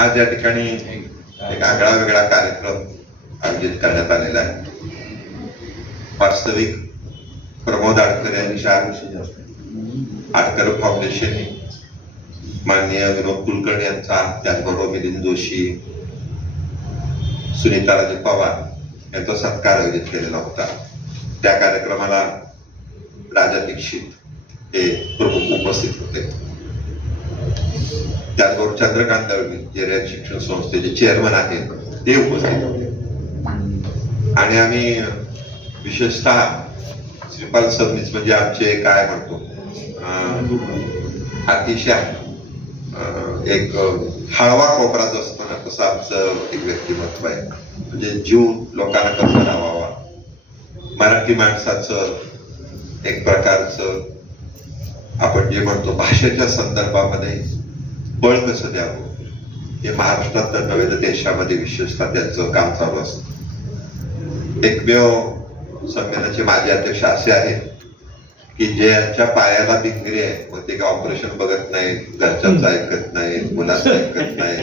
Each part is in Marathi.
आज या ठिकाणी एक आगळा वेगळा कार्यक्रम आयोजित करण्यात आलेला आहे. वास्तविक प्रमोद आडकर यांच्या आडकर फाउंडेशन, माननीय विनोद कुलकर्णी यांचा, त्याचबरोबर मिलिंद जोशी, सुनीताराजे पवार यांचा सत्कार आयोजित केलेला होता. त्या कार्यक्रमाला राजा दीक्षित हे प्रमुख उपस्थित होते. त्याचबरोबर चंद्रकांत दळवी जे रयत शिक्षण संस्थेचे चेअरमन आहेत ते उपस्थित होते. आणि आम्ही विशेषतः श्रीपाल सबनीस म्हणजे आमचे काय म्हणतो अतिशय एक हळवा कोपरा जो असतो ना तसं आमचं एक व्यक्तिमत्व आहे. म्हणजे जीव लोकांना कसं लावावा, मराठी माणसाचं एक प्रकारचं आपण जे म्हणतो भाषेच्या संदर्भामध्ये बळ कसं द्यावं हे महाराष्ट्रात तर नव्हे तर देशामध्ये विशेषतः त्यांचं काम चालू असतं. एकमेव संमेलनाचे माजी अध्यक्ष असे आहेत की ज्यांच्या पायाला भिंगरी आहे, मग ते काय ऑपरेशन बघत नाही, घरच्यांचं ऐकत नाही, मुलाचं ऐकत नाही.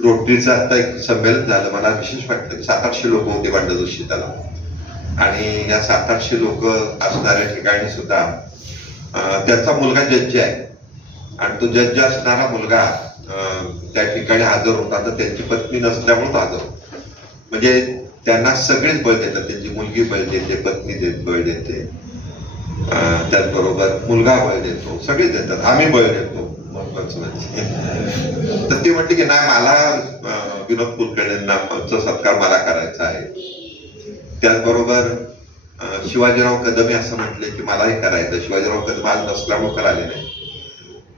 रोटरीचं आता एक संमेलन झालं, मला विशेष वाटतं 700-800 लोक होते बंड जोशी त्याला. आणि या 700-800 लोक असणाऱ्या ठिकाणी सुद्धा त्यांचा मुलगा जज आहे आणि तो जज असणारा मुलगा त्या ठिकाणी हजर होता. तर त्यांची पत्नी नसल्यामुळे तो हजर होता. म्हणजे त्यांना सगळेच बळ देतात, त्यांची मुलगी बळ देते, पत्नी बळ देते, त्याचबरोबर मुलगा बळ देतो, सगळेच देतात, आम्ही बळ देतो महत्वाचं म्हणजे. तर ते म्हटले की नाही मला विनोद कुलकर्णींना सत्कार मला करायचा आहे. त्याचबरोबर शिवाजीराव कदमे असं म्हटले की मलाही करायचं. शिवाजीराव कदम आज नसल्यामुळे करायले नाही.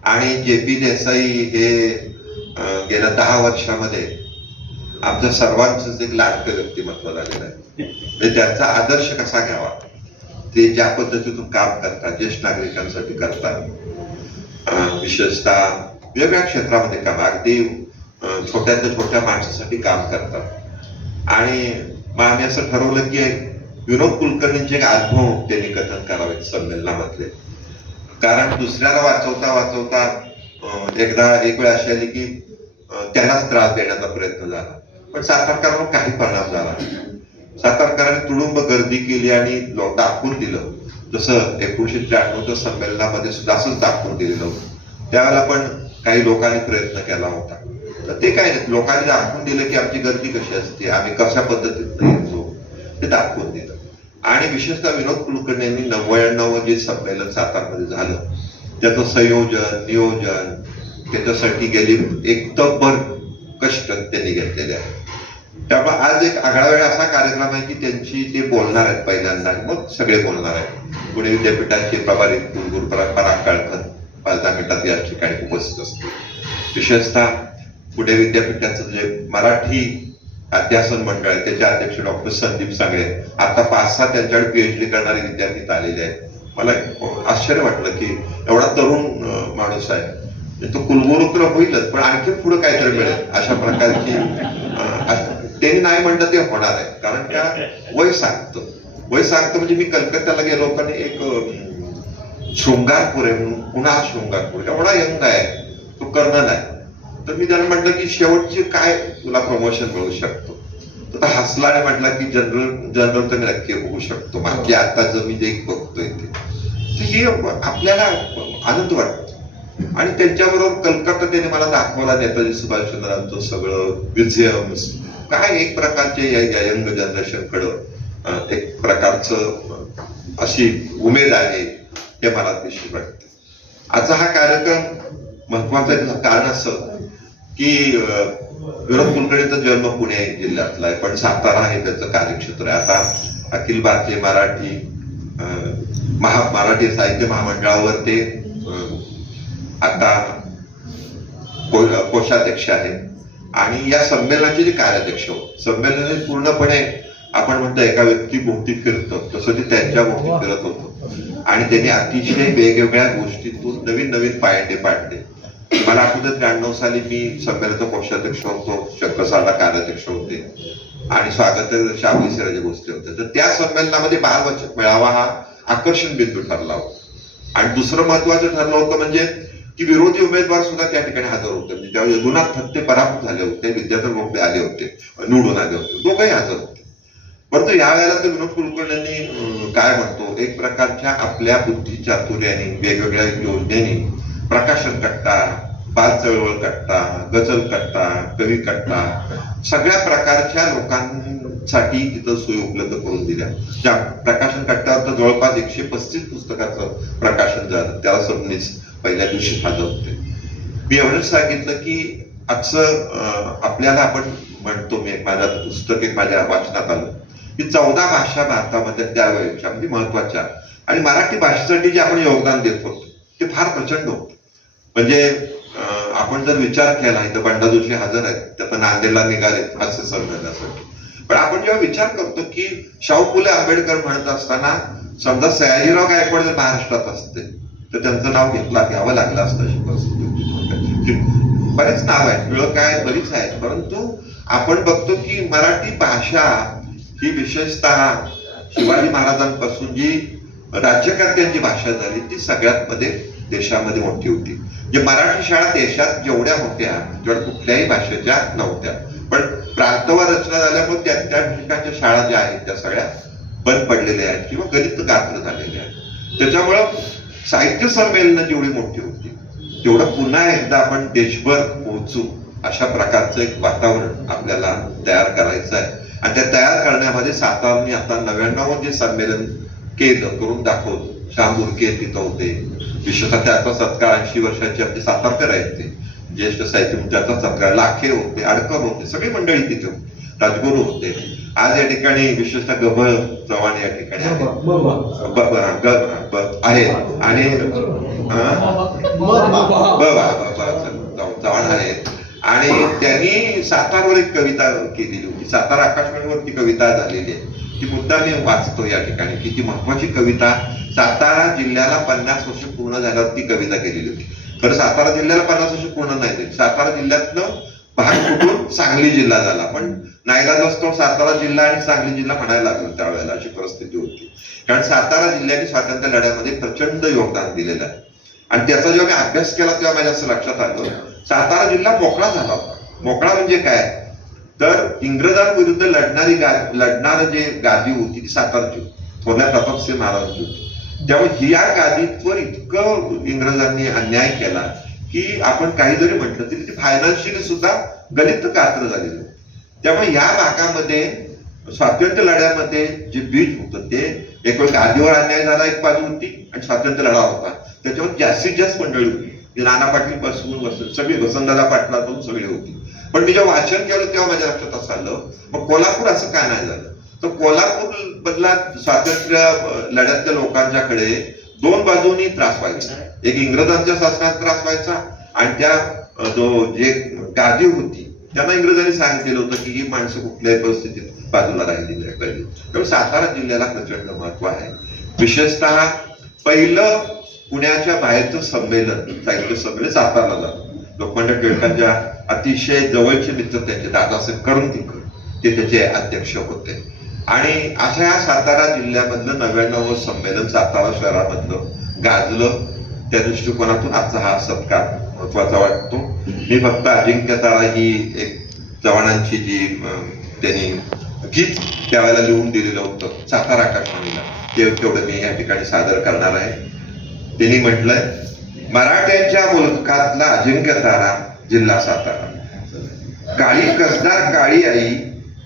आणि जे पी देसाई हे गेल्या 10 वर्षामध्ये आमच्या सर्वांचंच एक लाडकं व्यक्तिमत्व झालेलं आहे. म्हणजे त्यांचा आदर्श कसा घ्यावा, ते ज्या पद्धतीतून काम करतात, ज्येष्ठ नागरिकांसाठी करतात, विशेषतः वेगवेगळ्या क्षेत्रामध्ये काम, अगदी छोट्यातल्या छोट्या माणसासाठी काम करतात. आणि मग आम्ही असं ठरवलं की विनोद कुलकर्णींचे एक अनुभव त्यांनी कथन करावे संमेलनामधले. कारण दुसऱ्याला वाचवता वाचवता एक वेळ अशी आली की त्यांनाच त्रास देण्याचा प्रयत्न झाला, पण सातारकरांवर काही परिणाम झाला. सातारकरांनी तुडुंब गर्दी केली आणि दाखवून दिलं, जसं 1993च्या संमेलनामध्ये सुद्धा असंच दाखवून दिलेलं होतं. त्यावेळेला पण काही लोकांनी प्रयत्न केला होता. तर ते काय नाही, लोकांनी दाखवून दिलं की आमची गर्दी कशी असते, आम्ही कशा पद्धतीने येतो ते दाखवून दिलं. आणि विशेषतः विनोद कुलकर्णी यांनी 99 जे संमेलन सातारमध्ये झालं त्याचं संयोजन नियोजन त्याच्यासाठी गेली एक तब्बर कष्ट त्यांनी घेतलेले आहे. त्यामुळे आज एक आगळा वेगळा असा कार्यक्रम आहे की त्यांची ते बोलणार आहेत पहिल्यांदा, मग सगळे बोलणार आहेत. पुणे विद्यापीठाचे प्रभारी कुलगुरू पराग काळखत 5-10 मिनिटात या ठिकाणी उपस्थित असते. विशेषतः पुणे विद्यापीठाचं जे मराठी अध्यासन मंडळ आहे त्याचे अध्यक्ष डॉक्टर संदीप सांगळे, आता 5-6 त्यांच्याकडे PhD करणारे विद्यार्थी आलेले आहेत. मला आश्चर्य वाटलं की एवढा तरुण माणूस आहे, तो कुलगुरू तर होईलच पण आणखी पुढे काहीतरी मिळेल अशा प्रकारची. त्यांनी नाही म्हणलं ते होणार आहे, कारण त्या वय सांगतं म्हणजे मी कलकत्त्याला गेलो पण एक शृंगारपूर आहे म्हणून, पुन्हा शृंगारपूर एवढा यंग आहे, तो कर्नल आहे. तर मी त्यांना म्हटलं की शेवटची काय तुला प्रमोशन मिळू शकतो, तर हसला आणि म्हटला की जनरल तर नक्की होऊ शकतो. मागची आता जर मी जे बघतोय ते हे आपल्याला आनंद वाटतो. आणि त्यांच्याबरोबर कलकत्ता त्याने मला दाखवला नेताजी सुभाषचंद्रांचं सगळं म्युझियम्स, काय एक प्रकारचे या यंग जनरेशन कडं एक प्रकारचं अशी उमेद आहे हे मला अतिशय वाटतं. आजचा हा कार्यक्रम महत्वाचा आहे त्याचं कारण असं की विनोद कुलकर्णींचा जन्म पुणे जिल्ह्यातला आहे, पण सातारा हे त्याचं कार्यक्षेत्र आहे. आता अखिल भारतीय मराठी साहित्य महामंडळावर ते आता कोषाध्यक्ष आहेत. आणि या संमेलनाचे जे कार्याध्यक्ष संमेलन पूर्णपणे आपण म्हणतो एका व्यक्तीभोवती फिरतं, तसं ते त्यांच्या भोवती फिरत होतं. आणि त्यांनी अतिशय वेगवेगळ्या गोष्टीतून नवीन नवीन पायंडे पाडले. मला आठवतं 93 साली मी संमेलनाचा कोषाध्यक्ष होतो, शंकरसाला कार्याध्यक्ष होते आणि स्वागत शाबुईसराच्या गोष्टी होत्या. तर त्या संमेलनामध्ये बालवाचक मेळावा हा आकर्षण बिंदू ठरला होता. आणि दुसरं महत्वाचं ठरलं होतं म्हणजे की विरोधी उमेदवार सुद्धा त्या ठिकाणी हजर होते. म्हणजे त्यावेळी यदुनाथ थत्ते पराभूत झाले होते, विद्याधर भोसले आले होते, निवडून आले होते, दोघंही हजर होते. परंतु या वेळेला तर विनोद कुलकर्णींनी काय म्हणतो, एक प्रकारच्या आपल्या बुद्धी चातुर्याने, वेगवेगळ्या योजनेने प्रकाशन कट्टा, बाल चळवळ कट्टा, गझल कट्टा, कवी कट्टा, सगळ्या प्रकारच्या लोकांसाठी तिथं सोयी उपलब्ध करून दिल्या. त्या प्रकाशन कट्ट्यावर तर जवळपास 135 पुस्तकाचं प्रकाशन झालं. त्याला सबनीस पहिल्या दिवशी हजर होते. मी एवढंच सांगितलं की आजचं आपल्याला आपण म्हणतो, मी माझ्या पुस्तक एक माझ्या वाचनात आलं की 14 भाषा भारतामध्ये त्यावेळेच्या म्हणजे महत्वाच्या, आणि मराठी भाषेसाठी जे आपण योगदान देत होतो ते फार प्रचंड होतं. म्हणजे आपण जर विचार केला, इथं बंडा जोशी हजर आहेत, त्या नांदेडला निघाले हास्य संमेलनासाठी, पण आपण जेव्हा विचार करतो की शाहू फुले आंबेडकर म्हणत असताना समजा सयाजीराव गायकवाड जर महाराष्ट्रात असते तर त्यांचं नाव घ्यावं लागलं असतं, अशी परिस्थिती. बरेच नाव आहेत, टिळक आहे, बरीच आहेत, परंतु आपण बघतो की मराठी भाषा ही विशेषतः शिवाजी महाराजांपासून जी राज्यकर्त्यांची भाषा झाली ती सगळ्यात मध्ये देशामध्ये मोठी होती. जे मराठी शाळा देशात जेवढ्या होत्या तेवढ्या कुठल्याही भाषेच्या नव्हत्या, पण प्रांतवार रचना झाल्यामुळे त्या ठिकाणच्या शाळा ज्या आहेत त्या सगळ्या बंद पडलेल्या आहेत किंवा गलित गात्र झालेल्या आहेत. त्याच्यामुळं साहित्य संमेलनं जेवढी मोठी होती तेवढं पुन्हा एकदा आपण देशभर पोहोचू अशा प्रकारचं एक वातावरण आपल्याला तयार करायचं आहे. आणि त्या तयार करण्यामध्ये सातारने आता 99 जे संमेलन केलं, करून दाखवलं. श्याम मुरके तिथं होते, विशेषतः त्याचा सत्कार 80 वर्षाचे आपले सातारकर आहेत ते ज्येष्ठ साहित्य, त्याचा सत्कार. लाखे होते, अडकर होते, सगळी मंडळी तिथे होती, राजगुरू होते. आज या ठिकाणी विशेषतः गभळ चव्हाण या ठिकाणी आहेत आणि चव्हाण आहेत, आणि त्यांनी सातारवर एक कविता केलेली होती. सातारा आकाशवाणीवरती कविता झालेली आहे, ती मुद्दा मी वाचतो या ठिकाणी की ती महत्वाची कविता. सातारा जिल्ह्याला 50 वर्ष पूर्ण झाल्यावर ती कविता केलेली होती. खरं सातारा जिल्ह्याला 50 वर्ष पूर्ण नाही झाली, सातारा जिल्ह्यातनं भाग फुटून सांगली जिल्हा झाला, पण नाईलाजास्तव सातारा जिल्हा आणि सांगली जिल्हा म्हणायला लागलं त्यावेळेला, अशी परिस्थिती होती. कारण सातारा जिल्ह्याने स्वातंत्र्य लढ्यामध्ये प्रचंड योगदान दिलेलं आहे. आणि त्याचा जेव्हा मी अभ्यास केला तेव्हा माझ्या असं लक्षात आलं, सातारा जिल्हा मोकळा झाला होता. मोकळा म्हणजे काय, तर इंग्रजांविरुद्ध लढणारं जे गादी होती ती सातारची होती, थोरल्या प्रतापसिंह महाराजांची होती. त्यामुळे या गादीवर इतकं इंग्रजांनी अन्याय केला की आपण काही जरी म्हटलं तरी ती फायनान्शियली सुद्धा गलित गात्र झालेलं. त्यामुळे या भागामध्ये स्वातंत्र्य लढ्यामध्ये जे बीज होतं ते एक वेळ गादीवर अन्याय झाला एक बाजू होती, आणि स्वातंत्र्य लढा होता त्याच्यावर जास्तीत जास्त मंडळी होती. नाना पाटील पासून सगळी वसंतदादा पाटलापासून सगळी होती. पण मी जेव्हा वाचन केलं तेव्हा माझ्या लक्षात असं आलं, मग कोल्हापूर असं काय नाही झालं. तर कोल्हापूर बदला स्वातंत्र्य लढ्यातल्या लोकांच्याकडे दोन बाजूनी त्रास व्हायचा. एक इंग्रजांच्या शासनात त्रास व्हायचा, आणि त्या जे गादी होती त्यांना इंग्रजांनी सांगितलेलं होतं की ही माणसं कुठल्याही परिस्थितीत बाजूला राहिलेली नाही पाहिजे. त्यामुळे सातारा जिल्ह्याला प्रचंड महत्व आहे. विशेषतः पहिलं पुण्याच्या बाहेरचं संमेलन, साहित्य संमेलन सातारला झालं. लोकमान्य टिळकांच्या अतिशय जवळचे मित्र त्यांचे दादासाहेब करंदीकर ते त्याचे अध्यक्ष होते. आणि अशा या सातारा जिल्ह्यामधलं 99वं संमेलन सातारा शहरामधलं गाजलं. त्या दृष्टिकोनातून आजचा हा सत्कार महत्वाचा वाटतो. मी फक्त अजिंक्यतारा ही एक चव्हाणांची जी त्यांनी गीत त्यावेळेला लिहून दिलेलं होतं सातारा आकाशवाणीला, ते तेवढं मी या ठिकाणी सादर करणार आहे. त्यांनी म्हटलंय, मराठ्यांच्या मुलखातला अजिंक्यतारा जिल्हा सातारा, काळी कसदार काळी आई,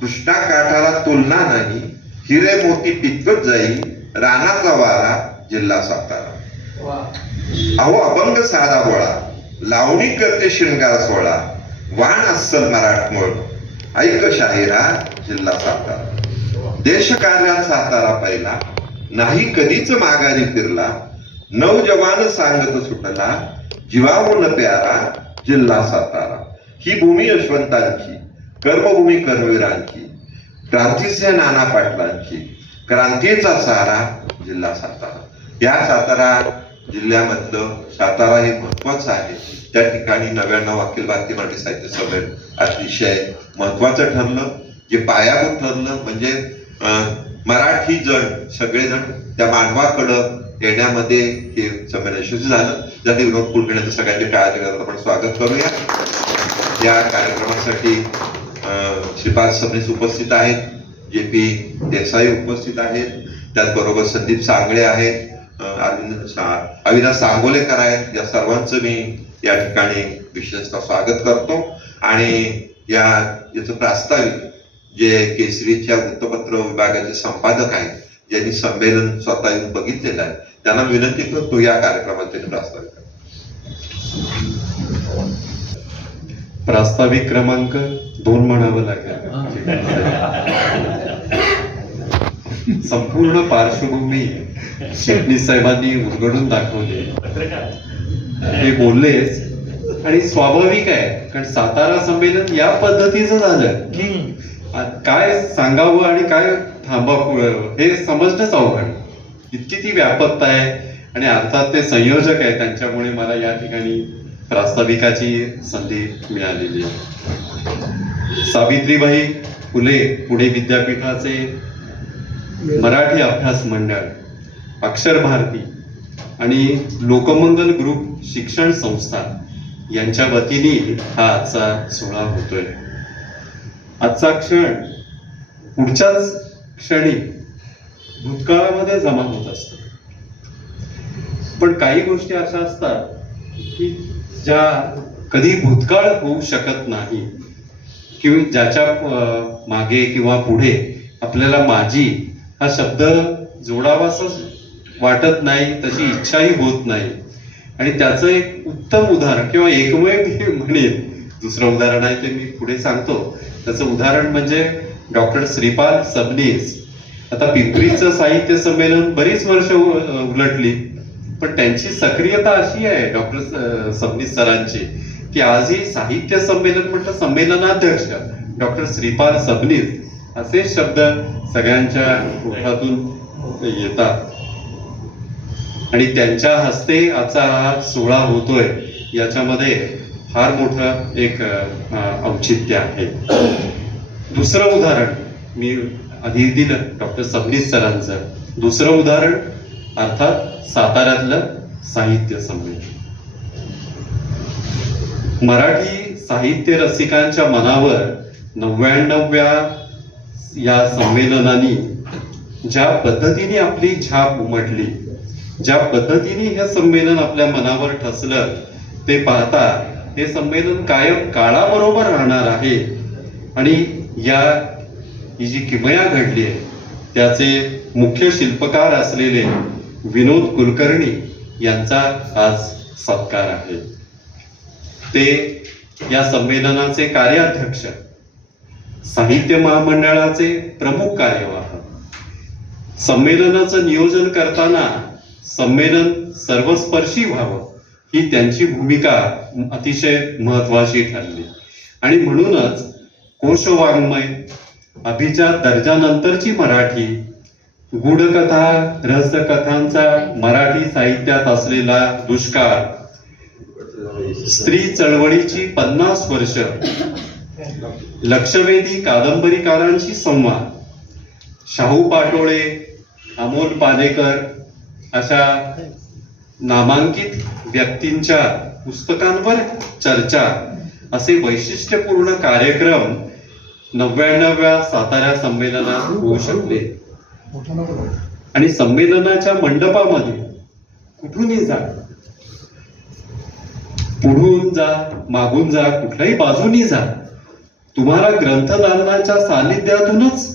कृष्णा काठाला तुलना नाही, हिरे मोती पिकवत जाई, रानाचा वारा जिल्हा सातारा. अहो अभंग साधा बोळा, लावणी करते शृंगार सोळा, वाण अस्सल मराठमोळ, ऐक शाहिरा जिल्हा सातारा. देश कार्यात सातारा पहिला, नाही कधीच माघारी फिरला, नवजवान सांगत सुटला, जीवाहून प्यारा जिल्हा सातारा. ही भूमी यशवंतांची, कर्मभूमी कर्मवीरांची, क्रांतीचे नाना पाटलांची, क्रांतीचा सारा जिल्हा सातारा. या सातारा जिल्ह्यामधलं सातारा हे महत्वाचं आहे. त्या ठिकाणी 99 अखिल भारतीय मराठी साहित्य संमेलन अतिशय महत्वाचं ठरलं. जे पायाभूत ठरलं म्हणजे मराठी जण सगळेजण त्या मानवाकडं येण्यामध्ये हे संमेलन यशस्वी झालं. ज्यासाठी विनोद कुलकर्णी सगळ्यांचे टाळ्या करत आपण स्वागत करूया. या कार्यक्रमासाठी श्रीपाद सबनीस उपस्थित आहेत, JP देसाई उपस्थित आहेत, त्याचबरोबर संदीप सांगळे आहेत, अविनाश सांगोलेकर आहेत. या सर्वांचं मी या ठिकाणी विशेषतः स्वागत करतो. आणि याचं प्रास्ताविक जे केसरीच्या वृत्तपत्र विभागाचे संपादक आहेत, ज्यांनी संमेलन स्वतः येऊन बघितलेलं आहे, त्यांना विनंती करतो या कार्यक्रमात त्यांनी प्रास्ताविक. प्रास्ताविक क्रमांक 2 म्हणावं लागेल. संपूर्ण पार्श्वभूमी शेटणीस साहेबांनी उलगडून दाखवली. ते बोललेच आणि स्वाभाविक आहे, कारण सातारा संमेलन या पद्धतीचं झालं की काय सांगावं आणि काय थांबावं हे समजणंच अवघड. इतकी ती व्यापकता आहे. आणि अर्थात ते संयोजक आहे, त्यांच्यामुळे मला या ठिकाणी प्रास्ताविकाची संधी मिळालेली आहे. सावित्रीबाई फुले पुणे विद्यापीठाचे मराठी अभ्यास मंडळ, अक्षर भारती आणि लोकमंगल ग्रुप शिक्षण संस्था यांच्या वतीने हा आजचा सोहळा होतोय. आजचा क्षण पुढच्याच क्षणी भूतकाळामध्ये जमा होत असतो. पण काही गोष्टी अशा असतात की ज्या कधी भूतकाळ होऊ शकत नाही, किंवा ज्याच्या मागे किंवा पुढे आपल्याला माझी हा शब्द जोडावासाच वाटत नाही, तशी इच्छाही होत नाही. आणि त्याचं एक उत्तम उदाहरण किंवा एकमेव मी म्हणेन, दुसरं उदाहरण आहे ते मी पुढे सांगतो. त्याचं उदाहरण म्हणजे डॉक्टर श्रीपाद सबनीस. आता पिंपरीचं साहित्य संमेलन बरीच वर्ष उलटली, पण त्यांची सक्रियता अशी आहे डॉक्टर सबनीस सरांची की आजही साहित्य संमेलन म्हटलं संमेलनाध्यक्ष डॉक्टर श्रीपाद सबनीस असे शब्द सगळ्यांच्या ओठातून येतात. आणि त्यांच्या हस्ते आजचा हा सोहळा होतोय, याच्यामध्ये फार मोठं एक औचित्य आहे. दुसरं उदाहरण मी आधी दिलं डॉक्टर सबनीस सरांचं. दुसरं उदाहरण अर्थात साताऱ्यातलं साहित्य संमेलन. मराठी साहित्य रसिकांच्या मनावर 99व्या या संमेलनाने ज्या पद्धतीने आपली छाप उमटली, ज्या पद्धतीने हे संमेलन आपल्या मनावर ठसलं, ते पाहता हे संमेलन कायम काळाबरोबर राहणार आहे. आणि ही जी किमया घडली आहे त्याचे मुख्य शिल्पकार असलेले विनोद कुलकर्णी यांचा आज सत्कार आहे. ते या संमेलनाचे कार्याध्यक्ष, साहित्य महामंडळाचे प्रमुख कार्यवाह. संमेलनाचं नियोजन करताना संमेलन सर्वस्पर्शी व्हावं ही त्यांची भूमिका अतिशय महत्वाची ठरली. आणि म्हणूनच कोशवाङ्मय, अभिजात दर्जानंतरची मराठी, गूढकथा, रहस्यकथांचा मराठी साहित्यात असलेला दुष्काळ, स्त्री चळवळीची 50 वर्ष, लक्षवेधी कादंबरीकारांशी संवाद, शाहू पाटोळे, अमोल पालेकर अशा नामांकित व्यक्तींच्या पुस्तकांवर चर्चा असे वैशिष्ट्यपूर्ण कार्यक्रम 99व्या सातारा संमेलनात होऊ शकले. आणि संमेलनाच्या मंडपामध्ये कुठूनही जा, पुढून जा, मागून जा, कुठल्याही बाजूनी जा, तुम्हाला ग्रंथदालनाच्या सानिध्यातूनच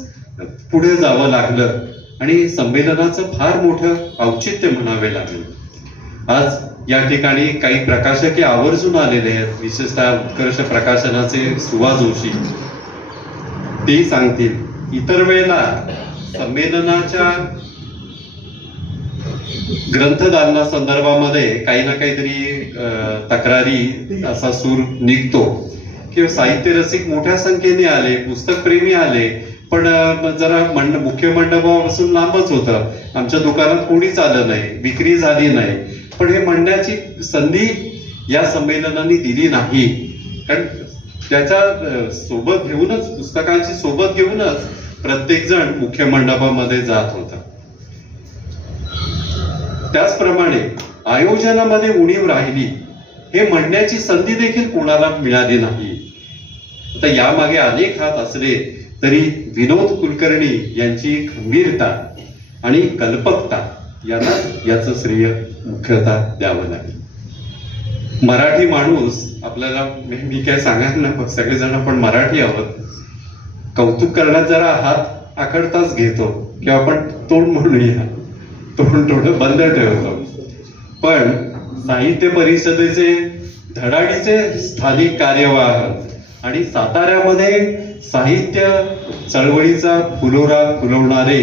पुढे जावं लागलं. आणि संमेलनाचं फार मोठं औचित्य म्हणावे लागेल. आज या ठिकाणी काही प्रकाशक आवर्जून आलेले आहेत, विशेषतः उत्कर्ष प्रकाशनाचे सुवा जोशी. ते सांगतील. इतर वेळेला संमेलनाच्या ग्रंथदालना संदर्भामध्ये काही ना काहीतरी तक्रारी असा सूर निघतो किंवा साहित्य रसिक मोठ्या संख्येने आले, पुस्तक प्रेमी आले, पण जरा मुख्य मंडपापासून लांबच होतं, आमच्या दुकानात कोणीच आलं नाही, विक्री झाली नाही. पण हे म्हणण्याची संधी या संमेलनाने दिली नाही, कारण त्याच्या सोबत घेऊनच, पुस्तकांची सोबत घेऊनच प्रत्येक जण मुख्य मंडपामध्ये जात होता. त्याचप्रमाणे आयोजनामध्ये उणीव राहिली हे म्हणण्याची संधी देखील कोणाला मिळाली नाही. आता यामागे अनेक हात असले तरी विनोद कुलकर्णी यांची खंबीरता आणि कल्पकता यांना याचं श्रेय मुख्यतः द्यावं लागेल. मराठी माणूस आपल्याला मी काय सांगायला ना, सगळेजण आपण मराठी आहोत, कौतुक करण्यात जरा हात आखडताच घेतो किंवा आपण तोंड म्हणूया, तोंड थोडं बंद ठेवतो. पण साहित्य परिषदेचे धडाडीचे स्थानिक कार्यवाह आणि साताऱ्यामध्ये साहित्य चळवळीचा फुलोरा फुलवणारे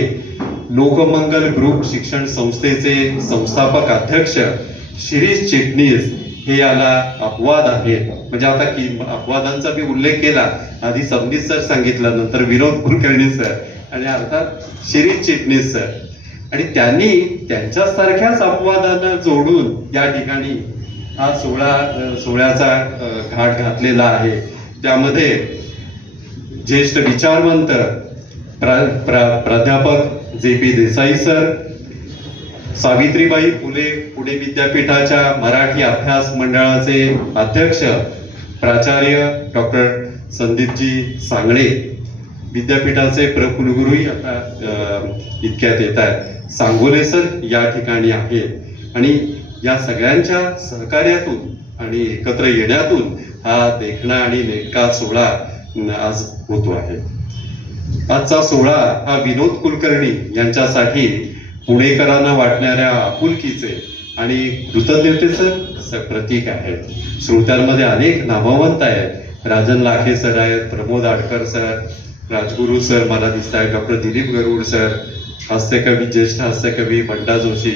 लोकमंगल ग्रुप शिक्षण संस्थेचे संस्थापक अध्यक्ष शिरीष चिटणीस हे याला अपवाद आहेत. म्हणजे आता की अपवादांचा मी उल्लेख केला, आधी सबनीस सर सांगितलं, नंतर विनोद कुलकर्णी सर आणि अर्थात शिरीष चिटणीस सर. आणि त्यांनी त्यांच्यासारख्याच अपवादांना जोडून या ठिकाणी हा सोहळ्याचा घाट घातलेला आहे. त्यामध्ये ज्येष्ठ विचारवंत प्राध्यापक जे.पी. देसाई सर, सावित्रीबाई फुले पुणे विद्यापीठाच्या मराठी अभ्यास मंडळाचे अध्यक्ष प्राचार्य डॉक्टर संदीपजी सांगळे, विद्यापीठाचे प्रकुलगुरूही आता इतक्यात येत आहेत, सांगोले सर या ठिकाणी आहेत. आणि या सगळ्यांच्या सहकार्यातून आणि एकत्र येण्यातून हा देखणा आणि नेमका सोहळा आज होतो आहे. आजचा सोहळा हा विनोद कुलकर्णी यांच्यासाठी पुणेकरांना वाटणाऱ्या आपुलकीचे आणि कृतज्ञतेचं प्रतीक आहे. श्रोत्यांमध्ये अनेक नामवंत आहेत, राजन लाखे सर आहेत, प्रमोद आडकर सर, राजगुरू सर मला दिसत आहेत, डॉक्टर दिलीप गरुड सर, हास्यकवी ज्येष्ठ हास्यकवी बंडा जोशी,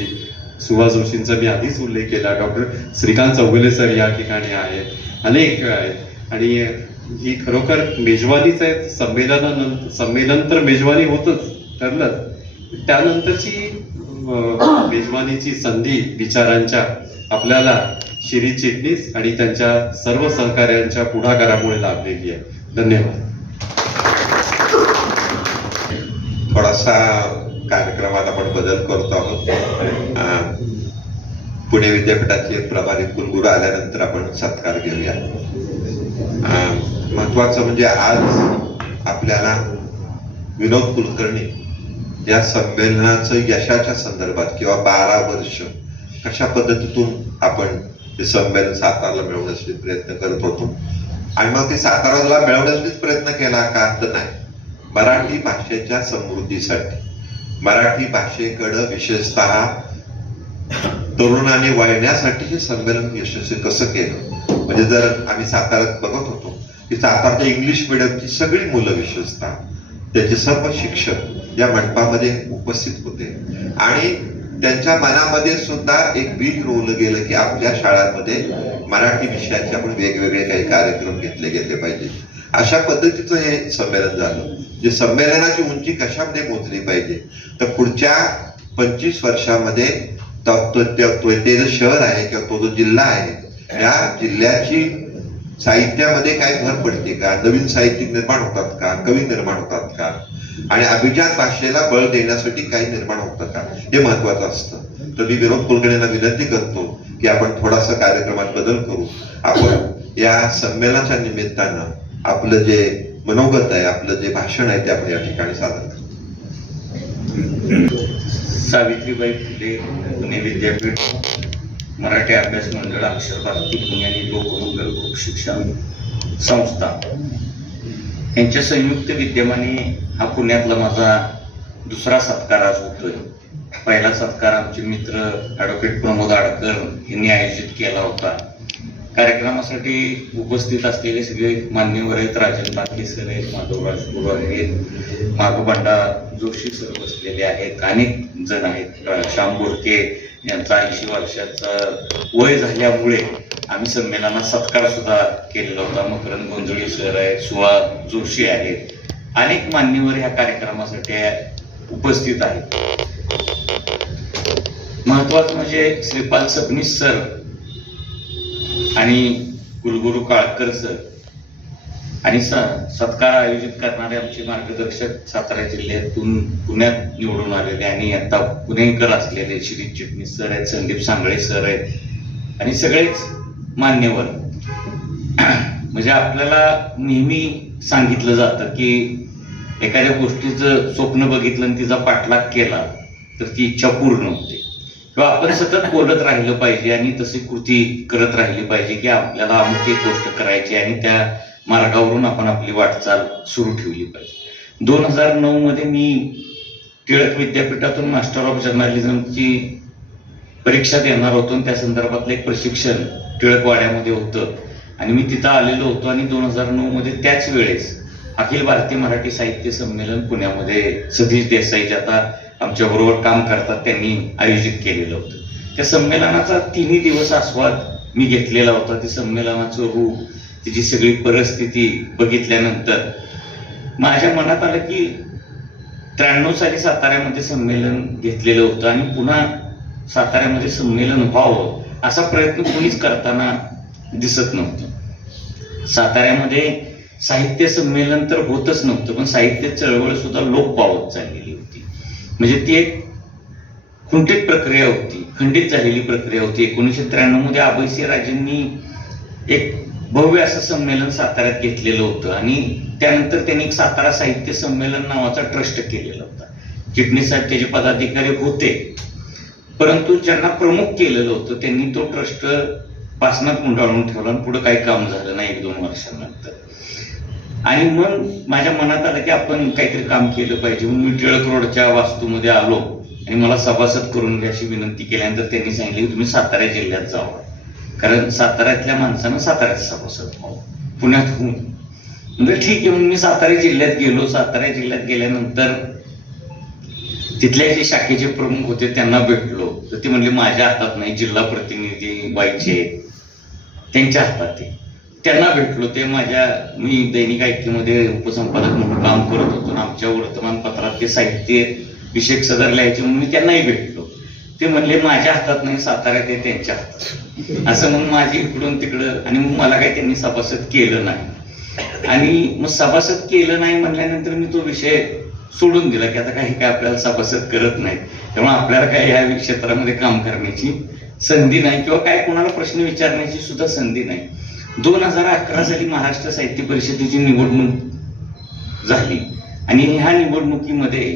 सुहास जोशींचा मी आधीच उल्लेख केला, डॉक्टर श्रीकांत चौगुले सर या ठिकाणी आहेत, अनेक आहेत. आणि ही खरोखर मेजवानीच आहे. संमेलन तर मेजवानी होतच ठरलंच, त्यानंतरची मेजवानीची संधी विचारांच्या आपल्याला शिरीष चिटणीस आणि त्यांच्या सर्व सहकार्यांच्या पुढाकारामुळे लाभलेली आहे. धन्यवाद. थोडासा कार्यक्रमात आपण बदल करतो आहोत. पुणे विद्यापीठाचे प्रभारी कुलगुरू आल्यानंतर आपण सत्कार घेऊया. महत्वाचं म्हणजे आज आपल्याला विनोद कुलकर्णी या संमेलनाचं यशाच्या संदर्भात किंवा 12 वर्ष कशा पद्धतीतून आपण हे संमेलन सातारला मिळवण्यासाठी प्रयत्न करत होतो आणि मग ते साताराला मिळवण्यासाठीच प्रयत्न केला का तर नाही, मराठी भाषेच्या समृद्धीसाठी, मराठी भाषेकडं विशेषतः तरुणांनी वळण्यासाठी हे संमेलन यशस्वी कसं केलं. म्हणजे जर आम्ही साताऱ्यात बघत होतो की सातारच्या इंग्लिश मिडियमची सगळी मुलं विशेषतः त्याचे सर्व शिक्षक या मंडपामध्ये उपस्थित होते आणि त्यांच्या मनामध्ये सुद्धा एक बीज रोवलं गेलं की आपल्या शाळांमध्ये मराठी विषयाचे आपण वेगवेगळे काही कार्यक्रम घेतले गेले पाहिजे. अशा पद्धतीचं हे संमेलन झालं. जे संमेलनाची उंची कशामध्ये मोजली पाहिजे तर पुढच्या 25 वर्षामध्ये ते जे शहर आहे किंवा तो जो जिल्हा आहे या जिल्ह्याची साहित्यामध्ये काय भर पडते का, नवीन साहित्यिक निर्माण होतात का, कवी निर्माण होतात का आणि अभिजात भाषेला बळ देण्यासाठी काही निर्माण होतं का, हे महत्वाचं असतं. तर मी विनोद कुलकर्णींना विनंती करतो की आपण थोडासा कार्यक्रमात बदल करू. आपण या संमेलनाच्या निमित्तानं आपलं जे मनोगत आहे, आपलं जे भाषण आहे ते आपण या ठिकाणी सादर करू. सावित्रीबाई फुले पुणे विद्यापीठ मराठी अभ्यास मंडळ, अक्षर भारती पुणे आणि लोकमंगल ग्रुप शिक्षण संस्था यांच्या संयुक्त विद्यमाने हा पुण्यातला माझा दुसरा सत्कार आज होतोय. पहिला सत्कार आमचे मित्र ॲडव्होकेट प्रमोद आडकर यांनी आयोजित केला होता. कार्यक्रमासाठी उपस्थित असलेले सगळे मान्यवर आहेत, राजन लाखे सर आहेत, माधव राजगुरू आहेत, माघबंडा जोशी सर बसलेले आहेत, अनेक जण आहेत. श्याम बोडके यांचा 80 वर्षाचा वय झाल्यामुळे आम्ही संमेलनात सत्कार सुद्धा केलेला होता. मकरंद गोंधळी सर आहेत, सुहास जोशी आहेत, अनेक मान्यवर ह्या कार्यक्रमासाठी उपस्थित आहेत. महत्वाचं म्हणजे श्रीपाल सबनीस सर आणि कुलगुरू काळकर सर आणि सत्कार आयोजित करणारे आमचे मार्गदर्शक सातारा जिल्ह्यातून पुण्यात निवडून आलेले आणि आता पुणेकर असलेले श्री चिटणीस सर आहेत, संदीप सांगळे सर आहेत आणि सगळेच मान्यवर. म्हणजे आपल्याला नेहमी सांगितलं जातं की एखाद्या गोष्टीचं स्वप्न बघितलं आणि तिचा पाठलाग केला तर ती इच्छा पूर्ण होते, किंवा आपण सतत बोलत राहिलं पाहिजे आणि तशी कृती करत राहिली पाहिजे की आपल्याला अमुक एक गोष्ट करायची आणि त्या मार्गावरून आपण आपली वाटचाल सुरू ठेवली पाहिजे. 2009 मध्ये मी टिळक विद्यापीठातून मास्टर ऑफ जर्नलिझमची परीक्षा देणार होतो आणि त्या संदर्भातलं एक प्रशिक्षण टिळकवाड्यामध्ये होतं आणि मी तिथं आलेलो होतो. आणि 2009 मध्ये त्याच वेळेस अखिल भारतीय मराठी साहित्य संमेलन पुण्यामध्ये सतीश देसाई जे आता आमच्या बरोबर काम करतात त्यांनी आयोजित केलेलं होतं. त्या संमेलनाचा 3 दिवस आस्वाद मी घेतलेला होता. ते संमेलनाचं रूप, तिची सगळी परिस्थिती बघितल्यानंतर माझ्या मनात आलं की 93 साली साताऱ्यामध्ये संमेलन घेतलेलं होतं आणि पुन्हा साताऱ्यामध्ये संमेलन व्हावं असा प्रयत्न कोणीच करताना दिसत नव्हतं. साताऱ्यामध्ये साहित्य संमेलन तर होतच नव्हतं, पण साहित्य चळवळ सुद्धा लोप पावत चाललेली होती. म्हणजे ती एक खुंटीत प्रक्रिया होती, खंडित झालेली प्रक्रिया होती. 1993 मध्ये अभयसिंह राजेंनी एक भव्य असं संमेलन साताऱ्यात घेतलेलं होतं आणि त्यानंतर त्यांनी एक सातारा साहित्य संमेलन नावाचा ट्रस्ट केलेला होता. चिटणीस साहेब त्याचे पदाधिकारी होते, परंतु ज्यांना प्रमुख केलेलं होतं त्यांनी तो ट्रस्ट पासनात गुंडाळून ठेवला आणि पुढे काही काम झालं नाही 1-2 वर्षांनंतर. आणि मग माझ्या मनात आलं की आपण काहीतरी काम केलं पाहिजे. म्हणून मी टिळक रोडच्या वास्तूमध्ये आलो आणि मला सभासद करून घ्या अशी विनंती केल्यानंतर त्यांनी सांगितले की तुम्ही सातारा जिल्ह्यात जावा, कारण साताऱ्यातल्या माणसानं साताऱ्यात सभासद व्हावं, पुण्यात होऊन. म्हणजे ठीक आहे म्हणून मी सातारा जिल्ह्यात गेलो. सातारा जिल्ह्यात गेल्यानंतर तिथल्या जे शाखेचे प्रमुख होते त्यांना भेटलो तर ते म्हणले माझ्या हातात नाही, जिल्हा प्रतिनिधी व्हायचे त्यांच्या हातात आहे. त्यांना भेटलो. ते मी दैनिक ऐक्यमध्ये उपसंपादक म्हणून काम करत होतो आणि आमच्या वर्तमानपत्रात ते साहित्य विषयक सदर लिहायचे म्हणून मी त्यांनाही भेटलो. ते म्हणले माझ्या हातात नाही, साताऱ्यात आहे त्यांच्या हातात. असं मग माझी इकडून तिकडं आणि मग मला काही त्यांनी सभासद केलं नाही. आणि मग सभासद केलं नाही म्हणल्यानंतर मी तो विषय सोडून दिला की आता काही काय आपल्याला सभासद करत नाहीत, त्यामुळे आपल्याला काय ह्या क्षेत्रामध्ये काम करण्याची संधी नाही किंवा काय कोणाला प्रश्न विचारण्याची सुद्धा संधी नाही. 2011 साली महाराष्ट्र साहित्य परिषदेची निवडणूक झाली आणि ह्या निवडणुकीमध्ये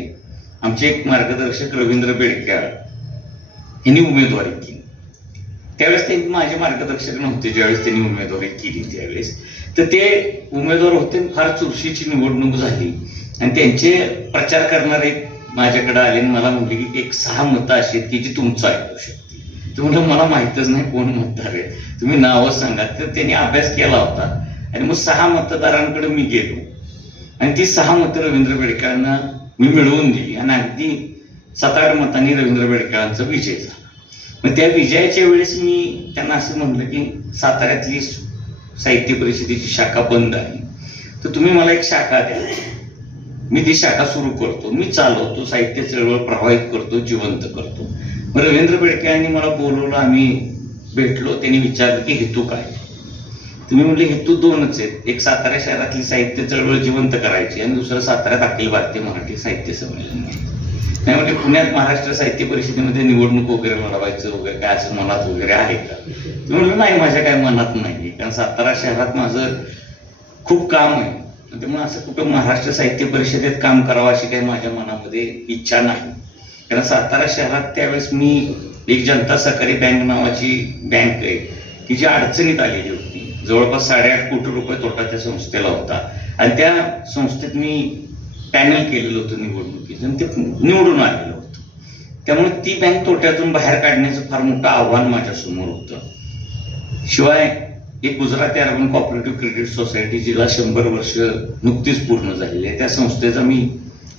आमचे एक मार्गदर्शक रवींद्र बेडकर यांनी उमेदवारी केली. त्यावेळेस ते माझे मार्गदर्शक नव्हते ज्यावेळेस त्यांनी उमेदवारी केली त्यावेळेस. तर ते उमेदवार होते, फार चुरशीची निवडणूक झाली आणि त्यांचे प्रचार करणारे माझ्याकडे आले आणि मला म्हणले की एक 6 मतं अशी आहेत की जी तुमचं ऐकू शकते. ते म्हटलं मला माहितच नाही कोण मतदार आहे, तुम्ही नावं सांगा. तर त्यांनी अभ्यास केला होता आणि मग 6 मतदारांकडे मी गेलो आणि ती 6 मतं रवींद्र बेडकरांना मी मिळवून दिली आणि अगदी 7-8 मतांनी रवींद्र बेडकरांचा विजय झाला. मग त्या विजयाच्या वेळेस मी त्यांना असं म्हणलं की साताऱ्यातली साहित्य परिषदेची शाखा बंद आहे, तर तुम्ही मला एक शाखा द्या, मी ती शाखा सुरू करतो, मी चालवतो, साहित्य चळवळ प्रभावित करतो, जिवंत करतो. मग रवींद्र बेडके यांनी मला बोलवलं, आम्ही भेटलो. त्यांनी विचारलं की हेतू काय. तुम्ही म्हणले हेतू 2च आहेत, एक सातारा शहरातली साहित्य चळवळ जिवंत करायची आणि दुसरं साताऱ्यात अखिल भारतीय मराठी साहित्य संमेलन. नाही म्हणजे पुण्यात महाराष्ट्र साहित्य परिषदेमध्ये निवडणूक वगैरे लढवायचं वगैरे काय असं मनात वगैरे आहे का. तुम्ही म्हणलं नाही, माझ्या काय मनात नाही, कारण सातारा शहरात माझं खूप काम आहे, त्यामुळे असं कुठं महाराष्ट्र साहित्य परिषदेत काम करावं अशी काही माझ्या मनामध्ये इच्छा नाही. कारण सातारा शहरात त्यावेळेस मी एक जनता सहकारी बँक नावाची बँक आहे की जी अडचणीत आलेली होती. जवळपास 8.5 कोटी रुपये तोटा त्या संस्थेला होता आणि त्या संस्थेत मी पॅनल केलेलं होतं निवडणुकीचं आणि ते निवडून आलेलं होतं. त्यामुळे ती बँक तोट्यातून बाहेर काढण्याचं फार मोठं आव्हान माझ्यासमोर होतं. शिवाय एक Gujarati urban cooperative credit society जिला 100 वर्ष नुकतीच पूर्ण झालेली आहे, त्या संस्थेचा मी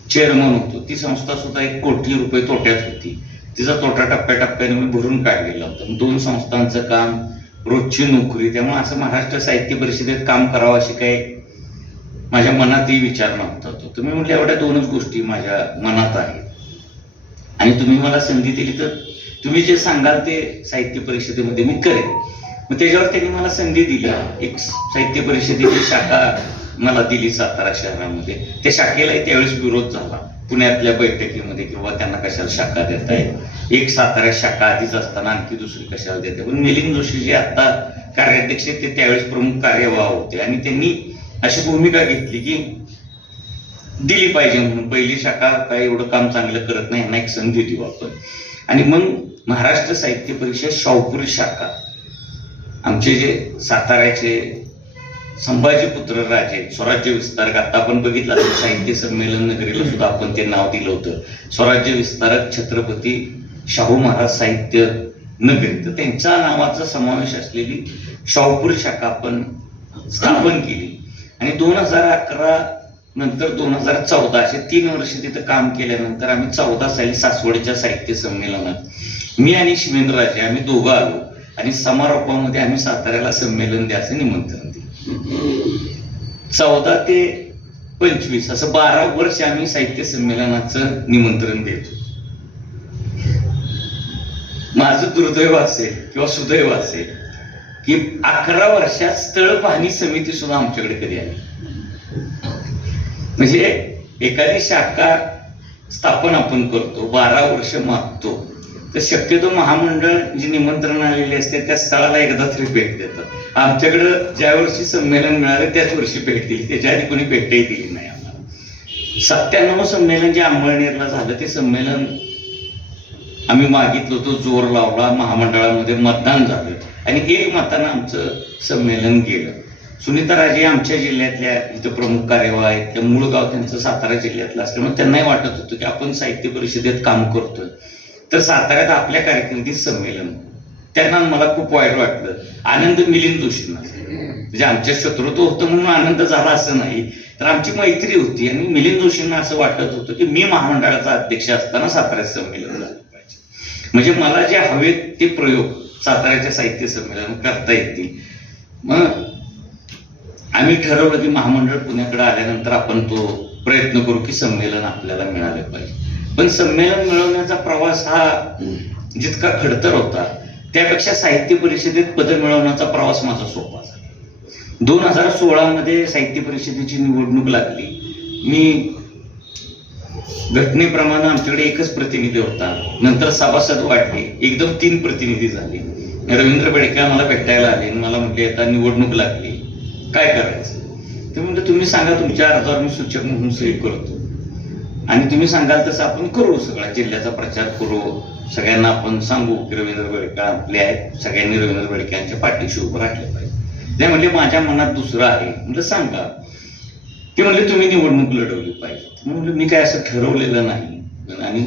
चेअरमन होतो. ती संस्था सुद्धा 1 कोटी रुपये तोट्यात होती. तिचा तोटा टप्प्याटप्प्याने मी भरून काढलेला होता. 2 संस्थांचं काम, रोजची नोकरी, त्यामुळे असं महाराष्ट्र साहित्य परिषदेत काम करावं अशी काही माझ्या मनातही विचार नव्हता. तुम्ही म्हटलं एवढ्या 2च गोष्टी माझ्या मनात आहेत आणि तुम्ही मला संधी दिली तर तुम्ही जे सांगाल ते साहित्य परिषदेमध्ये मी करेन. मग त्याच्यावर त्यांनी मला संधी दिली. एक साहित्य परिषदेची शाखा मला दिली सातारा शहरामध्ये. त्या शाखेलाही त्यावेळेस विरोध झाला पुण्यातल्या बैठकीमध्ये, किंवा त्यांना कशाला शाखा देत आहे, एक सातारा शाखा आधीच असताना आणखी दुसरी कशाला देते. पण मिलिंद जोशी जे आता कार्याध्यक्ष ते त्यावेळेस प्रमुख कार्यवाह होते आणि त्यांनी अशी भूमिका घेतली की दिली पाहिजे म्हणून. पहिली शाखा काय एवढं काम चांगलं करत नाही, यांना एक संधी देऊ आपण. आणि मग महाराष्ट्र साहित्य परिषद शाहूपुरी शाखा, आमचे जे साताऱ्याचे संभाजीपुत्र राजे स्वराज्य विस्तारक, आता आपण बघितलं असेल साहित्य संमेलन नगरीला सुद्धा आपण ते नाव दिलं होतं, स्वराज्य विस्तारक छत्रपती शाहू महाराज साहित्य नगरी, तर त्यांच्या नावाचा समावेश असलेली शाहूपुरी शाखा आपण स्थापन केली. आणि 2011 नंतर 2014 असे 3 वर्ष तिथं काम केल्यानंतर आम्ही 14 साली सासवडच्या साहित्य संमेलनात मी आणि शिवेंद्रराजे आम्ही दोघं आलो आणि समारोपामध्ये आम्ही साताऱ्याला संमेलन द्यायचं निमंत्रण दिलं. 14 ते 25 असं 12 वर्ष आम्ही साहित्य संमेलनाचं निमंत्रण देतो. माझं दुर्दैव असेल किंवा सुदैव असेल की 11 वर्षात स्थळ पाहणी समिती सुद्धा आमच्याकडे कधी आली. म्हणजे एखादी शाखा स्थापन आपण करतो, 12 वर्ष मागतो, तर शक्यतो महामंडळ जी निमंत्रण आलेली असते त्या स्थळाला एकदा तरी भेट देतात. आमच्याकडं ज्या वर्षी संमेलन मिळालं त्याच वर्षी भेट दिली, त्याच्या आधी कोणी भेटही दिली नाही आम्हाला. 97 संमेलन जे अंमळनेरला झालं ते संमेलन आम्ही मागितलं होतं, जोर लावला, महामंडळामध्ये मतदान झालं आणि 1 मतानं आमचं संमेलन गेलं. सुनीता राजे आमच्या जिल्ह्यातल्या इथं प्रमुख कार्यवाह आहेत, त्या मूळ गाव त्यांचं सातारा जिल्ह्यातलं असल्यामुळे त्यांनाही वाटत होतं की आपण साहित्य परिषदेत काम करतोय, तर साताऱ्यात आपल्या कारकिर्दीत संमेलन. त्यांना मला खूप वाईट वाटलं. आनंद मिलिंद जोशींना, म्हणजे आमच्या शत्रुत्व होतं म्हणून आनंद झाला असं नाही, तर आमची मैत्री होती आणि मिलिंद जोशींना असं वाटत होतं की मी महामंडळाचा अध्यक्ष असताना साताऱ्यात संमेलन झालं पाहिजे, म्हणजे मला जे हवेत ते प्रयोग साताऱ्याच्या साहित्य संमेलन करता येतील. मग आम्ही ठरवलं की महामंडळ पुण्याकडे आल्यानंतर आपण तो प्रयत्न करू की संमेलन आपल्याला मिळालं पाहिजे. पण संमेलन मिळवण्याचा प्रवास हा जितका खडतर होता त्यापेक्षा साहित्य परिषदेत पद मिळवण्याचा प्रवास माझा सोपा झाला. 2016 मध्ये साहित्य परिषदेची निवडणूक लागली. मी घटनेप्रमाणे आमच्याकडे एकच प्रतिनिधी होता, नंतर सभासद वाढले, एकदम 3 प्रतिनिधी झाले. रवींद्र बेडके मला भेटायला आले आणि मला म्हटले आता निवडणूक लागली, काय करायचं? ते म्हणजे तुम्ही सांगा, तुमच्या अर्जावर मी सूचक म्हणून सही करतो आणि तुम्ही सांगाल तसं आपण करू, सगळ्या जिल्ह्याचा प्रचार करू, सगळ्यांना आपण सांगू की रवींद्र बेडके आपले आहेत, सगळ्यांनी रवींद्र बेडके यांच्या पाठीशी उभं राहिलं पाहिजे. ते म्हणले माझ्या मनात दुसरं आहे. म्हणजे सांगा. ते म्हणले तुम्ही निवडणूक लढवली पाहिजे. म्हणजे मी काय असं ठरवलेलं नाही आणि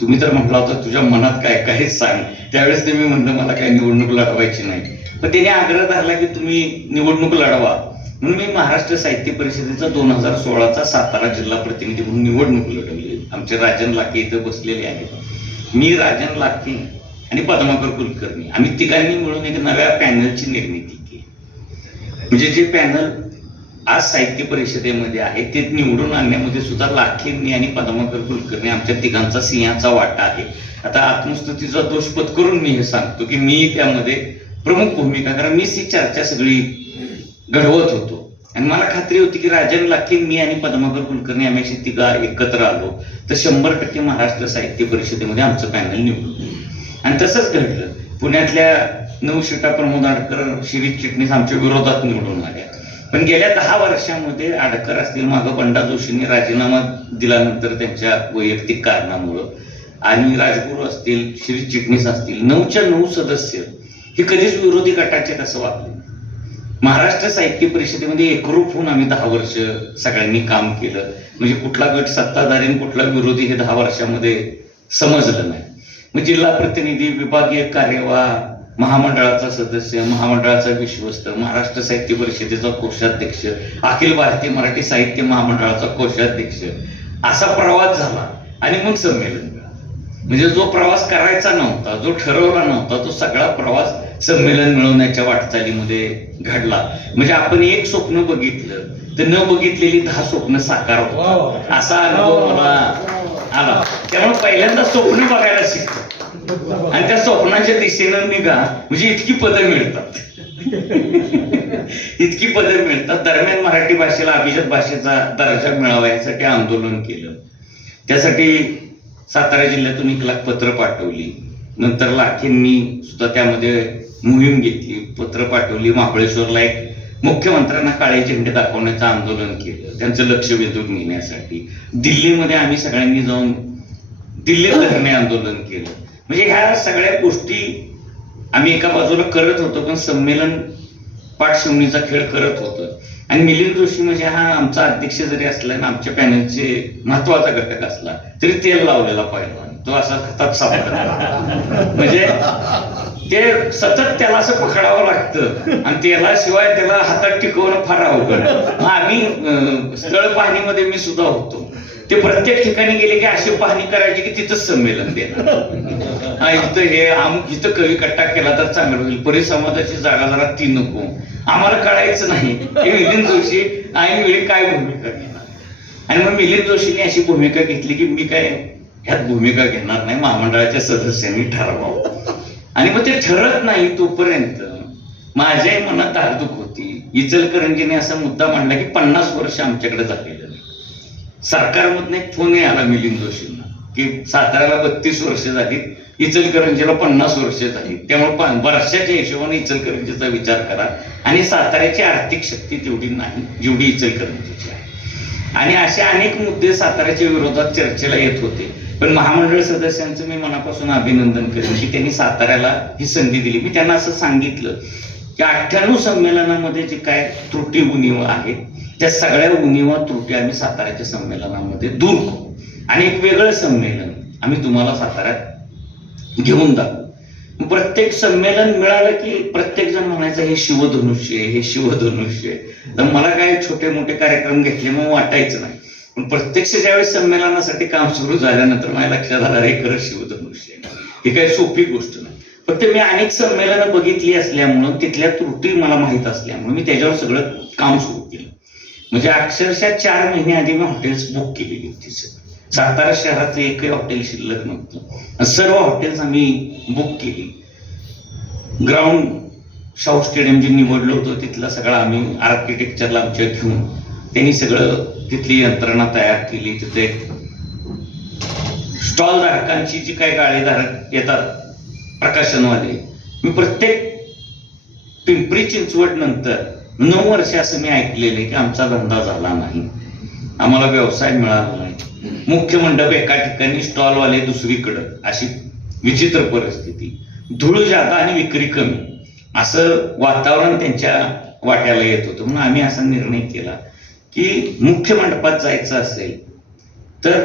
तुम्ही तर म्हटला होता तुझ्या मनात काय काय सांग. त्यावेळेस ते मी म्हणलं मला काय निवडणूक लढवायची नाही, पण त्याने आग्रह धरला की तुम्ही निवडणूक लढवा. म्हणून मी महाराष्ट्र साहित्य परिषदेचा 2016चा सातारा जिल्हा प्रतिनिधी म्हणून निवडणूक लढवली. आमचे राजन लाखे इथं बसलेले आहेत. मी, राजन लाखे आणि पद्माकर कुलकर्णी आम्ही तिघांनी मिळून एक नव्या पॅनलची निर्मिती केली. म्हणजे जे पॅनल आज साहित्य परिषदेमध्ये आहे ते निवडून आणण्यामध्ये सुद्धा लाखेंनी आणि पद्माकर कुलकर्णी आमच्या तिघांचा सिंहाचा वाटा आहे. आता आत्मस्तुतीचा दोष पत्करून मी हे सांगतो की मी त्यामध्ये प्रमुख भूमिका, कारण मीच ही चर्चा सगळी घडवत होतो आणि मला खात्री होती की राजन लाखे, मी आणि पद्माकर कुलकर्णी आम्ही तिघा एकत्र आलो तर 100% महाराष्ट्र साहित्य परिषदेमध्ये आमचं पॅनल निवडून. आणि तसंच घडलं. पुण्यातल्या 9 सीटा प्रमोद आडकर, शिरीष चिटणीस आमच्या विरोधात निवडून आल्या. पण गेल्या 10 वर्षांमध्ये आडकर असतील, मागं बंडा जोशींनी राजीनामा दिल्यानंतर त्यांच्या वैयक्तिक कारणामुळं, आणि राजगुरू असतील, शिरीष चिटणीस असतील, 9च्या 9 सदस्य हे कधीच विरोधी गटाचे असं वागले. महाराष्ट्र साहित्य परिषदेमध्ये एकरूप होऊन आम्ही 10 वर्ष सगळ्यांनी काम केलं. म्हणजे कुठला गट सत्ताधारी आणि कुठला विरोधी हे 10 वर्षामध्ये समजलं नाही. मग जिल्हा प्रतिनिधी, विभागीय कार्यवाह, महामंडळाचा सदस्य, महामंडळाचा विश्वस्त, महाराष्ट्र साहित्य परिषदेचा कोषाध्यक्ष, अखिल भारतीय मराठी साहित्य महामंडळाचा कोषाध्यक्ष, असा प्रवास झाला आणि मग संमेलन. म्हणजे जो प्रवास करायचा नव्हता, जो ठरवला नव्हता, तो सगळा प्रवास संमेलन मिळवण्याच्या वाटचालीमध्ये घडला. म्हणजे आपण एक स्वप्न बघितलं तर न बघितलेली 10 स्वप्न साकार होतात, असा अनुभव मला आला. त्यामुळे पहिल्यांदा स्वप्न बघायला शिकतो आणि त्या स्वप्नाच्या दिशेनं निघा, म्हणजे इतकी पदं मिळतात. इतकी पदं मिळतात. दरम्यान मराठी भाषेला अभिजात भाषेचा दर्जा मिळावा यासाठी आंदोलन केलं. त्यासाठी सातारा जिल्ह्यातून 1 लाख पत्र पाठवली. नंतर लाखेंनी सुद्धा त्यामध्ये मोहीम घेतली, पत्र पाठवली. महाबळेश्वरला एक मुख्यमंत्र्यांना काळे झेंडे दाखवण्याचं आंदोलन केलं, त्यांचं लक्ष वेधून घेण्यासाठी. दिल्लीमध्ये आम्ही सगळ्यांनी जाऊन दिल्लीत धरणे आंदोलन केलं. म्हणजे ह्या सगळ्या गोष्टी आम्ही एका बाजूला करत होतो, पण संमेलन पाठशिवणीचा खेळ करत होतो. आणि मिलिंद जोशी म्हणजे हा आमचा अध्यक्ष जरी असला आणि आमच्या पॅनलचे महत्वाचा घटक असला तरी तेल लावलेला पाहिजे. तो असा हातात सापडला म्हणजे ते सतत त्याला असं पकडावं लागतं आणि तेलाशिवाय त्याला हातात टिकवणं फार अवघड. मग आम्ही स्थळ पाहणीमध्ये मी सुद्धा होतो. ते प्रत्येक ठिकाणी गेले की अशी पाहणी करायची की तिथंच संमेलन देणार. इथं हे इथं कवी कट्टा केला तर चांगलं होईल, परिसंवादाची जागा जरा ती नको. आम्हाला कळायचं नाही की मिलिंद जोशी ऐन वेळी काय भूमिका घेणार. आणि मग मिलिंद जोशीने अशी भूमिका घेतली की मी काय ह्यात भूमिका घेणार नाही, महामंडळाच्या सदस्यांनी ठरवावं. आणि मग ते ठरत नाही तोपर्यंत माझ्याही मनात धाकधूक होती. इचलकरंजीने असा मुद्दा मांडला की 50 वर्ष आमच्याकडे झालेलं नाही. सरकारमधून एक फोन आला मिलिंद जोशींना की साताऱ्याला 32 वर्ष झाली, इचलकरंजीला 50 वर्ष झाली, त्यामुळे वर्षाच्या हिशोबाने इचलकरंजीचा विचार करा. आणि साताऱ्याची आर्थिक शक्ती तेवढी नाही जेवढी इचलकरंजीची आहे. आणि असे अनेक मुद्दे साताऱ्याच्या विरोधात चर्चेला येत होते. पण महामंडळ सदस्यांचं मी मनापासून अभिनंदन करेन की त्यांनी साताऱ्याला ही संधी दिली. मी त्यांना असं सांगितलं की 98 संमेलनामध्ये जे काय त्रुटी उणीवा आहेत त्या सगळ्या उणीवा त्रुटी आम्ही साताऱ्याच्या संमेलनामध्ये दूर करू आणि एक वेगळं संमेलन आम्ही तुम्हाला साताऱ्यात घेऊन दाखवू. प्रत्येक संमेलन मिळालं की प्रत्येक जण म्हणायचं हे शिवधनुष्य आहे, हे शिवधनुष्य आहे. तर मला काय छोटे मोठे कार्यक्रम घेतले मग वाटायचं नाही. पण प्रत्यक्ष ज्यावेळेस संमेलनासाठी काम सुरू झाल्यानंतर माझ्या लक्षात आलं हे खरं शिवधनुष्य आहे. ही काही सोपी गोष्ट नाही. फक्त मी अनेक संमेलनं बघितली असल्यामुळं तिथल्या त्रुटी मला माहीत असल्यामुळे मी त्याच्यावर सगळं काम सुरू केलं. म्हणजे अक्षरशः 4 महिने आधी मी हॉटेल्स बुक केलेली होती. सातारा शहरातलं एकही हॉटेल शिल्लक नव्हतं. सर्व हॉटेल्स आम्ही बुक केली. ग्राउंड शाहू स्टेडियम जे निवडलं होतं तिथला सगळं आम्ही आर्किटेक्चरला आमच्या घेऊन त्यांनी सगळं तिथली यंत्रणा तयार केली. तिथे स्टॉल धारकांची जी काही गाळेधारक येतात प्रकाशनवाले, मी प्रत्येक पिंपरी चिंचवड नंतर 9 वर्ष असं मी ऐकलेलं आहे की आमचा धंदा झाला नाही, आम्हाला व्यवसाय मिळाला नाही. मुख्य मंडप एका ठिकाणी, स्टॉलवाले दुसरीकडं, अशी विचित्र परिस्थिती, धूळ जादा आणि विक्री कमी असं वातावरण त्यांच्या वाट्याला येत होतं. म्हणून आम्ही असा निर्णय केला की मुख्य मंडपात जायचं असेल तर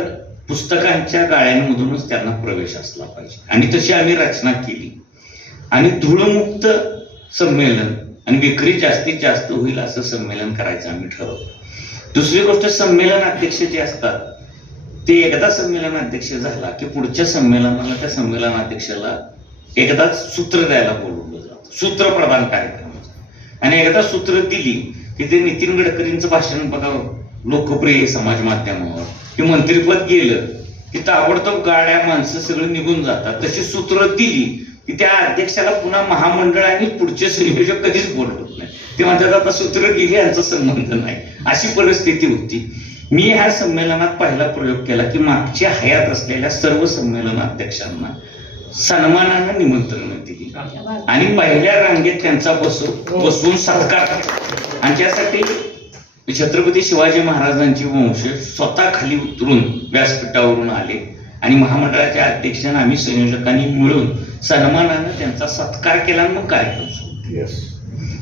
पुस्तकांच्या गाळ्यांमधूनच त्यांना प्रवेश असला पाहिजे. आणि तशी आम्ही रचना केली आणि धूळमुक्त संमेलन आणि विक्री जास्तीत जास्त होईल असं संमेलन करायचं आम्ही ठरवलं. दुसरी गोष्ट, संमेलन अध्यक्ष जे असतात ते एकदा संमेलनाध्यक्ष झाला की पुढच्या संमेलनाला त्या संमेलनाध्यक्षाला एकदाच सूत्र द्यायला बोलवलं जातं, सूत्रप्रदान कार्यक्रमाचं. आणि एकदा सूत्र दिली की ते नितीन गडकरींचं भाषण बघा लोकप्रिय समाज माध्यमावर की मंत्रिपद गेलं की ताबडतोब गाड्या माणसं सगळं निघून जातात. तशी सूत्र दिली की त्या अध्यक्षाला पुन्हा महामंडळ आणि पुढचे संयोजक कधीच बोलवत नाही. ते म्हणतात आता सूत्र गेली, यांचा संबंध नाही. अशी परिस्थिती होती. मी ह्या संमेलनात पहिला प्रयोग केला की मागच्या हयात असलेल्या सर्व संमेलनाध्यक्षांना सन्मानानं निमंत्रण दिली आणि पहिल्या रांगेत त्यांचा बसवून सत्कार केला. आणि त्यासाठी छत्रपती शिवाजी महाराजांची वंशज स्वतः खाली उतरून व्यासपीठावरून आले आणि महामंडळाच्या अध्यक्षांना आम्ही संयोजकांनी मिळून सन्मानानं त्यांचा सत्कार केला आणि मग कार्यक्रम सुरू.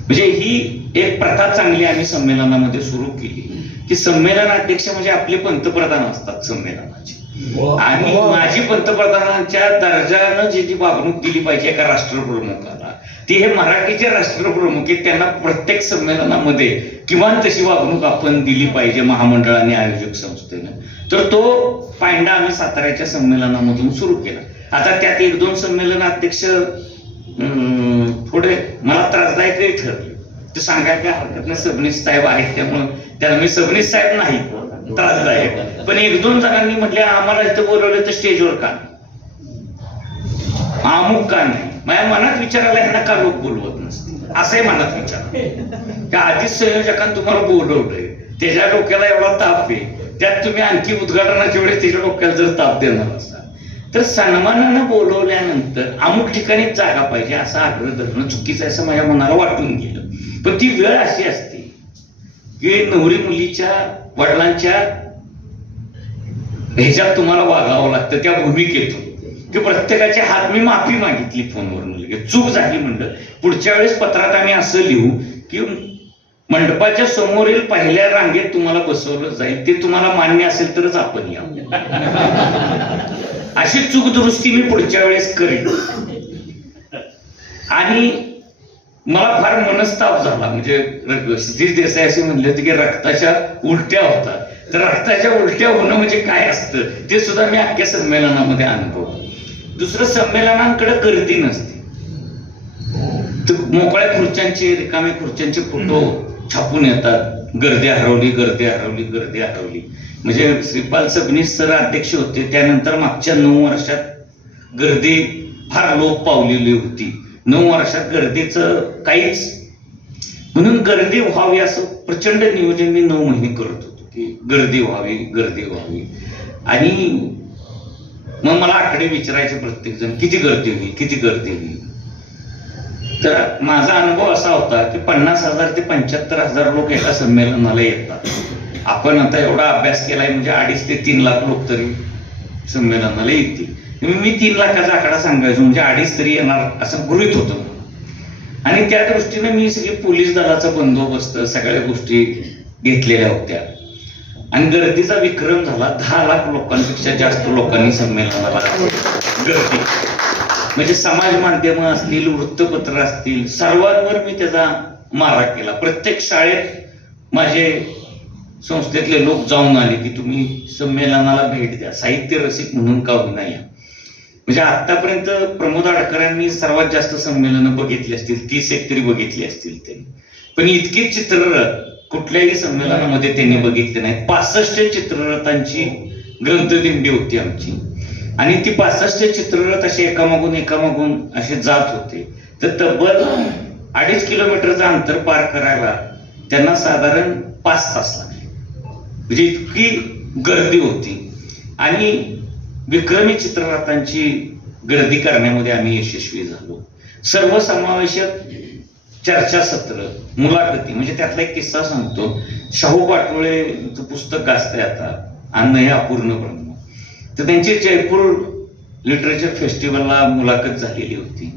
म्हणजे ही एक प्रथा चांगली आम्ही संमेलनामध्ये सुरू केली की संमेलनाध्यक्ष म्हणजे आपले पंतप्रधान असतात संमेलनाचे. आणि माजी पंतप्रधानांच्या दर्जानं जी वागणूक दिली पाहिजे एका राष्ट्रप्रमुखाला, ती हे मराठीचे राष्ट्रप्रमुख आहेत, त्यांना प्रत्येक संमेलनामध्ये किमान तशी वागणूक आपण दिली पाहिजे महामंडळाने, आयोजक संस्थेनं. तर तो पायंडा आम्ही साताऱ्याच्या संमेलनामधून सुरू केला. आता त्यात 1-2 संमेलनाध्यक्ष थोडे मला त्रासदायकही ठरले. ते सांगायला काय हरकत नाही, सबनीस साहेब आहेत त्यामुळं त्याला मी सबनीस साहेब नाही त्रासदायक. पण 1-2 जणांनी म्हटले आम्हाला इथं बोलवलं तर स्टेजवर का अमुक का नाही. माझ्या मनात विचारायला ह्यांना का लोक बोलवत नसते. असंही मनात विचार त्या आधीच संयोजकांनी तुम्हाला बोलवलंय, त्याच्या डोक्याला एवढा ताप आहे, त्यात तुम्ही आणखी उद्घाटनाच्या वेळेस त्याच्या डोक्याला जर ताप देणार असाल तर सन्मानानं बोलवल्यानंतर अमुक ठिकाणी जागा पाहिजे असा आग्रह धरणं चुकीचं आहे असं माझ्या मनाला वाटून गेलं. पण ती वेळ अशी असते की नवरी मुलीच्या वडिलांच्या ह्याच्यात तुम्हाला वागावं लागतं, त्या भूमिकेतून की प्रत्येकाचे हात मी माफी मागितली फोनवर, चूक झाली म्हणलं पुढच्या वेळेस पत्रात आम्ही असं लिहू की मंडपाच्या समोरील पहिल्या रांगेत तुम्हाला बसवलं जाईल, ते तुम्हाला मान्य असेल तरच आपण या. अशी चूक दुरुस्ती मी पुढच्या वेळेस करेन. आणि मला फार मनस्ताप झाला, म्हणजे सतीश देसाई असे म्हणले होते की रक्ताच्या उलट्या होतात, तर रक्ताच्या उलट्या होणं म्हणजे काय असतं ते सुद्धा मी अख्ख्या संमेलनामध्ये अनुभव. दुसरं, संमेलनांकडे गर्दी नसते, तर मोकळ्या खुर्च्यांचे रिकाम्या खुर्च्यांचे फोटो छापून येतात, गर्दी हरवली गर्दी हरवली गर्दी हरवली. म्हणजे श्रीपाल सबनीस सर अध्यक्ष होते, त्यानंतर मागच्या 9 वर्षात गर्दी फार लोप पावलेली होती. 9 वर्षात गर्दीचं काहीच, म्हणून गर्दी व्हावी असं प्रचंड नियोजन मी 9 महिने करत होतो की गर्दी व्हावी गर्दी व्हावी. आणि मग मला आकडे विचारायचे प्रत्येक जण किती गर्दी होईल किती गर्दी होईल. तर माझा अनुभव असा होता की 50,000 ते 75,000 लोक एका संमेलनाला येतात. आपण आता एवढा अभ्यास केलाय म्हणजे 2.5 ते 3 लाख लोक तरी संमेलनाला येतील. मी 3 लाखाचा आकडा सांगायचो, म्हणजे 2.5 तरी येणार असं गृहीत होतं. आणि त्या दृष्टीने मी सगळी पोलीस दलाचा बंदोबस्त सगळ्या गोष्टी घेतलेल्या होत्या. आणि गर्दीचा विक्रम झाला. 10 लाख लोकांपेक्षा जास्त लोकांनी संमेलनाला गर्दी, म्हणजे समाज माध्यम असतील, वृत्तपत्र असतील, सर्वांवर मी त्याचा मारा केला. प्रत्येक शाळेत माझे संस्थेतले लोक जाऊन आले की तुम्ही संमेलनाला भेट द्या, साहित्य रसिक म्हणून का होईना या. म्हणजे आतापर्यंत प्रमोद आडकरांनी सर्वात जास्त संमेलनं बघितली असतील, 30 तरी बघितली असतील त्यांनी. पण इतकी चित्ररथ कुठल्याही संमेलनामध्ये त्यांनी बघितले नाहीत. 65 चित्ररथांची ग्रंथदिंडी होती आमची. आणि ती 65 चित्ररथ असे एकामागून असे जात होते. तर तब्बल 2.5 किलोमीटरचं अंतर पार करायला त्यांना साधारण 5 तास लागले. म्हणजे इतकी गर्दी होती. आणि विक्रमी चित्ररथांची गर्दी करण्यामध्ये आम्ही यशस्वी झालो. सर्वसमावेशक चर्चासत्र, मुलाखती, म्हणजे त्यातला एक किस्सा सांगतो. शाहू पाटोळेचं पुस्तक गाजतंय आता, अन्न हे अपूर्ण ब्रह्म. तर त्यांची जयपूर लिटरेचर फेस्टिवलला मुलाखत झालेली होती.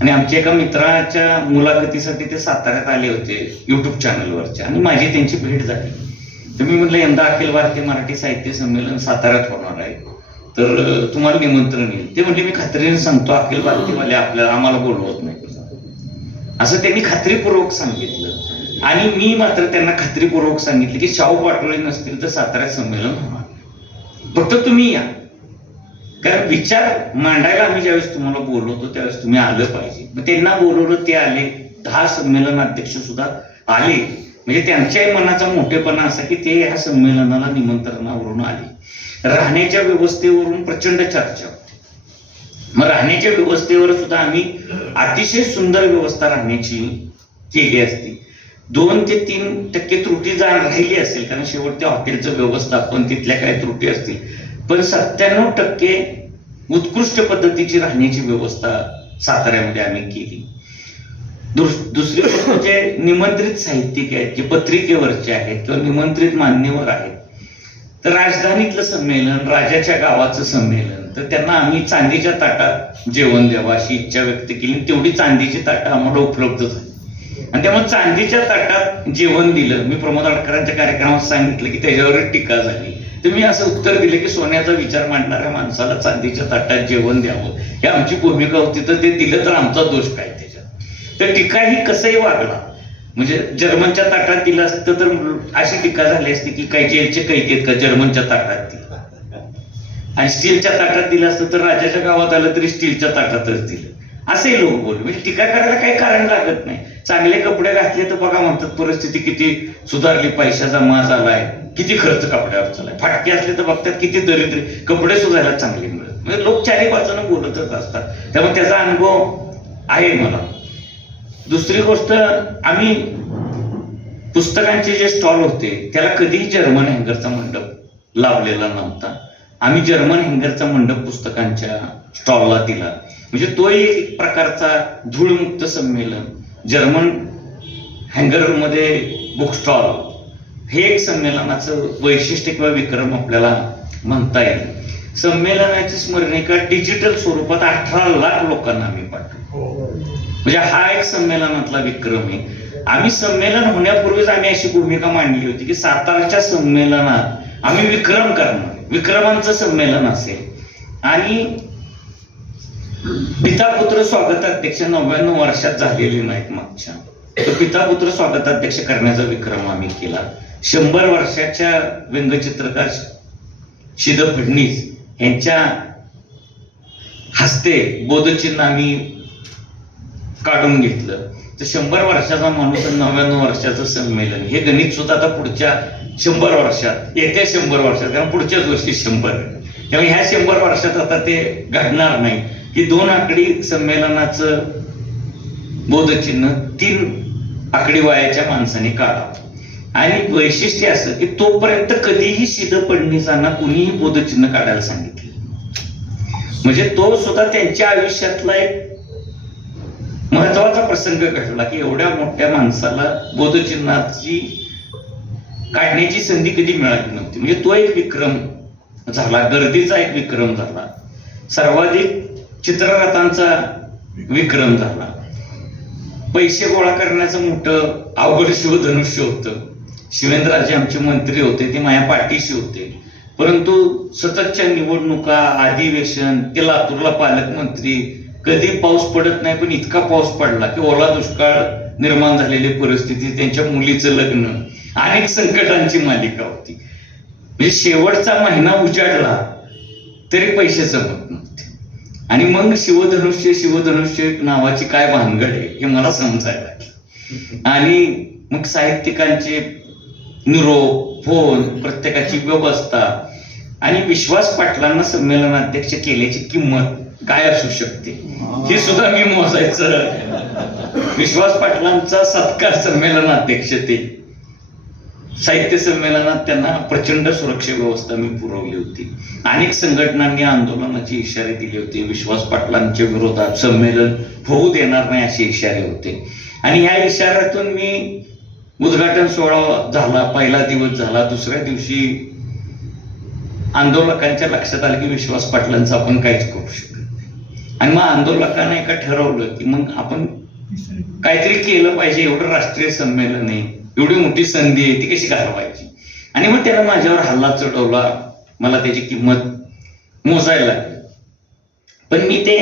आणि आमच्या एका मित्राच्या मुलाखतीसाठी ते साताऱ्यात आले होते युट्यूब चॅनलवरच्या, आणि माझी त्यांची भेट झाली. तर मी म्हटलं यंदा अखिल भारतीय मराठी साहित्य संमेलन साताऱ्यात होणार आहे, तर तुम्हाला निमंत्रण येईल. ते म्हणजे मी खात्रीने सांगतो अखिल भारतीयवाले आम्हाला बोलवत नाही असं त्यांनी खात्रीपूर्वक सांगितलं. आणि मी मात्र त्यांना खात्रीपूर्वक सांगितलं की शाहू पाटोळे नसतील तर साताऱ्यात संमेलन होणार, फक्त तुम्ही या. कारण विचार मांडायला आम्ही ज्यावेळेस तुम्हाला बोलवतो त्यावेळेस तुम्ही आलं पाहिजे. मग त्यांना बोलवलं, ते आले. 10 संमेलनाध्यक्ष सुद्धा आले. म्हणजे त्यांच्याही मनाचा मोठेपणा असा की ते ह्या संमेलनाला निमंत्रणावरून आले. राहण्याच्या व्यवस्थेवरून प्रचंड चर्चा. मग राहण्याच्या व्यवस्थेवर सुद्धा आम्ही अतिशय सुंदर व्यवस्था राहण्याची केली असती. 2 ते 3% त्रुटी राहिली असेल, कारण शेवटच्या हॉटेलचं व्यवस्थापन, तिथल्या काही त्रुटी असतील. पण 97% उत्कृष्ट पद्धतीची राहण्याची व्यवस्था साताऱ्यामध्ये आम्ही केली. दुसरी गोष्ट म्हणजे निमंत्रित साहित्यिक आहेत, जे पत्रिकेवरचे आहेत किंवा निमंत्रित मान्यवर आहेत. तर राजधानीतलं संमेलन, राजाच्या गावाचं संमेलन, तर त्यांना आम्ही चांदीच्या ताटात जेवण द्यावं अशी इच्छा व्यक्त केली. तेवढी चांदीची ताटं आम्हाला उपलब्ध झाली. आणि त्यामुळे चांदीच्या ताटात जेवण दिलं. मी प्रमोद आडकरांच्या कार्यक्रमात सांगितलं की त्याच्यावर टीका झाली. तर मी असं उत्तर दिलं की सोन्याचा विचार मांडणाऱ्या माणसाला चांदीच्या ताटात जेवण द्यावं ही आमची भूमिका होती, तर ते दिलं तर आमचा दोष काय त्याच्यात. तर टीका ही कसंही वागला. म्हणजे जर्मनच्या ताटात दिलं असतं तर अशी टीका झाली असती की काही जेलचे कैदी आहेत का जर्मनच्या ताटात दिलं, आणि स्टीलच्या ताटात दिलं असतं तर राजाच्या गावात आलं तरी स्टीलच्या ताटातच दिलं, असे लोक बोलले. म्हणजे टीका करायला काही कारण लागत नाही. चांगले कपडे घातले तर बघा म्हणतात परिस्थिती किती सुधारली, पैशाचा माज आलाय, किती खर्च कपड्यावर चालाय. फाटके असले तर बघतात किती दरिद्री, कपडे सुधारायला चांगले मिळत. म्हणजे लोक चारी बाजूने बोलतच असतात. त्यामुळे त्याचा अनुभव आहे मला. दुसरी गोष्ट, आम्ही पुस्तकांचे जे स्टॉल होते त्याला कधीही जर्मन हँगरचा मंडप लावलेला नव्हता. आम्ही जर्मन हँगरचा मंडप पुस्तकांच्या स्टॉलला दिला. म्हणजे तो एक प्रकारचा धूळमुक्त संमेलन, जर्मन हँगरमध्ये बुक स्टॉल, हे एक संमेलनाचं वैशिष्ट्य किंवा विक्रम आपल्याला म्हणता येईल. संमेलनाची स्मरणिका डिजिटल स्वरूपात 18 लाख लोकांना आम्ही पाठवतो. म्हणजे हा एक संमेलनातला विक्रम आहे. आम्ही संमेलन होण्यापूर्वीच आम्ही अशी भूमिका मांडली होती की साताराच्या संमेलनात आम्ही विक्रम करणार, विक्रमांचं संमेलन असेल. आणि पिता पुत्र स्वागताध्यक्ष 99 वर्षात झालेली नाहीत मागच्या, तर पिता पुत्र स्वागताध्यक्ष करण्याचा विक्रम आम्ही केला. 100 वर्षाच्या व्यंगचित्रकार शिद फडणीस यांच्या हस्ते बोधचिन्ह आम्ही काढून घेतलं. तर 100 वर्षाचा माणूस 99 वर्षाचं संमेलन, हे गणित सुद्धा आता पुढच्या 100 वर्षात, येत्या 100 वर्षात, कारण पुढच्याच वर्षी 100, त्यामुळे ह्या 100 वर्षात आता ते घडणार नाही की 2 आकडी संमेलनाचं बोधचिन्ह 3 आकडी वयाच्या माणसाने काढावं. आणि वैशिष्ट्य असं की तोपर्यंत कधीही शिद फडणीसांना कुणीही बोधचिन्ह काढायला सांगितलं. म्हणजे तो सुद्धा त्यांच्या आयुष्यातला एक महत्वाचा प्रसंग घडला की एवढ्या मोठ्या माणसाला बोधचिन्हाची काढण्याची संधी कधी मिळाली नव्हती. म्हणजे तो एक विक्रम झाला, गर्दीचा एक विक्रम झाला, सर्वाधिक चित्ररथांचा विक्रम झाला. पैसे गोळा करण्याचं मोठं अवघड शिवधनुष्य होतं. शिवेंद्रराजे आमचे मंत्री होते, ते माझ्या पाठीशी होते. परंतु सततच्या निवडणुका, अधिवेशन, ते लातूरला पालकमंत्री, कधी पाऊस पडत नाही पण इतका पाऊस पडला की ओला दुष्काळ निर्माण झालेली परिस्थिती, त्यांच्या मुलीचं लग्न, अनेक संकटांची मालिका होती. म्हणजे शेवटचा महिना उजाडला तरी पैसे जमत नव्हते. आणि मग शिवधनुष्य नावाची काय भानगड आहे हे मला समजायला लागलं. आणि मग साहित्यिकांचे निरोप, फोन, प्रत्येकाची व्यवस्था, आणि विश्वास पाटलांना संमेलनाध्यक्ष केल्याची किंमत काय असू शकते हे सुद्धा मी मोजायचं. विश्वास पाटलांचा सत्कार संमेलनाध्यक्ष, ते साहित्य संमेलनात त्यांना प्रचंड सुरक्षा व्यवस्था मी पुरवली होती. अनेक संघटनांनी आंदोलनाचे इशारे दिले होते. विश्वास पाटलांच्या विरोधात संमेलन होऊ देणार नाही असे इशारे होते. आणि ह्या इशाऱ्यातून मी उद्घाटन सोहळा झाला, पहिला दिवस झाला, दुसऱ्या दिवशी आंदोलकांच्या लक्षात आलं की विश्वास पाटलांचं आपण काहीच करू शकत नाही. आणि मग आंदोलकांना एका ठरवलं की मग आपण काहीतरी केलं पाहिजे. एवढं राष्ट्रीय संमेलन आहे, एवढी मोठी संधी आहे, ती कशी घालवायची. आणि मग त्यानं माझ्यावर हल्ला चढवला. मला त्याची किंमत मोजायला लागली. पण मी ते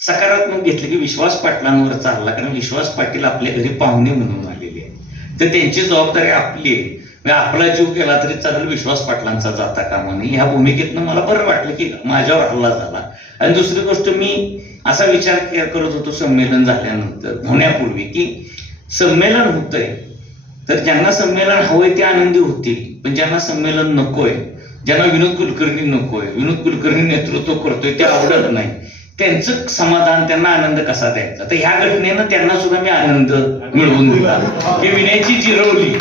सकारात्मक घेतले की विश्वास पाटलांवरचा हल्ला, कारण विश्वास पाटील आपल्या घरी पाहुणे म्हणून आलेले आहेत, तर त्यांची जबाबदारी आपली आहे. आपला जीव गेला तरी चालेल, विश्वास पाटलांचा जाता कामा नये. ह्या भूमिकेतनं मला बरं वाटलं की माझ्यावर हल्ला झाला. आणि दुसरी गोष्ट, मी असा विचार करत होतो संमेलन झाल्यानंतर, होण्यापूर्वी, की संमेलन होतंय तर ज्यांना संमेलन हवंय ते आनंदी होतील, पण ज्यांना संमेलन नकोय, ज्यांना विनोद कुलकर्णी नकोय, विनोद कुलकर्णी नेतृत्व करतोय ते आवडत नाही, त्यांचं समाधान, त्यांना आनंद कसा द्यायचा. तर ह्या घटनेनं त्यांना सुद्धा मी आनंद मिळवून दिला. हे विनयची जिरवली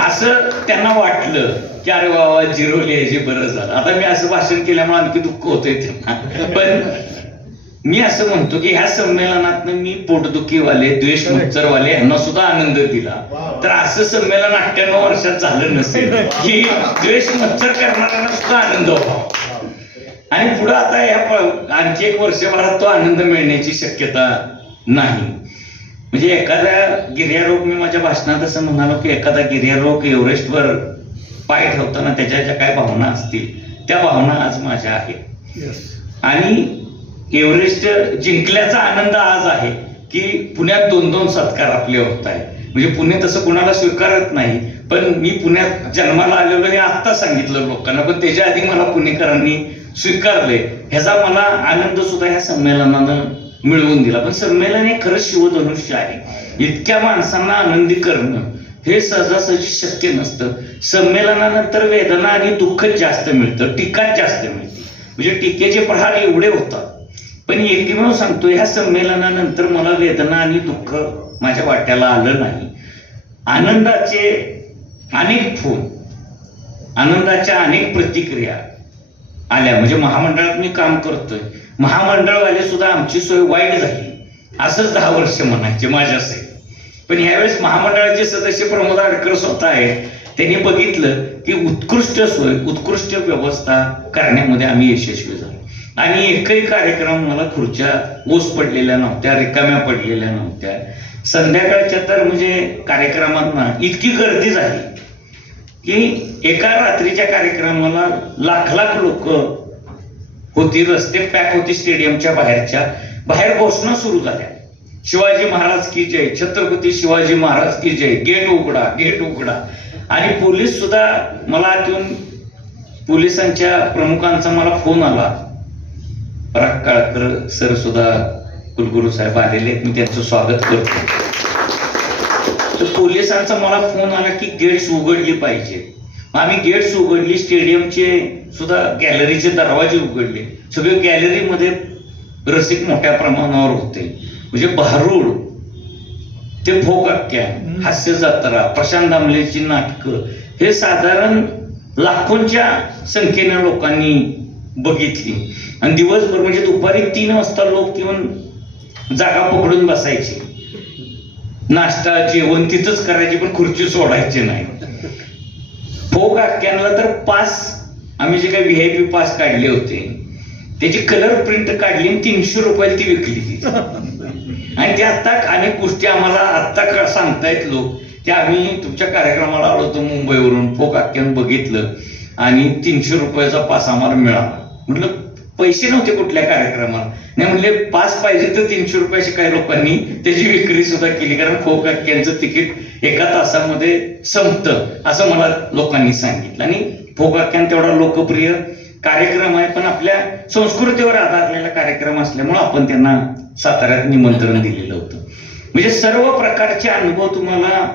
असं त्यांना वाटलं की अरे वा जिरवली आहे, जे बरं झालं. आता मी असं भाषण केल्यामुळे आणखी दुःख होतंय त्यांना. पण मी असं म्हणतो की ह्या संमेलनातनं मी पोटदुखीवाले, द्वेषमुच्चरवाले यांना सुद्धा आनंद दिला. तर असं संमेलन 98 वर्षात झालं नसेल की द्वेषमुच्चर करणाऱ्यांना सुद्धा आनंद व्हावा. आणि पुढे आता या आणखी 1 वर्षभरात तो आनंद मिळण्याची शक्यता नाही. म्हणजे एखाद्या गिर्यारोहक, मी माझ्या भाषणात असं म्हणालो की एखादा गिर्यारोहक एव्हरेस्टवर पाय ठेवताना त्याच्या ज्या काय भावना असतील त्या भावना आज माझ्या आहेत. आणि एव्हरेस्ट जिंकल्याचा आनंद आज आहे की पुण्यात 2-2 सत्कार आपले होत आहेत. म्हणजे पुणे तसं कुणाला स्वीकारत नाही, पण मी पुण्यात जन्माला आलेलो हे आत्ता सांगितलं लोकांना, पण त्याच्या आधी मला पुणेकरांनी स्वीकारले. ह्याचा मला आनंद सुद्धा ह्या संमेलनानं मिळवून दिला. पण संमेलन हे खरंच शिवधनुष्य आहे. इतक्या माणसांना आनंदी करणं हे सहजासहजी शक्य नसतं. संमेलनानंतर वेदना आणि दुःख जास्त मिळतं, टीका जास्त मिळते. म्हणजे टीकेचे प्रहार एवढे होतात. पण एकमेव सांगतो, ह्या संमेलनानंतर मला वेदना आणि दुःख माझ्या वाट्याला आलं नाही. आनंदाचे अनेक फोन, आनंदाच्या अनेक प्रतिक्रिया आल्या. म्हणजे महामंडळात मी काम करतोय, महामंडळवाले सुद्धा आमची सोय वाईट झाली असंच 10 वर्ष म्हणायचे माझ्यासाठी. पण ह्यावेळेस महामंडळाचे सदस्य प्रमोद आडकर स्वतः आहेत, त्यांनी बघितलं की उत्कृष्ट सोय, उत्कृष्ट व्यवस्था करण्यामध्ये आम्ही यशस्वी झालो. आणि एकही कार्यक्रम मला खुर्च्या ओस पडलेल्या नव्हत्या, रिकाम्या पडलेल्या नव्हत्या. संध्याकाळच्या तर म्हणजे कार्यक्रमांना इतकी गर्दी झाली की एका रात्रीच्या कार्यक्रमाला लाख लोक होती, रस्ते पॅक होती, स्टेडियमच्या बाहेर घोषणा सुरू झाल्या, शिवाजी महाराज की जय, छत्रपती शिवाजी महाराज की जय, गेट उघडा, गेट उघडा. आणि पोलीस सुद्धा मला येऊन, पोलिसांच्या प्रमुखांचा मला फोन आला, पराग काळकर सर सुद्धा कुलगुरू साहेब आलेले आहेत, मी त्यांचं स्वागत करतो. तर पोलिसांचा मला फोन आला की गेट्स उघडली पाहिजे. आम्ही गेट्स उघडली, स्टेडियमचे सुद्धा गॅलरीचे दरवाजे उघडले, सगळे गॅलरीमध्ये रसिक मोठ्या प्रमाणावर होते. म्हणजे भारूड ते फोक आख्यान, हास्य जत्रा, प्रशांत दामलेची नाटकं, हे साधारण लाखोंच्या संख्येने लोकांनी बघितली. आणि दिवसभर म्हणजे दुपारी 3 वाजता लोक येऊन जागा पकडून बसायचे, नाश्ता जेवण तिथंच करायचे, पण खुर्ची सोडायचे नाही. फोक आख्यानला तर पास, आम्ही जे काही VIP पास काढले होते त्याची कलर प्रिंट काढली आणि 300 रुपयाला ती विकली ती. आणि ते आता अनेक गोष्टी आम्हाला आत्ता सांगतायत लोक की आम्ही तुमच्या कार्यक्रमाला आलो होतो मुंबईवरून, फोक आख्यान बघितलं आणि 300 रुपयाचा पास आम्हाला मिळाला. म्हटलं पैसे नव्हते कुठल्या कार्यक्रमाला, नाही म्हणले पास पाहिजे तर 300 रुपयाची काही लोकांनी त्याची विक्री सुद्धा केली, कारण फोक आख्यानचं तिकीट 1 तासामध्ये संपतं असं मला लोकांनी सांगितलं. आणि फोक आख्यान तेवढा लोकप्रिय कार्यक्रम आहे, पण आपल्या संस्कृतीवर आधारलेला कार्यक्रम असल्यामुळे आपण त्यांना साताऱ्यात निमंत्रण दिलेलं होतं. म्हणजे सर्व प्रकारचे अनुभव तुम्हाला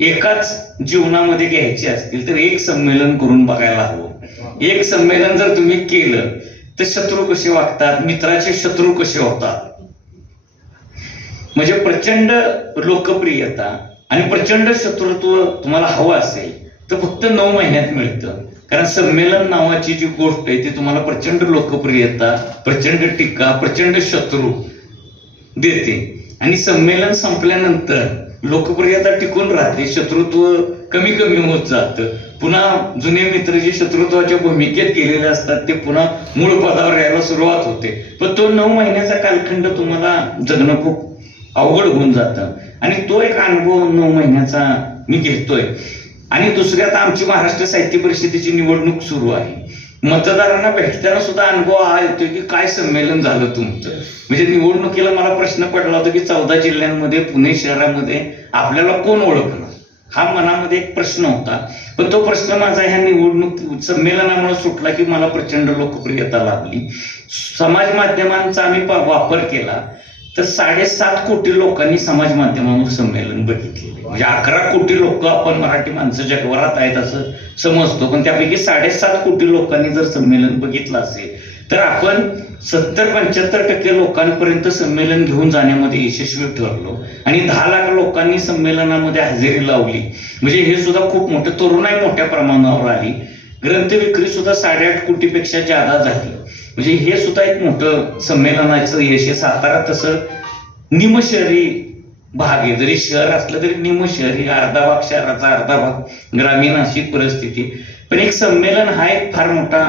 एकाच जीवनामध्ये घ्यायचे असतील तर एक संमेलन करून बघायला हवं. एक संमेलन जर तुम्ही केलं तर शत्रू कसे वागतात, मित्राचे शत्रू कसे होतात. म्हणजे प्रचंड लोकप्रियता आणि प्रचंड शत्रुत्व तुम्हाला हवं असेल तर फक्त 9 महिन्यात मिळतं. कारण संमेलन नावाची जी गोष्ट आहे ती तुम्हाला प्रचंड लोकप्रियता, प्रचंड टीका, प्रचंड शत्रू देते. आणि संमेलन संपल्यानंतर लोकप्रियता टिकून राहते, शत्रुत्व कमी होत जातं. पुन्हा जुने मित्र जे शत्रुत्वाच्या भूमिकेत गेलेले असतात ते पुन्हा मूळ पदावर यायला सुरुवात होते. पण तो 9 महिन्याचा कालखंड तुम्हाला जगणं खूप अवघड होऊन जातं. आणि तो एक अनुभव 9 महिन्याचा मी घेतोय. आणि दुसऱ्यात आमची महाराष्ट्र साहित्य परिषदेची निवडणूक सुरू आहे. मतदारांना भेटताना सुद्धा अनुभव हा येतोय की काय संमेलन झालं तुमचं. म्हणजे निवडणुकीला मला प्रश्न पडला होता की 14 जिल्ह्यांमध्ये, पुणे शहरामध्ये आपल्याला कोण ओळखणार, हा मनामध्ये एक प्रश्न होता. पण तो प्रश्न माझा ह्या निवडणूक संमेलनामुळे सुटला की मला प्रचंड लोकप्रियता लाभली. समाज माध्यमांचा आम्ही वापर केला तर 7.5 कोटी लोकांनी समाज माध्यमांवर संमेलन बघितलेले. म्हणजे 11 कोटी लोक आपण मराठी माणसं जगभरात आहेत असं समजतो, पण त्यापैकी 7.5 कोटी लोकांनी जर संमेलन बघितलं असेल तर आपण 70-75% लोकांपर्यंत संमेलन घेऊन जाण्यामध्ये यशस्वी ठरलो. आणि 10 लाख लोकांनी संमेलनामध्ये हजेरी लावली. म्हणजे हे सुद्धा खूप मोठं, तरुणाई मोठ्या प्रमाणावर आली. ग्रंथ विक्री सुद्धा 8.5 कोटीपेक्षा जादा झाली. म्हणजे हे सुद्धा एक मोठं संमेलनाचं यश आहे. सातारा तसं निमशहरी भाग आहे, जरी शहर असलं तरी निमशहरी, अर्धा भाग शहराचा, अर्धा भाग ग्रामीण अशी परिस्थिती. पण एक संमेलन हा एक फार मोठा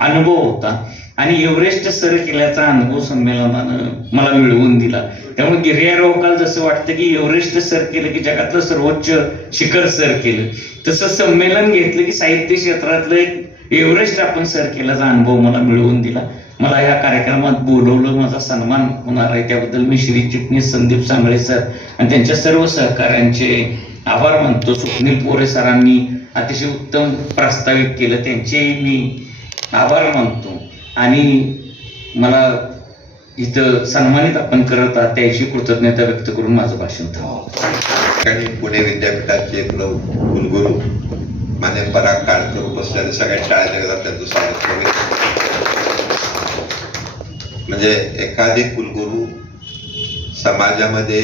अनुभव होता. आणि एव्हरेस्ट सर केल्याचा अनुभव संमेलनानं मला मिळवून दिला. त्यामुळे गिर्यारोहकाल जसं वाटतं की एव्हरेस्ट सर केलं की जगातलं सर्वोच्च शिखर सर केलं, तसं संमेलन घेतलं की साहित्य क्षेत्रातलं एक एव्हरेस्ट आपण सर केल्याचा अनुभव मला मिळवून दिला. मला या कार्यक्रमात बोलवलं, माझा सन्मान होणार आहे, त्याबद्दल मी श्री चिटणीस संदीप सांगळे सर आणि त्यांच्या सर्व सहकाऱ्यांचे आभार मानतो. स्वप्नील पोरे सरांनी अतिशय उत्तम प्रास्ताविक केलं, त्यांचे मी आभार मानतो. आणि मला इथं सन्मानित आपण करत आहात त्याची कृतज्ञता व्यक्त करून माझं भाषण थांबवतो. आणि पुणे विद्यापीठाचे कुलगुरू मान्य पराग काळकर उपस्थित सगळ्या शाळेत त्यांचं स्वागत करेल. म्हणजे एखादे कुलगुरू समाजामध्ये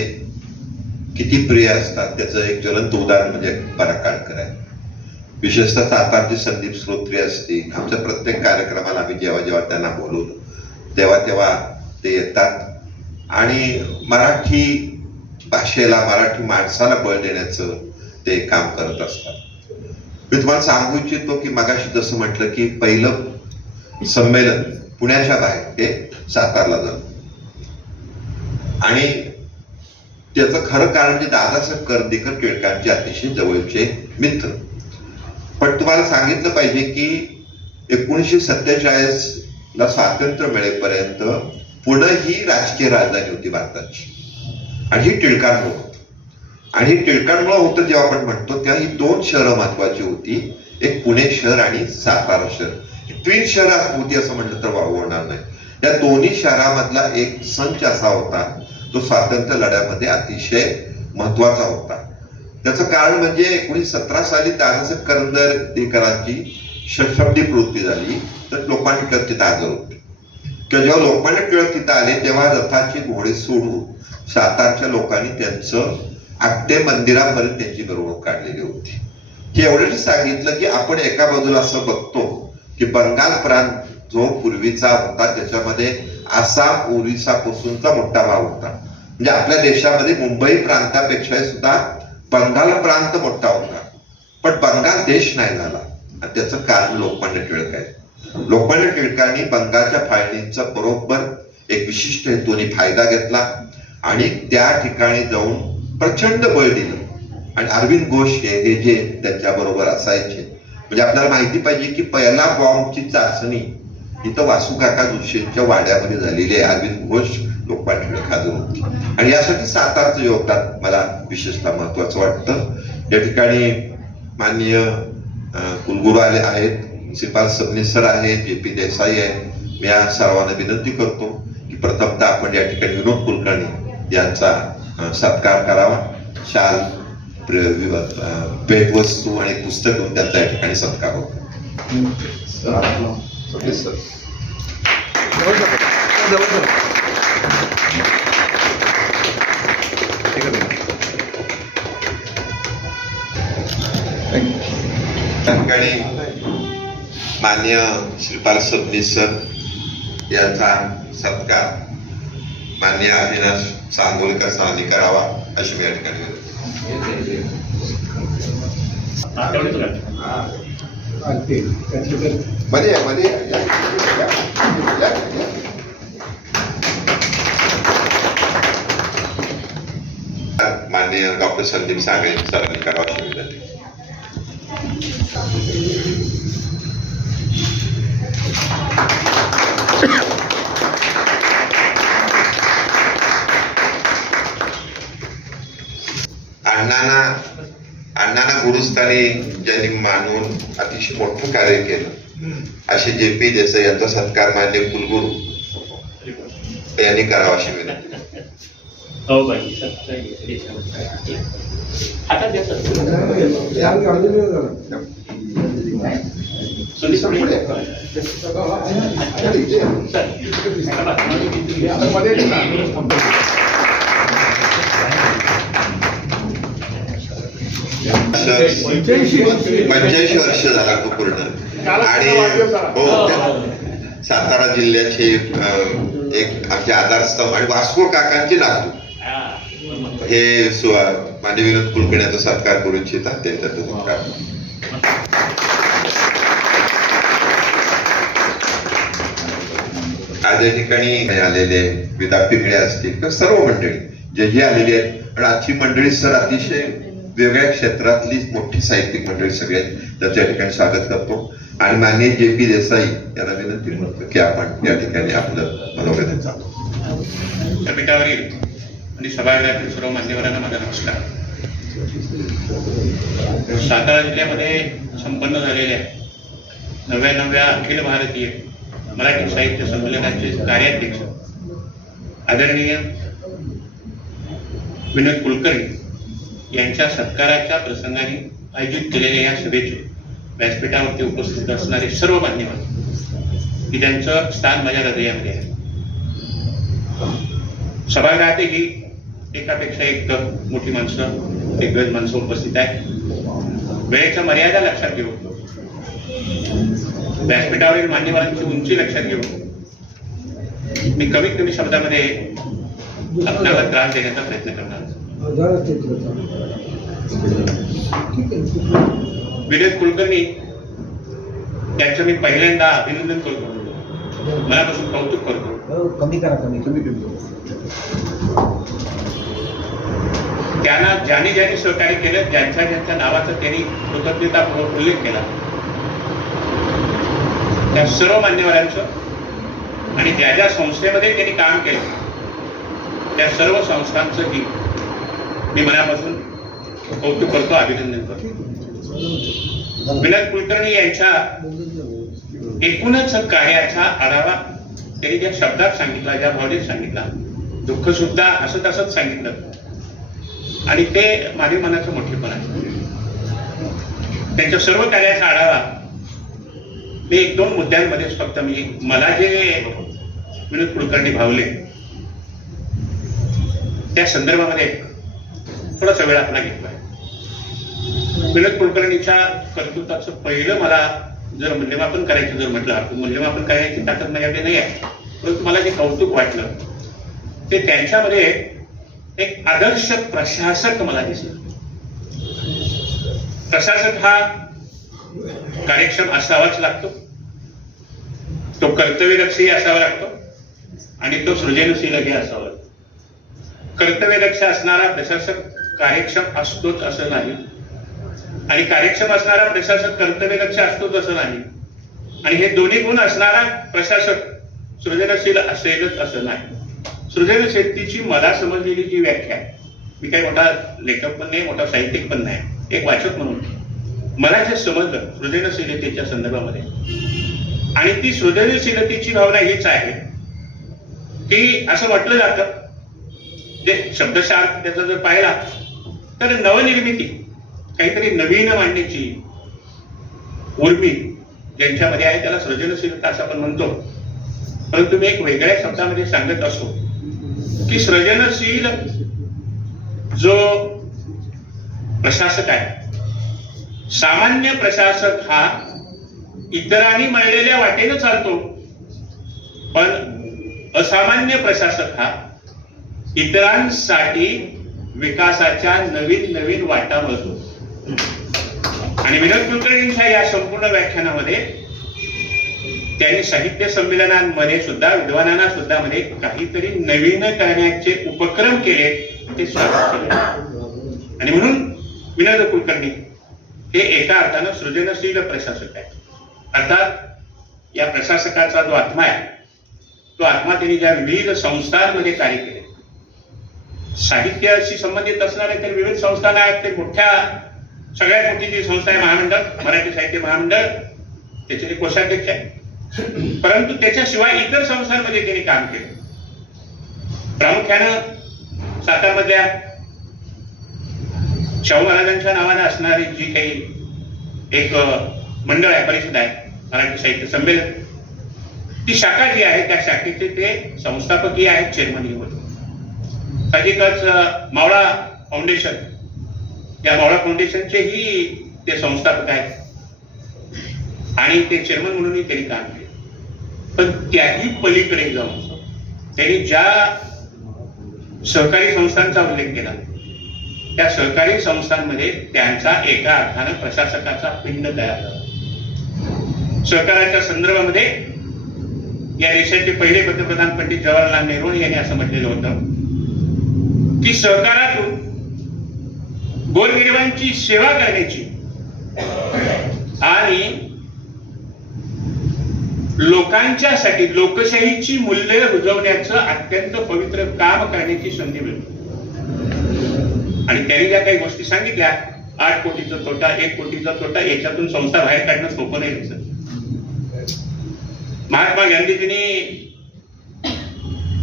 किती प्रिय असतात त्याचं एक ज्वलंत उदाहरण म्हणजे पराकाळकर आहे. विशेषतः सातारची संदीप श्रोत्री असतील, आमच्या प्रत्येक कार्यक्रमाला आम्ही जेव्हा जेव्हा त्यांना बोलवतो तेव्हा ते येतात आणि मराठी भाषेला, मराठी माणसाला बळ देण्याचं ते काम करत असतात. मी तुम्हाला सांगू इच्छितो की मगाशी जसं म्हटलं की पहिलं संमेलन पुण्याच्या बाहेर हे सातारला झालं आणि त्याचं खरं कारण म्हणजे दादासाहेब कर्दीकर टिळकांचे अतिशय जवळचे मित्र. पण तुम्हाला सांगितलं पाहिजे की 1947 ला स्वातंत्र्य मिळेपर्यंत पुणे ही राजकीय राजधानी होती भारताची आणि ही टिळकांमुळे होती. आणि ही टिळकांमुळे होतं जेव्हा आपण म्हणतो तेव्हा ही 2 शहरं महत्वाची होती, एक पुणे शहर आणि सातारा शहर. ही ट्विन शहरं होती असं म्हटलं तर होणार नाही. या दोन्ही शहरामधला एक संच असा होता तो स्वातंत्र्य लढ्यामध्ये अतिशय महत्वाचा होता. त्याचं कारण म्हणजे 1917 साली दादासाहेब करंदीकरांची शताब्दी पूर्ती झाली तर लोकमान्य टिळक तिथं हजर होते. किंवा जेव्हा लोकमान्य टिळक तिथं आले तेव्हा रथाचे घोडे सोडून सातारच्या लोकांनी त्यांचं आट्टे मंदिरापर्यंत त्यांची मिरवणूक काढलेली होती. हे एवढंच सांगितलं की आपण एका बाजूला असं बघतो की बंगाल प्रांत जो पूर्वीचा होता त्याच्यामध्ये आसाम ओरिसा पासूनचा मोठा भाग होता. म्हणजे आपल्या देशामध्ये मुंबई प्रांतापेक्षा सुद्धा बंगाल प्रांत मोठा होता, पण बंगाल देश नाही झाला आणि त्याचं कारण लोकमान्य टिळक आहे. लोकमान्य टिळकांनी बंगालच्या फाळणीचा बरोबर एक विशिष्ट हेतूने फायदा घेतला आणि त्या ठिकाणी जाऊन प्रचंड बळ दिलं. आणि अरविंद घोष हे जे त्यांच्या बरोबर असायचे, म्हणजे आपल्याला माहिती पाहिजे की पहिला बॉम्बची चाचणी इथं वासुकाका जोशींच्या वाड्यामध्ये झालेली आहे. अरविंद घोष लोकमान्य टिळक हजर होती आणि यासाठी सातारचं योगदान मला विशेषतः महत्वाचं वाटतं. या ठिकाणी माननीय कुलगुरू आले आहेत, प्रिन्सिपाल सबनीस सर आहेत, जे पी देसाई आहेत. मी या सर्वांना विनंती करतो की प्रथमतः आपण या ठिकाणी विनोद कुलकर्णी यांचा सत्कार करावा. शाल, भेटवस्तू आणि पुस्तक देऊन त्यांचा या ठिकाणी सत्कार होतो. त्या ठिकाणी माननीय श्रीपाल सबनीस सर यांचा सत्कार माननीय अविनाश सांगोलकर सरांनी करावा अशी मी या ठिकाणी माननीय डॉक्टर संदीप सांगळे सरांनी करावा अशी विनंती. अण्णांना गुरुस्थानी ज्यांनी मानून अतिशय मोठं कार्य केलं असे जे पी देसाई यांचा सत्कार मान्य कुलगुरू यांनी करावा अशी विनंती. पंच्याऐंशी वर्ष झाला तो पूर्ण आणि हो सातारा जिल्ह्याचे एक आमचे आधारस्तंभ आणि वासू काकांचे नातू हे मान्य विनोद कुलकर्णी यांचा सत्कार करू इच्छितात त्यांचा सत्कार. आज या ठिकाणी आलेले विद्यार्थी पिढ्या असतील किंवा सर्व मंडळी जे आलेली आहेत आणि आजची मंडळी सर अतिशय वेगळ्या क्षेत्रातली मोठी साहित्यिक मंडळी सगळे त्याच्या या ठिकाणी स्वागत करतो आणि माननीय जे पी देसाई यांना विनंती करतो की आपण या ठिकाणी आपलं मनोगत जातो. व्यासपीठावरील आणि सभागृहातील सर्व मान्यवरांना माझा नमस्कार. सातारा जिल्ह्यामध्ये संपन्न झालेल्या 99व्या अखिल भारतीय मराठी साहित्य संमेलनाचे कार्याध्यक्ष आदरणीय विनोद कुलकर्णी यांच्या सत्काराच्या प्रसंगाने आयोजित केलेल्या या सभेचे व्यासपीठावरती उपस्थित असणारे सर्व मान्यवर की त्यांचं स्थान माझ्या हृदयामध्ये आहे. सभागृहातही एकापेक्षा एक मोठी माणसं, दिग्गज माणसं उपस्थित आहेत. वेळेच्या मर्यादा लक्षात घेऊन, व्यासपीठावरील मान्यवरांची उंची लक्षात घेऊन मी कमीत कमी शब्दामध्ये आपल्याला त्रास देण्याचा प्रयत्न करणार. विनोद कुलकर्णी यांचं मी पहिल्यांदा अभिनंदन करतो, मनापासून कौतुक करतो. कमी करा. त्यांना ज्यांनी ज्यांनी सहकार्य केलं, ज्यांच्या नावाचा त्यांनी कृतज्ञतापूर्वक उल्लेख केला, त्या सर्व मान्यवरांचं आणि ज्या ज्या संस्थेमध्ये त्यांनी काम केलं त्या सर्व संस्थांचंही मी मनापासून कौतुक करतो, अभिनंदन करतो. विनोद कुलकर्णी यांच्या एकूणच कार्याचा आढावा त्यांनी ज्या शब्दात सांगितला, ज्या भावनेत सांगितला, दुःख सुद्धा असं तसंच सांगितलं आणि ते माझ्या मनाचं मोठेपण आहे. त्यांच्या सर्व कार्याचा आढावा मी 1-2 मुद्द्यांमध्येच फक्त मला जे विनोद कुलकर्णी भावले त्या संदर्भामध्ये थोडासा वेळ आपला घेतलाय. विनोद कुलकर्णीच्या कर्तृत्वाचं पहिलं मला जर मूल्यमापन करायचं जर म्हटलं, मूल्यमापन करायची ताकद माझ्याकडे नाही आहे, परंतु मला जे कौतुक वाटलं ते त्यांच्यामध्ये एक आदर्श प्रशासक मला दिसला. प्रशासक हा कार्यक्षम असावाच लागतो, तो कर्तव्यदक्षही असावा लागतो आणि तो सृजनशीलही असावा. कर्तव्यदक्ष असणारा प्रशासक कार्यक्षम असतोच असं नाही आणि कार्यक्षम असणारा प्रशासक कर्तव्यदक्ष असतोच असं नाही आणि हे दोन्ही गुण असणारा प्रशासक सृजनशील असेलच असं नाही. सृजनशीलतेची मला समजलेली जी व्याख्या, मी काही मोठा लेखक पण नाही, मोठा साहित्यिक पण नाही, एक वाचक म्हणून मला जे समजलं सृजनशीलतेच्या संदर्भामध्ये, आणि ती सृजनशीलतेची भावना हीच आहे की असं म्हटलं जातं, जे शब्दशः त्याचा जर पाहिला तर नवनिर्मिती, काहीतरी नवीन मांडण्याची उर्मी ज्यांच्यामध्ये आहे त्याला सृजनशीलता असं आपण म्हणतो. परंतु मी एक वेगळ्या शब्दामध्ये सांगत असतो की सृजनशील जो प्रशासक आहे, सामान्य प्रशासक हा इतरांनी मळलेल्या वाटेनं चालतो, पण असामान्य प्रशासक हा इतरांसाठी विकासाच्या नवीन नवीन वाटा मळतो. आणि विनोद कुलकर्णींच्या या संपूर्ण व्याख्यानामध्ये त्यांनी साहित्य संमेलनांमध्ये सुद्धा विद्वानांना सुद्धा मध्ये काहीतरी नवीन करण्याचे उपक्रम केले, ते स्वागत केले. आणि म्हणून विनोद कुलकर्णी हे एका अर्थानं सृजनशील प्रशासक आहे. अर्थात या प्रशासकाचा जो आत्मा आहे, तो आत्मा त्यांनी ज्या विविध संस्थांमध्ये कार्य केले, साहित्याशी संबंधित असणारे तर विविध संस्थांना आहेत. ते मोठ्या सगळ्यात मोठी जी संस्था आहे महामंडळ, मराठी साहित्य महामंडळ, त्याचे ते कोषाध्यक्ष आहे. परंतु त्याच्याशिवाय इतर संस्थांमध्ये त्यांनी काम केले. प्रामुख्यानं सातारमधल्या शाहू महाराजांच्या नावाने असणारी जी काही एक मंडळ आहे, परिषद आहे, मराठी साहित्य संमेलन, ती शाखा जी आहे त्या शाखेचे ते संस्थापकीय आहेत, चेअरमनही होते. साहजिकच मावळा फाउंडेशन, या मावळा फाउंडेशनचेही ते संस्थापक आहेत आणि ते चेअरमन म्हणूनही त्यांनी काम केले. पण त्याही पलीकडे जाऊन त्यांनी ज्या सहकारी संस्थांचा उल्लेख केला, त्या सहकारी संस्थांमध्ये त्यांचा एका अर्थानं प्रशासकाचा पिंड तयार झाला. सहकाराच्या संदर्भामध्ये या देशाचे पहिले पंतप्रधान पंडित जवाहरलाल नेहरू यांनी असं म्हटलेलं होतं की सहकारातून गोरगरिबांची सेवा करण्याची आणि लोकांच्यासाठी लोकशाहीची मूल्ये रुजवण्याचं अत्यंत पवित्र काम करण्याची संधी मिळते. आणि त्यांनी ज्या काही गोष्टी सांगितल्या, 8 कोटीचा तोटा, 1 कोटीचा तोटा, याच्यातून संस्था बाहेर काढणं सोपं नाही दिसत. महात्मा गांधीजींनी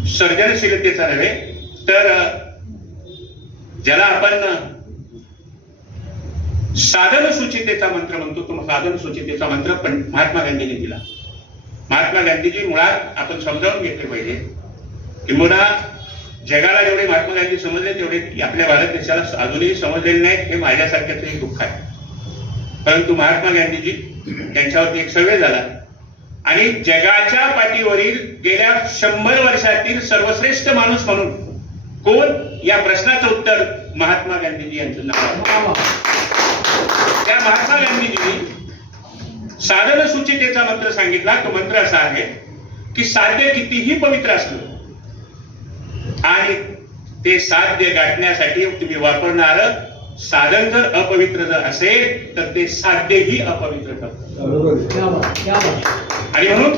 सर्जनशीलतेचा नव्हे तर ज्याला आपण साधन सूचितेचा मंत्र म्हणतो, तो साधन सूचितेचा मंत्र पण महात्मा गांधींनी दिला. महात्मा गांधीजी मुळात आपण समजावून घेतले पाहिजे, किंबहुना जगाला जेवढे महात्मा गांधी समजले तेवढे आपल्या भारत देशाला अजूनही समजलेले नाहीत. हे माझ्यासारख्याच एक दुःख आहे. परंतु महात्मा गांधीजी त्यांच्यावरती एक सर्वे झाला आणि जगाच्या पाठीवरील गेल्या 100 वर्षातील सर्वश्रेष्ठ माणूस म्हणून कोण, या प्रश्नाचं उत्तर महात्मा गांधीजी यांचं नाव आहे. त्या महात्मा गांधीजींनी साधन सुचितेचा मंत्र सांगितला. तो मंत्र असा आहे की साध्य कितीही पवित्र असलं आणि ते साध्य गाठण्यासाठी तुम्ही वापरणार साधन जर अपवित्र जर असेल तर ते साध्यही अपवित्र ठरतं. आणि म्हणून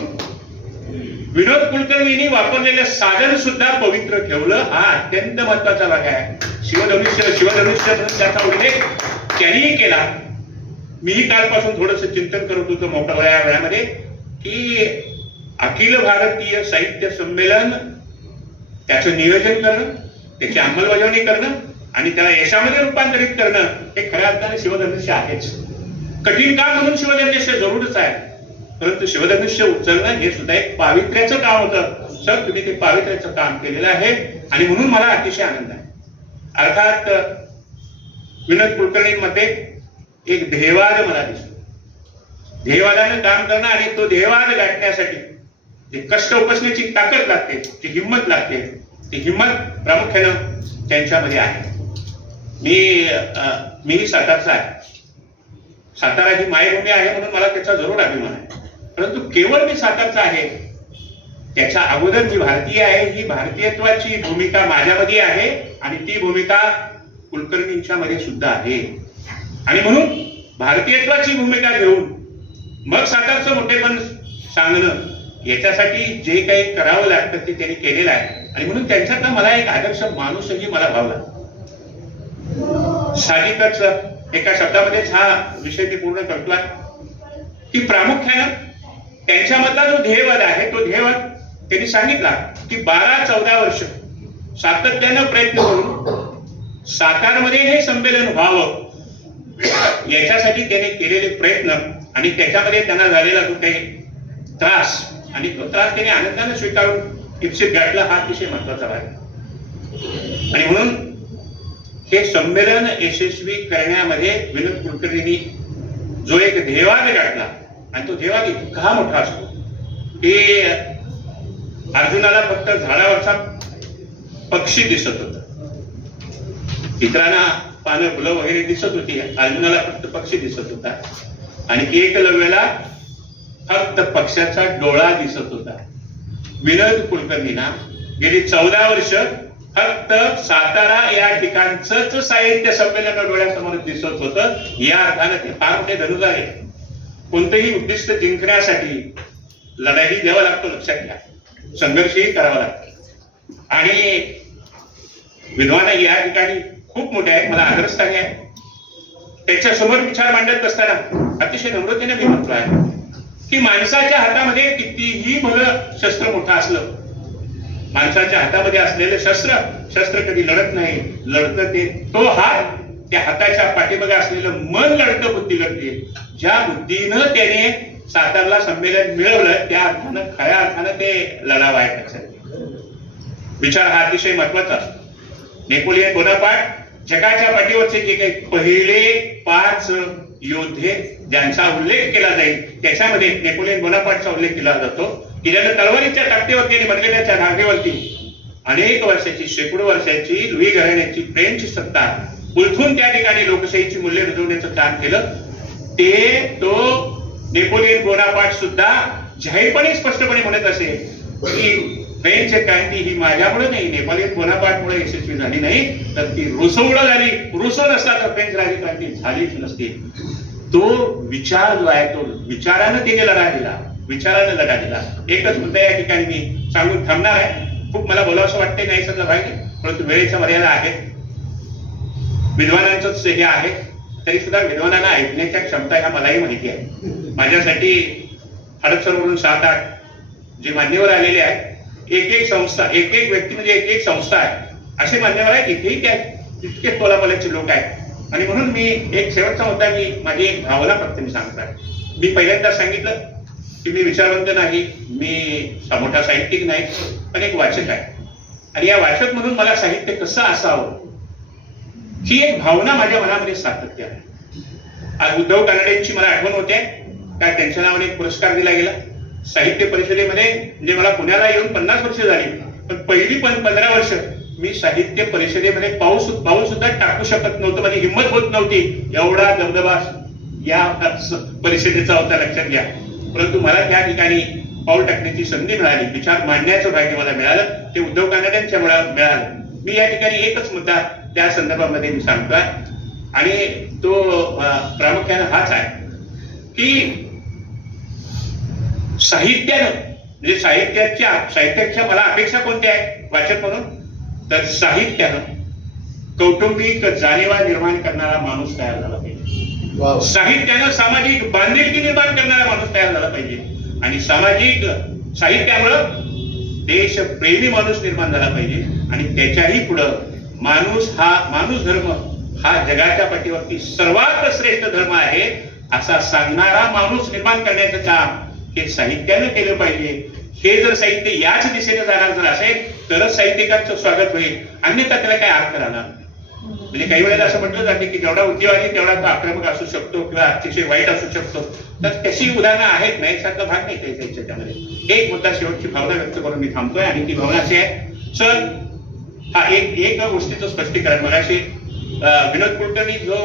विनोद कुलकर्णींनी वापरलेलं साधन सुद्धा पवित्र ठेवलं. हा अत्यंत महत्वाचा भाग आहे. शिवधनुष्य म्हणून त्याचा उल्लेख त्यांनीही केला. मीही कालपासून थोडंसं चिंतन करत होतो मोकळ्या वेळामध्ये की अखिल भारतीय साहित्य संमेलन त्याचं नियोजन करणं, त्याची अंमलबजावणी करणं आणि त्याला यशामध्ये रूपांतरित करणं हे खऱ्या अर्थाने शिवधनुष्य आहेच. कठीण काम म्हणून शिवधनुष्य जरूरच आहे, परंतु शिवधनुष्य उचलणं हे सुद्धा एक पावित्र्याचं काम होतं. सर, तुम्ही ते पावित्र्याचं काम केलेलं आहे आणि म्हणून मला अतिशय आनंद आहे. अर्थात विनोद कुलकर्णींमध्ये एक ध्येयवाद मला दिसतो. ध्येयवादानं काम करणं आणि तो ध्येयवाद गाठण्यासाठी जे कष्ट उपसण्याची ताकद लागते, जी हिंमत लागते, ती हिंमत प्रामुख्यानं त्यांच्यामध्ये आहे. मीही सातारचा आहे. सातारा ही मायभूमी आहे म्हणून मला त्याचा जरूर अभिमान आहे. परंतु केवळ मी सातारचा आहे त्याच्या अगोदर मी भारतीय आहे. ही भारतीयत्वाची भूमिका माझ्यामध्ये आहे आणि ती भूमिका कुलकर्णींच्या मध्ये सुद्धा आहे. आणि म्हणून भारतीयत्वाची भूमिका घेऊन मग सातारचं मोठेपण सांगणं, याच्यासाठी जे काही करावं लागतं ते त्यांनी केलेलं आहे. आणि म्हणून त्यांच्यातला मला एक आदर्श माणूसही मला भावला. साहजिकच एका शब्दामध्येच हा विषय मी पूर्ण करतोय की प्रामुख्यानं त्यांच्यामधला जो ध्येयवाद आहे तो ध्येयवाद त्यांनी सांगितला की 12-14 वर्ष सातत्यानं प्रयत्न करून सातारमध्ये हे संमेलन व्हावं याच्यासाठी त्याने केलेले प्रयत्न आणि त्याच्यामध्ये त्यांना झालेला जो काही त्रास आणि तो त्रास त्याने आनंदाने स्वीकारून इप्सित गाठला, हा अतिशय महत्वाचा आहे. आणि म्हणून हे संमेलन यशस्वी करण्यामध्ये विनोद कुलकर्णींनी जो एक ध्येयवाद गाठला आणि तो ध्येयवाद इतका मोठा असतो की अर्जुनाला फक्त झाडावरचा पक्षी दिसत होता, इतरांना पानं फुलं वगैरे दिसत होती, अर्जुनाला फक्त पक्षी दिसत होता. आणि एकलव्याला फक्त पक्षाचा डोळा दिसत होता. विनोद कुलकर्णींना गेली 14 वर्ष फक्त सातारा या ठिकाणच साहित्य संमेलन डोळ्यासमोर दिसत होतं. या अर्थानं ते फार मोठे धनुष आहे. कोणतेही उद्दिष्ट जिंकण्यासाठी लढाई द्यावा लागतो, लक्षात घ्या, संघर्षही करावा लागतो. आणि विद्वान या ठिकाणी खूप मोठे आहेत, मला आदरस्थानी आहे. त्याच्या समोर विचार मांडत असताना अतिशय नम्रतेने मी म्हटलो आहे की माणसाच्या हातामध्ये कितीही भलं शस्त्र मोठं असलं, माणसाच्या हातामध्ये असलेलं शस्त्र कधी लढत नाही. लढतं ते तो हात, त्या हाताच्या पाठीमागे असलेलं मन लढतं, बुद्धी लढते. ज्या बुद्धीनं त्याने सातारला संमेलन मिळवलं त्या अर्थानं, खऱ्या अर्थानं ते लढावं आहे. त्याचा विचार हा अतिशय महत्वाचा असतो. नेपोलियन बोनापार्ट जगाच्या पाठीवरचे जे काही पहिले 5 योद्धे ज्यांचा उल्लेख केला जाईल त्याच्यामध्ये नेपोलियन बोनापार्टचा उल्लेख केला जातो की ज्यानं तलवारीच्या ताकदीवरती आणि मनगटाच्या धागेवरती अनेक वर्षाची, शेकडो वर्षाची लुई घराण्याची फ्रेंच सत्ता उलथून त्या ठिकाणी लोकशाहीची मूल्य रुजवण्याचं काम केलं. तो नेपोलियन बोनापार्ट सुद्धा जाहीरपणे स्पष्टपणे म्हणत असे की फ्रेंच क्रांती ही माझ्यामुळे नाही, नेपोलियन बोनापार्टमुळे यशस्वी झाली नाही, तर ती रुसोमुळे झाली. रुसो नसता तर फ्रेंच राजक्रांती झालीच नसती. तो विचार जो आहे तो विचारानं त्याने लढा दिला, विचारानं लढा दिला. एकच मुद्दा या ठिकाणी मी सांगून थांबणार आहे. खूप मला बोलावंसं वाटते, नाही समजा पाहिजे, परंतु वेळेच्या मर्यादा आहे. विद्वानांचंच हे आहे, तरी सुद्धा विद्वानांना ऐकण्याच्या क्षमता ह्या मलाही माहिती आहे. माझ्यासाठी हडपसरवरून 7-8 जे मान्यवर आलेले आहेत, एक संस्था, एक व्यक्ती म्हणजे एक संस्था आहे, असे मान्यवर आहेत. इथेही त्या तितके तोलापल्याचे लोक आहेत. आणि म्हणून मी एक शेवटचा मुद्दा, मी माझी एक भावना फक्त मी सांगत आहे. मी पहिल्यांदा सांगितलं की मी विचारवंत नाही, मी मोठा साहित्यिक नाही, पण एक वाचक आहे. आणि या वाचक म्हणून मला साहित्य कसं असावं ही एक भावना माझ्या मनामध्ये सातत्य आहे. आज उद्धव कानडेंची मला आठवण होते का त्यांच्या नावाने एक पुरस्कार दिला गेला साहित्य परिषदेमध्ये. म्हणजे मला पुण्याला येऊन 50 वर्ष झाली, पण पहिली 15 वर्ष मी साहित्य परिषदेमध्ये पाऊल सुद्धा टाकू शकत नव्हतं, माझी हिंमत होत नव्हती. एवढा दबदबा या परिषदेचा होता, लक्षात घ्या. परंतु मला त्या ठिकाणी पाऊल टाकण्याची संधी मिळाली, विचार मांडण्याचं भाग्य मला मिळालं, ते उद्धव कानडेंच्या मिळालं. मी या ठिकाणी एकच मुद्दा त्या संदर्भामध्ये मी सांगतोय आणि तो प्रामुख्याने हाच आहे की साहित्यानं म्हणजे साहित्याच्या मला अपेक्षा कोणत्या आहे वाचक म्हणून, तर साहित्यानं कौटुंबिक जाणीवा निर्माण करणारा माणूस तयार झाला पाहिजे. साहित्यानं सामाजिक बांधिलकी निर्माण करणारा माणूस तयार झाला पाहिजे आणि सामाजिक साहित्यामुळं देशप्रेमी माणूस निर्माण झाला पाहिजे. आणि त्याच्याही पुढं माणूस धर्म हा जगाच्या पाठीवरती सर्वात श्रेष्ठ धर्म आहे असा सांगणारा माणूस निर्माण करण्याचं काम हे साहित्यानं केलं पाहिजे. हे जर साहित्य याच दिशेने जाणार जर असेल तरच साहित्यिकांचं स्वागत होईल, अन्यथा त्याला काय अर्थ राहणार. म्हणजे काही वेळेला असं म्हटलं जाते की जेवढा उद्योगाने तेवढा तो आक्रमक असू शकतो किंवा अतिशय वाईट असू शकतो, तर तशी उदाहरणं आहेत ना, एकसारखा भाग नाही त्याच्यामध्ये. एक मुद्दा शेवटची भावना व्यक्त करून मी थांबतोय आणि ती भावना अशी आहे सर, हा एक गोष्टीचं स्पष्टीकरण मगाशी विनोद कुलकर्णी जो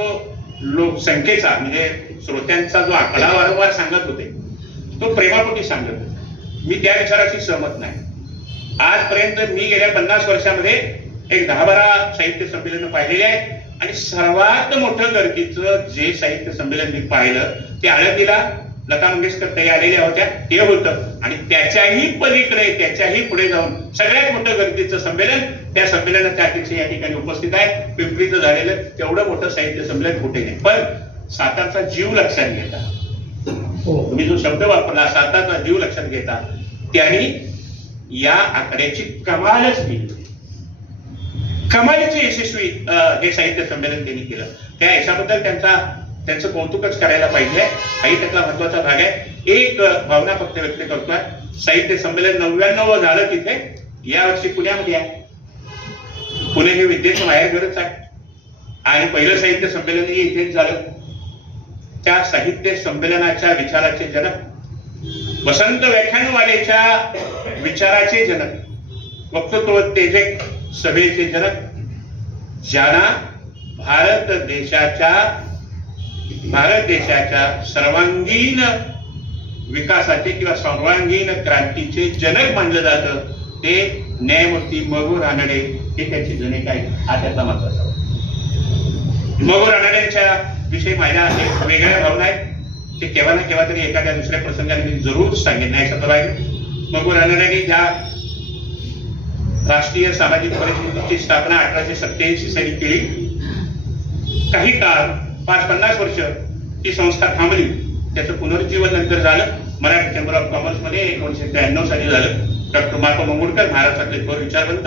लोकसंख्येचा म्हणजे श्रोत्यांचा जो आकडा वारंवार सांगत होते तो प्रेमापोटी सांगत होते. मी त्या विचाराशी सहमत नाही. आजपर्यंत मी गेल्या 50 वर्षामध्ये एक 10-12 साहित्य संमेलन पाहिलेले आहे आणि सर्वात मोठं गर्दीचं जे साहित्य संमेलन मी पाहिलं ते आळंदीला लता मंगेशकर ताई आलेल्या होत्या ते होतं आणि त्याच्याही पलीकडे त्याच्याही पुढे जाऊन सगळ्यात मोठं गर्दीचं संमेलन त्या संमेलनाच्या अध्यक्ष या ठिकाणी उपस्थित आहे. पिंपरीचं झालेलं तेवढं मोठं साहित्य संमेलन कुठे नाही. पण सातारचा जीव लक्षात घेता, तुम्ही जो शब्द वापरला सातारचा जीव लक्षात घेता, त्यांनी या आकड्याची कमालच केली, कमालीचे यशस्वी हे साहित्य संमेलन त्यांनी केलं. त्या यशाबद्दल त्यांचं कौतुकच करायला पाहिजे. हाही त्यातला महत्वाचा भाग आहे. एक भावना फक्त व्यक्त करतोय, साहित्य संमेलन 99 झालं तिथे, यावर्षी पुण्यामध्ये आहे. पुणे हे विद्येचं माहेरघरच आहे आणि पहिलं साहित्य संमेलनही इथेच झालं. त्या साहित्य संमेलनाच्या विचाराचे जनक, वसंत व्याख्यानमालेच्या विचाराचे जनक, वक्तृत्वोत्तेजक सभेचे जनक, ज्यांना भारत देशाच्या सर्वांगीण विकासाचे किंवा सर्वांगीण क्रांतीचे जनक मानलं जातं, ते न्यायमूर्ती मगू रानडे हे त्याची जणक आहे. हा त्याचा महत्वाचा. मगू रानडेंच्या विषयी माझ्या वेगळ्या भावना आहेत. ते केव्हा ना केव्हा तरी एखाद्या दुसऱ्या प्रसंगाने मी जरूर सांगेन. नाही असं पाहिजे. मगू रानडेंनी ज्या राष्ट्रीय सामाजिक परिषदेची स्थापना 1887 साली केली, काही काळ 50 वर्ष ती संस्था थांबली. त्याचं पुनरुज्जीवन नंतर झालं. मराठी चेंबर ऑफ कॉमर्स मध्ये 1993 साली झालं. डॉक्टर माको मंगुळकर, महाराष्ट्रातले थोर विचारवंत,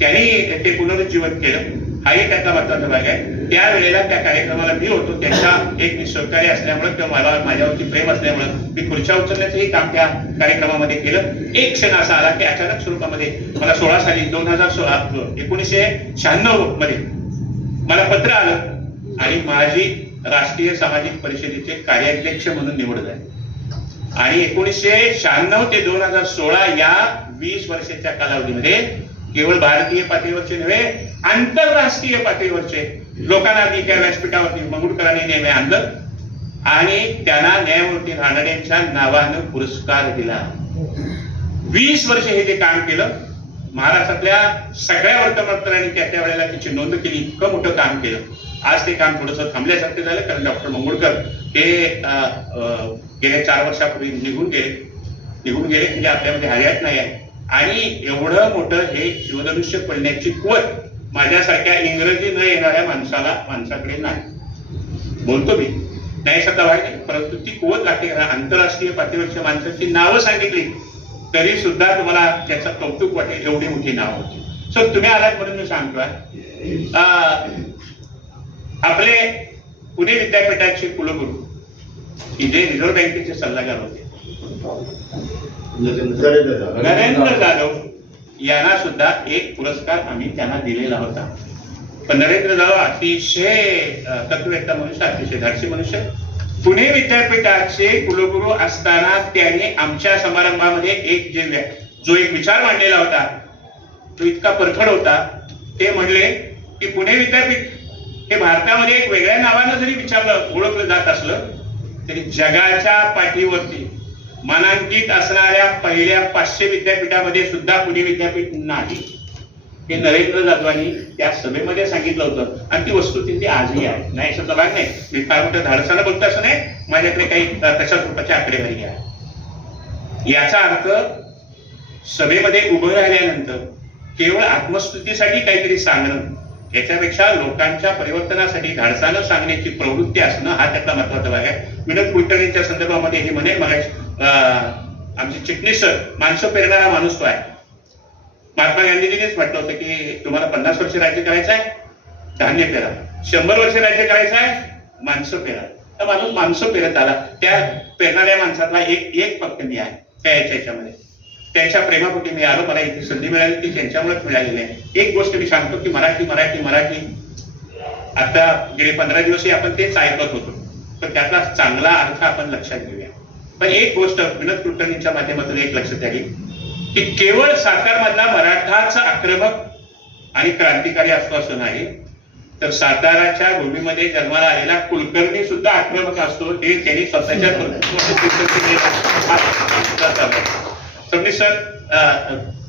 त्यांनी ते पुनरुज्जीवन केलं. हाही त्याचा महत्वाचा भाग आहे. त्यावेळेला त्या कार्यक्रमाला मी होतो. त्यांच्या एक सहकारी असल्यामुळे किंवा मला माझ्यावरती प्रेम असल्यामुळे मी खुर्च्या उचलण्याचंही काम त्या कार्यक्रमामध्ये केलं. एक क्षण असा आला की अचानक स्वरूपामध्ये मला 16 साली 1996 मध्ये मला पत्र आलं आणि माझी राष्ट्रीय सामाजिक परिषदेचे कार्याध्यक्ष म्हणून निवड झाली. आणि 1996 ते 2016 या 20 वर्षाच्या कालावधीमध्ये केवळ भारतीय पातळीवरचे नव्हे, आंतरराष्ट्रीय पातळीवरचे लोकांना मी त्या व्यासपीठावरती मंगुळकरांनी नेहमी आणलं आणि त्यांना न्यायमूर्ती रानडेंच्या नावानं पुरस्कार दिला. 20 वर्ष हे जे काम केलं, महाराष्ट्रातल्या सगळ्या वर्तमानपत्रांनी त्या वेळेला त्याची नोंद केली. इतकं मोठं काम केलं. आज ते काम थोडंसं थांबल्यासारखं झालं, कारण डॉक्टर मंगुळकर हे गेल्या 4 वर्षापूर्वी निघून गेले म्हणजे आपल्यामध्ये हयात नाही आहे. आणि एवढं मोठं हे शिवधनुष्य पडण्याची कुवत माझ्यासारख्या इंग्रजी न येणाऱ्या माणसाकडे नाही. बोलतो मी, नाही सत्ता व्हायची, परंतु ती कुवत लागते. आंतरराष्ट्रीय पातळीवरच्या माणसांची नावं सांगितली तरी सुद्धा तुम्हाला त्याचं कौतुक वाटेल, एवढी मोठी नाव होती. सर, तुम्ही आलात म्हणून मी सांगतोय, आपले पुणे विद्यापीठाचे कुलगुरू जे रिझर्व्ह बँकेचे सल्लागार होते नरेंद्र जाधव, यांना सुद्धा एक पुरस्कार आम्ही त्यांना दिलेला होता. पण नरेंद्र जाधव अतिशय तत्ववेत्ता मनुष्य, अतिशय धाडसी मनुष्य. पुणे विद्यापीठाचे कुलगुरू असताना त्याने आमच्या समारंभामध्ये जो एक विचार मांडलेला होता तो इतका परखड होता. ते म्हणले की पुणे विद्यापीठ हे भारतामध्ये एक वेगळ्या नावानं जरी ओळखलं जात असलं तरी जगाच्या पाठीवरती मानांकित असणाऱ्या पहिल्या 500 विद्यापीठामध्ये सुद्धा पुणे विद्यापीठ नाही. हे नरेंद्र जाधवांनी त्या सभेमध्ये सांगितलं होतं आणि ती वस्तुस्थिती आजही आहे. नाही शब्द भाग नाही, मी फार मोठ्या धाडसानं बोलतो असं नाही, माझ्याकडे काही तशा स्वतःच्या आकडेवारी आहे. याचा अर्थ सभेमध्ये उभं राहिल्यानंतर केवळ आत्मस्तुतीसाठी काहीतरी सांगणं याच्यापेक्षा लोकांच्या परिवर्तनासाठी धाडसानं सांगण्याची प्रवृत्ती असणं हा त्यातला महत्वाचा भाग आहे. विनोद कुलकर्णींच्या संदर्भामध्ये हे म्हणेल, मग आमचे चिटणीस सर, माणसं पेरणारा माणूस तो आहे. महात्मा गांधीजींनीच म्हटलं होतं की तुम्हाला 50 वर्ष राज्य करायचं आहे, धान्य पेरा. 100 वर्ष राज्य करायचं आहे, माणसं पेरा. तर माणूस माणसं पेरत आला. त्या पेरणाऱ्या माणसातला एक फक्त मी आहे त्या याच्यामध्ये. त्यांच्या प्रेमापोटी मी आलो, मला इथे संधी मिळाली ती त्यांच्यामुळेच मिळालेली आहे. एक गोष्ट मी सांगतो की मराठी मराठी मराठी आता गेले 15 दिवसही आपण तेच ऐकत होतो, पण त्यातला चांगला अर्थ आपण लक्षात घेऊया. पण एक गोष्ट विनोद कुलकर्णींच्या माध्यमातून एक लक्षात आली की केवळ सातारमधला मराठाच आक्रमक आणि क्रांतिकारी असतो असं नाही, तर साताराच्या भूमीमध्ये जन्माला आलेला कुलकर्णी सुद्धा आक्रमक असतो. हे त्यांनी स्वतःच्या सबनीस सर,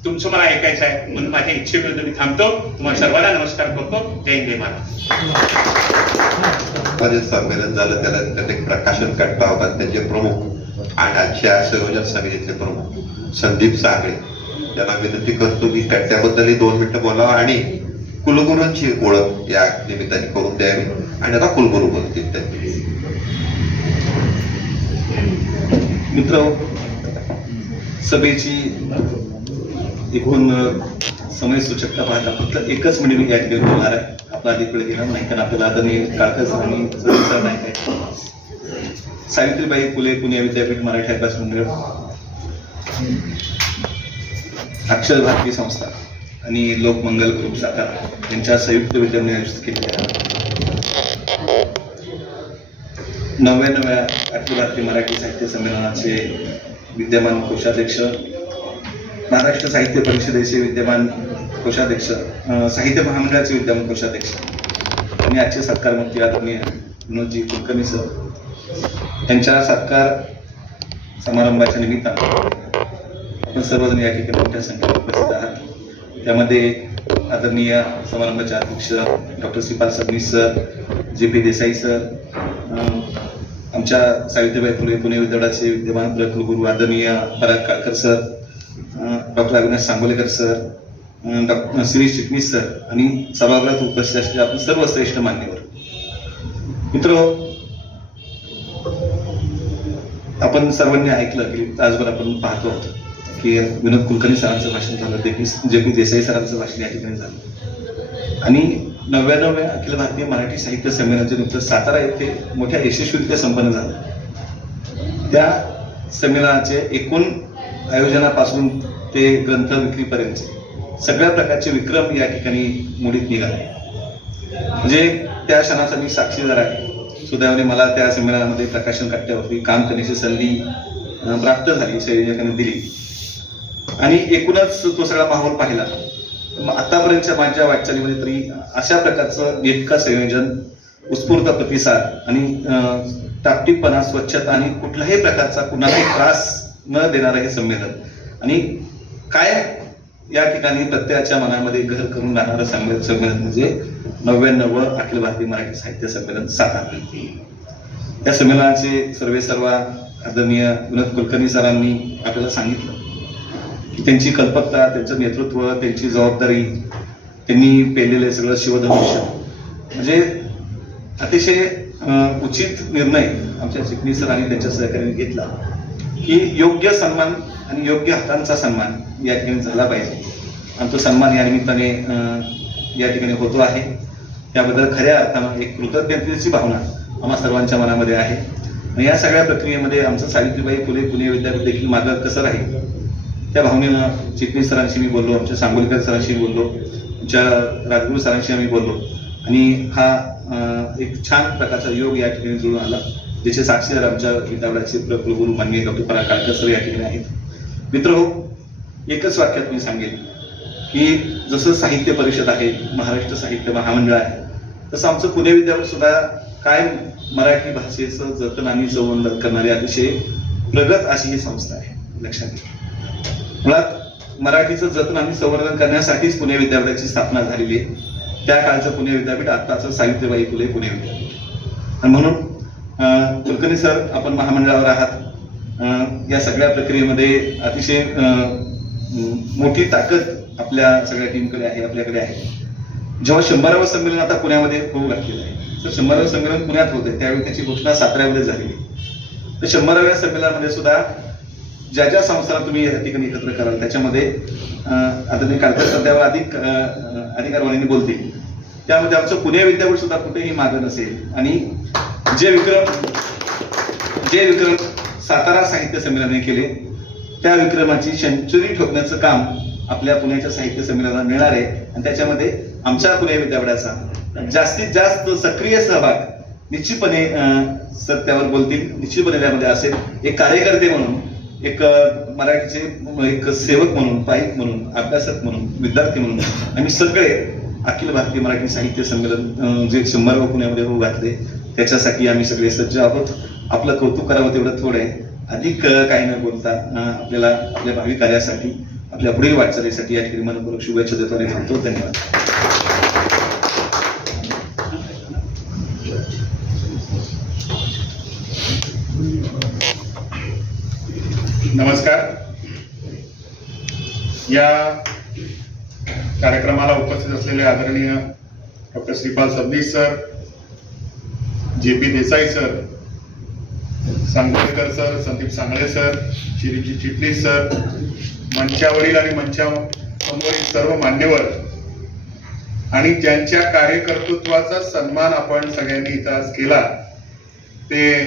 तुमचं मला ऐकायचं आहे म्हणून माझ्या इच्छेविरुद्ध मी थांबतो. तुम्हाला सर्वांना नमस्कार करतो. जय हिंद, जय महाराज. संमेलन झालं, त्याला एक प्रकाशन कट्टा होता, त्याचे प्रमुख आणि आजच्या संयोजन समितीचे प्रमुख संदीप सागळे यांना विनंती करतो की कट्ट्याबद्दलही 2 मिनिटं बोलावं आणि कुलगुरूंची ओळख या निमित्ताने करून द्यावी. आणि आता कुलगुरू बोलतील त्यांनी. मित्र, सभेची एकूण समय सूचकता पाहता फक्त एकच मिनिट मी या ठिकाणी बोलणार आहे. आपला अधिक वेळ घेणार नाही, कारण आपल्याला आदरणीय काळकर सरांनी सर नाही आहे. सावित्रीबाई फुले पुणे विद्यापीठ मराठी अभ्यास मंडळ, अक्षर भारती संस्था आणि लोकमंगल ग्रुप सातारा यांच्या संयुक्त विद्यमाने आयोजित केलेल्या 99व्या अखिल भारतीय मराठी साहित्य संमेलनाचे विद्यमान कोषाध्यक्ष, महाराष्ट्र साहित्य परिषदेचे विद्यमान कोषाध्यक्ष, साहित्य महामंडळाचे विद्यमान कोषाध्यक्ष आणि आजचे सत्कार मंत्री आदरणीय विनोदजी कुलकर्णी सर यांच्या सत्कार समारंभाच्या निमित्तानं आपण सर्वजण या ठिकाणी मोठ्या संख्येने उपस्थित आहात. त्यामध्ये आदरणीय समारंभाचे अध्यक्ष doctor Shripal Sabnis sir, JP Desai sir, आमच्या सावित्रीबाई फुले पुणे विद्यापीठाचे विद्यमान कुलगुरू आदरणीय Parag Kalkar sir, doctor Avinash Sangolekar sir, doctor Shri Chitnis sir आणि सभागृहात उपस्थित असलेले आपण सर्व श्रेष्ठ मान्यवर मित्र, आपण सर्वांनी ऐकलं की आजवर आपण पाहतो की विनोद कुलकर्णी सरांचं भाषण झालं, JP देसाई सरांचं भाषण या ठिकाणी झालं आणि 99व्या अखिल भारतीय मराठी साहित्य संमेलनाचे निमित्त सातारा येथे मोठ्या यशस्वीरित्या संपन्न झालं. त्या संमेलनाचे एकूण आयोजनापासून ते ग्रंथ विक्रीपर्यंत सगळ्या प्रकारचे विक्रम या ठिकाणी मोडीत निघाले. म्हणजे त्या क्षणाचा मी साक्षीदार आहे. सुदैवाने मला त्या संमेलनामध्ये प्रकाशन कट्ट्यावरती काम करण्याची संधी प्राप्त झाली, संयोजकांनी दिली आणि एकूणच तो सगळा माहोल पाहिला. आतापर्यंतच्या माझ्या वाटचालीमध्ये तरी अशा प्रकारचं नेटकं संयोजन, उत्स्फूर्त प्रतिसाद आणि टापटीपणा, स्वच्छता आणि कुठल्याही प्रकारचा कुणालाही त्रास न देणारं हे संमेलन आणि काय या ठिकाणी प्रत्येकाच्या मनामध्ये घर करून राहणारं संमेलन म्हणजे 99वं अखिल भारतीय मराठी साहित्य संमेलन सातारा. या संमेलनाचे सर्व आदरणीय विनोद कुलकर्णी सरांनी आपल्याला सांगितलं की त्यांची कल्पकता, त्यांचं नेतृत्व, त्यांची जबाबदारी, त्यांनी पेरलेलं सगळं शिवधनुष्य म्हणजे अतिशय उचित निर्णय आमच्या चिटणीस सर आणि त्यांच्या सहकार्याने घेतला की योग्य सन्मान आणि योग्य हातांचा सन्मान या ठिकाणी झाला पाहिजे आणि तो सन्मान या निमित्ताने या ठिकाणी होतो आहे. त्याबद्दल खऱ्या अर्थानं एक कृतज्ञतेची भावना आम्हा सर्वांच्या मनामध्ये आहे. या सगळ्या प्रक्रियेमध्ये आमचं सावित्रीबाई फुले पुणे विद्यापीठ देखील मागं कसं राहील त्या भावनेनं चिटणीस सरांशी मी बोललो, आमच्या सांगोलीकर सरांशी बोललो, आमच्या राजगुरू सरांशी आम्ही बोललो आणि हा एक छान प्रकारचा योग या ठिकाणी जुळून आला, ज्याचे साक्षीदार आमच्या विद्यापीठाचे कुलगुरू माननीय डॉक्टर पराग काळकर सर या ठिकाणी आहेत. मित्रहो, एकच वाक्यात मी सांगेन की जसं साहित्य परिषद आहे, महाराष्ट्र साहित्य महामंडळ आहे, तसं आमचं पुणे विद्यापीठ सुद्धा कायम मराठी भाषेचं जतन आणि संवर्धन करणारी अतिशय प्रगत अशी ही संस्था आहे. लक्षात घ्या, मुळात मराठीचं जतन आणि संवर्धन करण्यासाठीच पुणे विद्यापीठाची स्थापना झालेली आहे. त्या काळचं पुणे विद्यापीठ, आत्ताचं सावित्रीबाई फुले पुणे विद्यापीठ. आणि म्हणून कुलकर्णी सर, आपण महामंडळावर आहात. या सगळ्या प्रक्रियेमध्ये अतिशय मोठी ताकद आपल्या सगळ्या टीमकडे आहे, आपल्याकडे आहे. जेव्हा 100वे संमेलन आता पुण्यामध्ये होऊ लागलेलं आहे, तर 100वे संमेलन पुण्यात होते, त्यावेळी त्याची घोषणा साताऱ्यामध्ये झालेली. तर 100व्या संमेलनामध्ये सुद्धा ज्या ज्या संस्थांना तुम्ही या ठिकाणी एकत्र कराल, त्याच्यामध्ये आता मी काळकर सध्यावर अधिकारवाणीने बोलतील, त्यामध्ये आमचं पुणे विद्यापीठ सुद्धा कुठेही मागं नसेल. आणि जे विक्रम सातारा साहित्य संमेलनाने केले, त्या विक्रमाची सेंचुरी ठोकण्याचं काम आपल्या पुण्याच्या साहित्य संमेलनाला मिळणार आहे. आणि त्याच्यामध्ये आमच्या पुणे विद्यापीठाचा जास्तीत जास्त सक्रिय सहभाग निश्चितपणे सर त्यावर बोलतील, निश्चितपणे त्यामध्ये असेल. एक कार्यकर्ते म्हणून, एक मराठीचे एक सेवक म्हणून, पाईक म्हणून, अभ्यासक म्हणून, विद्यार्थी म्हणून आम्ही सगळे अखिल भारतीय मराठी साहित्य संमेलन जे 100वे पुण्यामध्ये होऊ घातले, त्याच्यासाठी आम्ही सगळे सज्ज आहोत. आपलं कौतुक करावं तेवढं थोडं आहे. अधिक काही न बोलता आपल्याला आपल्या भावी कार्यासाठी, आपल्या पुढील वाटचालीसाठी या ठिकाणी मनपूर्वक शुभेच्छा देतो आणि थांबतो. धन्यवाद. नमस्कार. या कार्यक्रमाला उपस्थित असलेले आदरणीय doctor Shripal Sabnis sir, JP Desai sir, Sangolekar sir, Sandeep Sangle sir, Shriji Chitnis sir, मंचावरील आणि मंचासमोरील सर्व मान्यवर आणि ज्यांच्या कार्यकर्तृत्वाचा सन्मान आपण सगळ्यांनी इथं आज केला, ते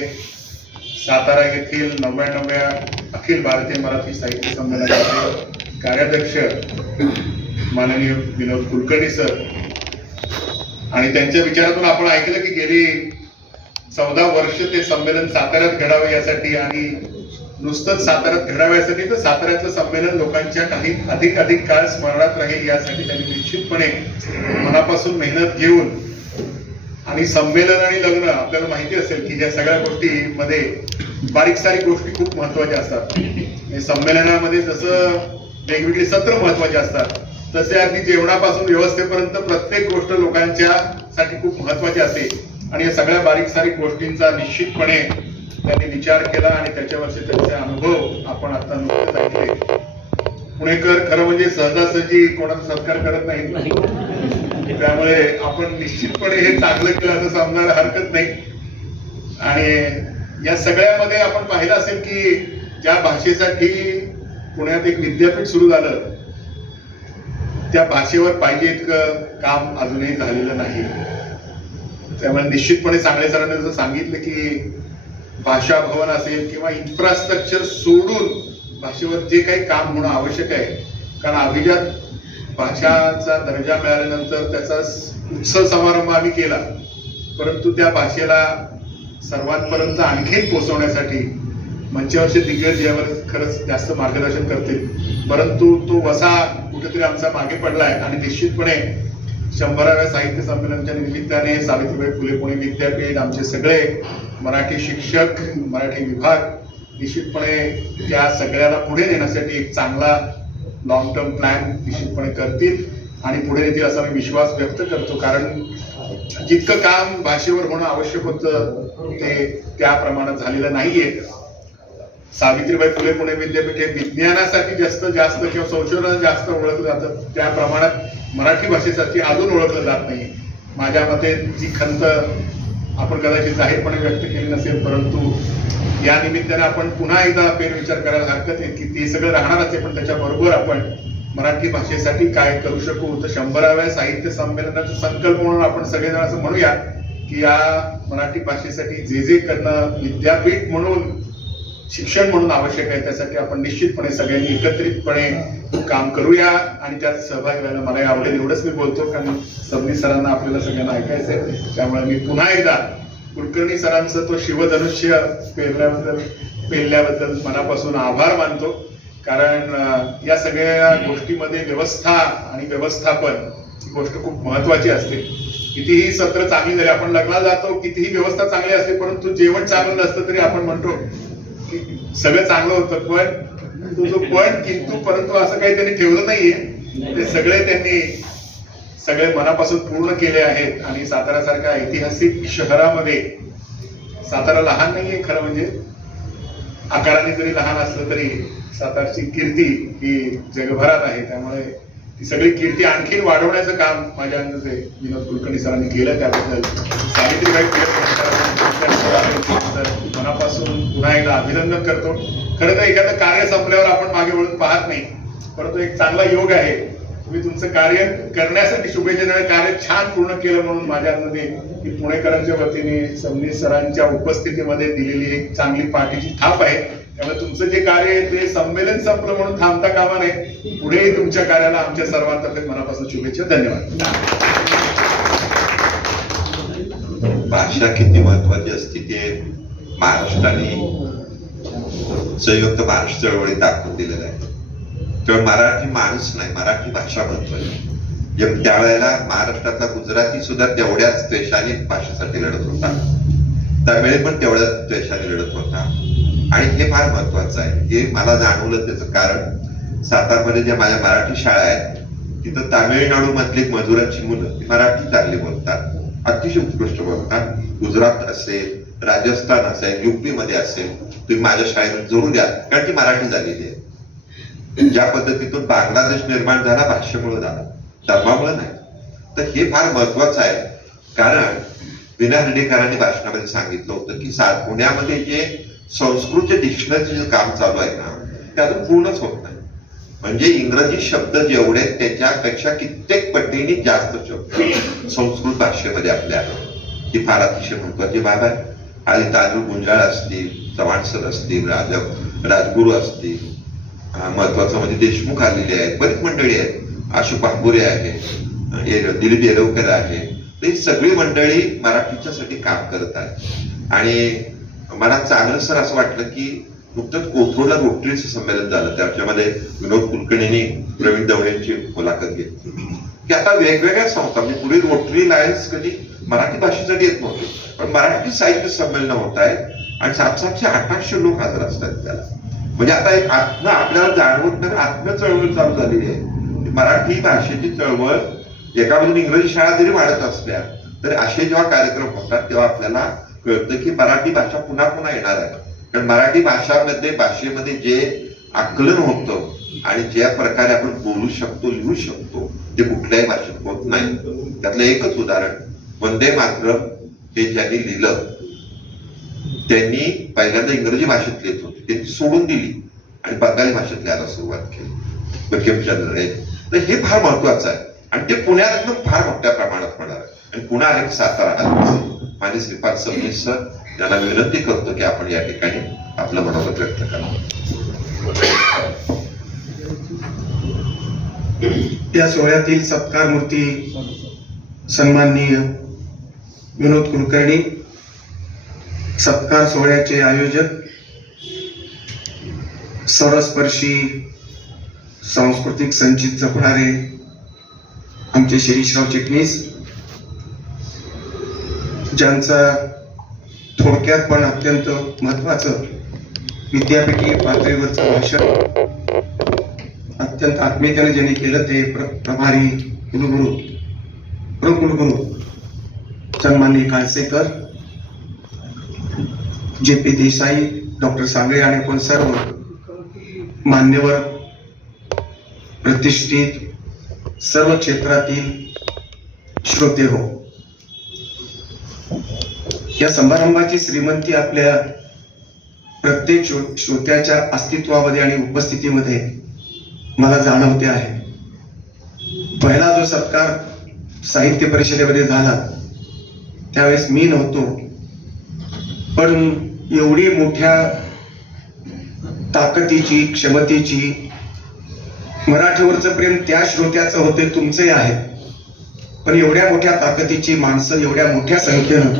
सातारा येथील 99व्या अखिल भारतीय मराठी साहित्य संमेलनाचे कार्याध्यक्ष माननीय विनोद कुलकर्णी सर. आणि त्यांच्या विचारातून आपण ऐकलं की गेली 14 वर्ष ते संमेलन साताऱ्यात घडावं यासाठी, आणि नुसतंच साताऱ्यात घडावं यासाठी, तर साताऱ्याचं संमेलन लोकांच्या काही अधिक काळ स्मरणात राहील यासाठी त्यांनी निश्चितपणे मनापासून मेहनत घेऊन, आणि संमेलन आणि लग्न आपल्याला माहिती असेल की या सगळ्या गोष्टीमध्ये बारीक सारीक गोष्टी खूप महत्वाच्या असतात. संमेलनामध्ये जसं वेगवेगळी सत्र महत्वाची असतात, तसे अगदी जेवणापासून व्यवस्थेपर्यंत प्रत्येक गोष्ट लोकांच्या साठी खूप महत्वाची असते. आणि या सगळ्या बारीक सारीक गोष्टींचा निश्चितपणे त्यांनी विचार केला आणि त्याच्यावरचे त्यांचे अनुभव आपण आता नुकतेच ऐकले. पुणेकर खरं म्हणजे सहजासहजी कोणाचा सत्कार करत नाही, त्यामुळे आपण निश्चितपणे हे चांगलं केलं असं समजायला हरकत नाही. आणि या सगळ्यामध्ये आपण पाहिलं असेल की ज्या भाषेसाठी पुण्यात एक विद्यापीठ सुरू झालं, त्या भाषेवर पाहिजे इतकं काम अजूनही झालेलं नाही. त्यामुळे निश्चितपणे सांगळे सरांनी जसं सांगितलं की भाषा भवन असेल किंवा इन्फ्रास्ट्रक्चर सोडून भाषेवर जे काही काम होणं आवश्यक आहे, कारण अभिजात भाषाचा दर्जा मिळाल्यानंतर त्याचा उत्सव समारंभ आम्ही केला, परंतु त्या भाषेला सर्वांपर्यंत आणखीन पोहोचवण्यासाठी मंचावरचे दिग्गज यावर खरंच जास्त मार्गदर्शन करतील, परंतु तो वसा कुठेतरी आमचा मागे पडलाय. आणि निश्चितपणे 100व्या साहित्य संमेलनाच्या निमित्ताने सावित्रीबाई फुले पुणे विद्यापीठ, आमचे सगळे मराठी शिक्षक, मराठी विभाग निश्चितपणे त्या सगळ्याला पुढे नेण्यासाठी एक चांगला लॉंग टर्म प्लॅन निश्चितपणे करतील आणि पुढे येतील असा मी विश्वास व्यक्त करतो. कारण जितकं काम भाषेवर होणं आवश्यक होतं ते त्या प्रमाणात झालेलं नाहीये. सावित्रीबाई फुले पुणे विद्यापीठ हे विज्ञानासाठी जास्त किंवा संशोधनात जास्त ओळखलं जातं, त्या प्रमाणात मराठी भाषेसाठी अजून ओळखलं जात नाही. माझ्या मते जी खंत आपण कदाचित जाहीरपणे व्यक्त केली नसेल, परंतु या निमित्ताने आपण पुन्हा एकदा फेरविचार करायला हरकत आहे की ते सगळं राहणारच आहे, पण त्याच्याबरोबर आपण मराठी भाषेसाठी काय करू शकू. तर 100व्या साहित्य संमेलनाचा संकल्प म्हणून आपण सगळेजण असं म्हणूया की या मराठी भाषेसाठी जे करणं, विद्यापीठ म्हणून शिक्षण म्हणून आवश्यक आहे. त्यासाठी आपण निश्चितपणे सगळ्यांनी एकत्रितपणे काम करूया आणि त्यात सहभागी व्हायला मलाही आवडेल. एवढंच मी बोलतो, कारण सबनीस सरांना आपल्याला सगळ्यांना ऐकायचं आहे. त्यामुळे मी पुन्हा एकदा कुलकर्णी सरांचं तो शिवधनुष्य पेरल्याबद्दल मनापासून आभार मानतो. कारण या सगळ्या गोष्टीमध्ये व्यवस्था आणि व्यवस्थापन ही गोष्ट खूप महत्वाची असते. कितीही सत्र चांगली झाली, आपण लग्नाला जातो, कितीही व्यवस्था चांगली असते, परंतु जेवण चांगलं नसतं तरी आपण म्हणतो की सगळं चांगलं होतं, पण तो पण किंतु परंतु असं काही त्यांनी ठेवलं नाहीये. ते सगळे त्यांनी सगळे मनापासून पूर्ण केले आहेत. आणि साताऱ्यासारख्या ऐतिहासिक शहरामध्ये, सातारा लहान नाहीये खरं म्हणजे, आकाराने जरी लहान असलं तरी सातारची कीर्ती ही जगभरात आहे. त्यामुळे ती सगळी कीर्ती आणखीन वाढवण्याचं काम माझ्या अंदाजे विनोद कुलकर्णी सरांनी केलं. त्याबद्दल सावित्रीबाई मनापासून पुन्हा एकदा अभिनंदन करतो. खरं तर एखादं कार्य संपल्यावर आपण मागे वळून पाहत नाही, परंतु एक चांगला योग आहे. तुम्ही तुमचं कार्य करण्यासाठी शुभेच्छा देणारे कार्य छान पूर्ण केलं म्हणून माझ्या अंदाजे ही पुणेकरांच्या वतीने सबनीस सरांच्या उपस्थितीमध्ये दिलेली एक चांगली पाठीची थाप आहे. त्यामुळे तुमचं जे कार्य आहे ते संमेलन संपलं म्हणून थांबता कामा नये. पुढेही तुमच्या कार्याला आमच्या सर्वांतर्फे मनापासून शुभेच्छा. धन्यवाद. भाषा किती महत्वाची असते ते महाराष्ट्राने संयुक्त महाराष्ट्र चळवळीत दाखवून दिलेलं आहे. तेव्हा मराठी माणूस नाही, मराठी भाषा महत्वाची. त्यावेळेला महाराष्ट्रातला गुजराती सुद्धा तेवढ्याच द्वेषाने भाषेसाठी लढत होता, तमिळ पण तेवढ्याच द्वेषाने लढत होता. आणि हे फार महत्वाचं आहे. हे मला जाणवलं. त्याचं कारण सातारमध्ये ज्या माझ्या मराठी शाळा आहेत तिथं तामिळनाडू मधली मजुरांची मुलं ती मराठी चांगली बोलतात, अतिशय उत्कृष्ट बोलतात. गुजरात असेल, राजस्थान असेल, युपी मध्ये असेल, तुम्ही माझ्या शाळेत जोडून द्या, कारण ती मराठी झालेली आहे. ज्या पद्धतीतून बांगलादेश निर्माण झाला भाषेमुळे झाला, धर्मामुळे नाही. तर हे फार महत्वाचं आहे. कारण विना हर्डीकरांनी भाषणामध्ये सांगितलं होतं की पुण्यामध्ये जे संस्कृतच्या डिक्शनरीचं जे काम चालू आहे ना ते अजून पूर्णच होत नाही. म्हणजे इंग्रजी शब्द जेवढे त्याच्यापेक्षा कित्येक पटीने जास्त शब्द संस्कृत भाषेमध्ये आपल्या ही फार अतिशय महत्वाची बाब आहे. आणि तांदूळ गुंजाळ असतील, चव्हाण सर असतील, राजगुरू असतील, महत्वाचं म्हणजे देशमुख आलेले आहेत, बरीच मंडळी आहेत, अशोक बांबुरे आहे, दिलीप येलवकर आहे. ही सगळी मंडळी मराठीच्यासाठी काम करत आहेत. आणि मला चांगलं सर असं वाटलं की नुकतंच कोथरूडला रोटरीचं संमेलन झालं, त्याच्यामध्ये विनोद कुलकर्णींनी प्रवीण दवडेंची मुलाखत घेतली की आता वेगवेगळ्या संस्था, म्हणजे पूर्वी रोटरी लायन्स कधी मराठी भाषेसाठी येत नव्हते, पण मराठी साहित्य संमेलन होत आहे आणि 700-800 लोक हजर असतात त्याला. म्हणजे आता एक आत्म आपल्याला जाणवत नाही, आत्म चळवळ चालू झालेली आहे. मराठी भाषेची चळवळ एका बाजूने इंग्रजी शाळा जरी वाढत असल्या तरी असे जेव्हा कार्यक्रम होतात तेव्हा आपल्याला कळतं की मराठी भाषा पुन्हा पुन्हा येणार आहे. कारण मराठी भाषेमध्ये जे आकलन होतं आणि ज्या प्रकारे आपण बोलू शकतो, लिहू शकतो, ते कुठल्याही भाषेत होत नाही. त्यातलं एकच उदाहरण, वंदे मातरम हे ज्यांनी लिहिलं त्यांनी पहिल्यांदा इंग्रजी भाषेत लिहित होते, त्यांनी सोडून दिली आणि बंगाली भाषेत लिहायला सुरुवात केली, बंकिमचंद्र हे. तर हे फार महत्वाचं आहे आणि ते पुण्यात फार मोठ्या प्रमाणात होणार आहे. आणि पुन्हा अनेक सातारा माननीय श्रीपाद सबनीस सर यांना विनंती करतो की आपण या ठिकाणी आपलं मनोगत व्यक्त करा. या सोहळ्यातील सत्कार मूर्ती सन्माननीय विनोद कुलकर्णी, सत्कार सोहळ्याचे आयोजक, सर्वस्पर्शी सांस्कृतिक संचित जपणारे आमचे शिरीषराव चिटणीस, ज्यांचा थोडक्यात पण अत्यंत महत्वाचं विद्यापीठीय पातळीवरचं भाषण अत्यंत आत्मीयतेने ज्यांनी केलं ते प्रभारी कुलगुरू सन्माननीय काळसेकर, जे.पी. देसाई, डॉक्टर सांगळे आणि आपण सर्व मान्यवर, प्रतिष्ठित सर्व क्षेत्रातील श्रोते हो. या समारंभाची श्रीमंती आपल्या प्रत्येक श्रोत्याच्या अस्तित्वामध्ये आणि उपस्थितीमध्ये मला जाणवते आहे. पहिला जो सत्कार साहित्य परिषदेमध्ये झाला त्यावेळेस मी नव्हतो, पण एवढी मोठ्या ताकदीची, क्षमतेची. मराठीवरचं प्रेम त्या श्रोत्याचं होते, तुमचंही आहे. पण एवढ्या मोठ्या ताकदीची माणसं एवढ्या मोठ्या संख्येनं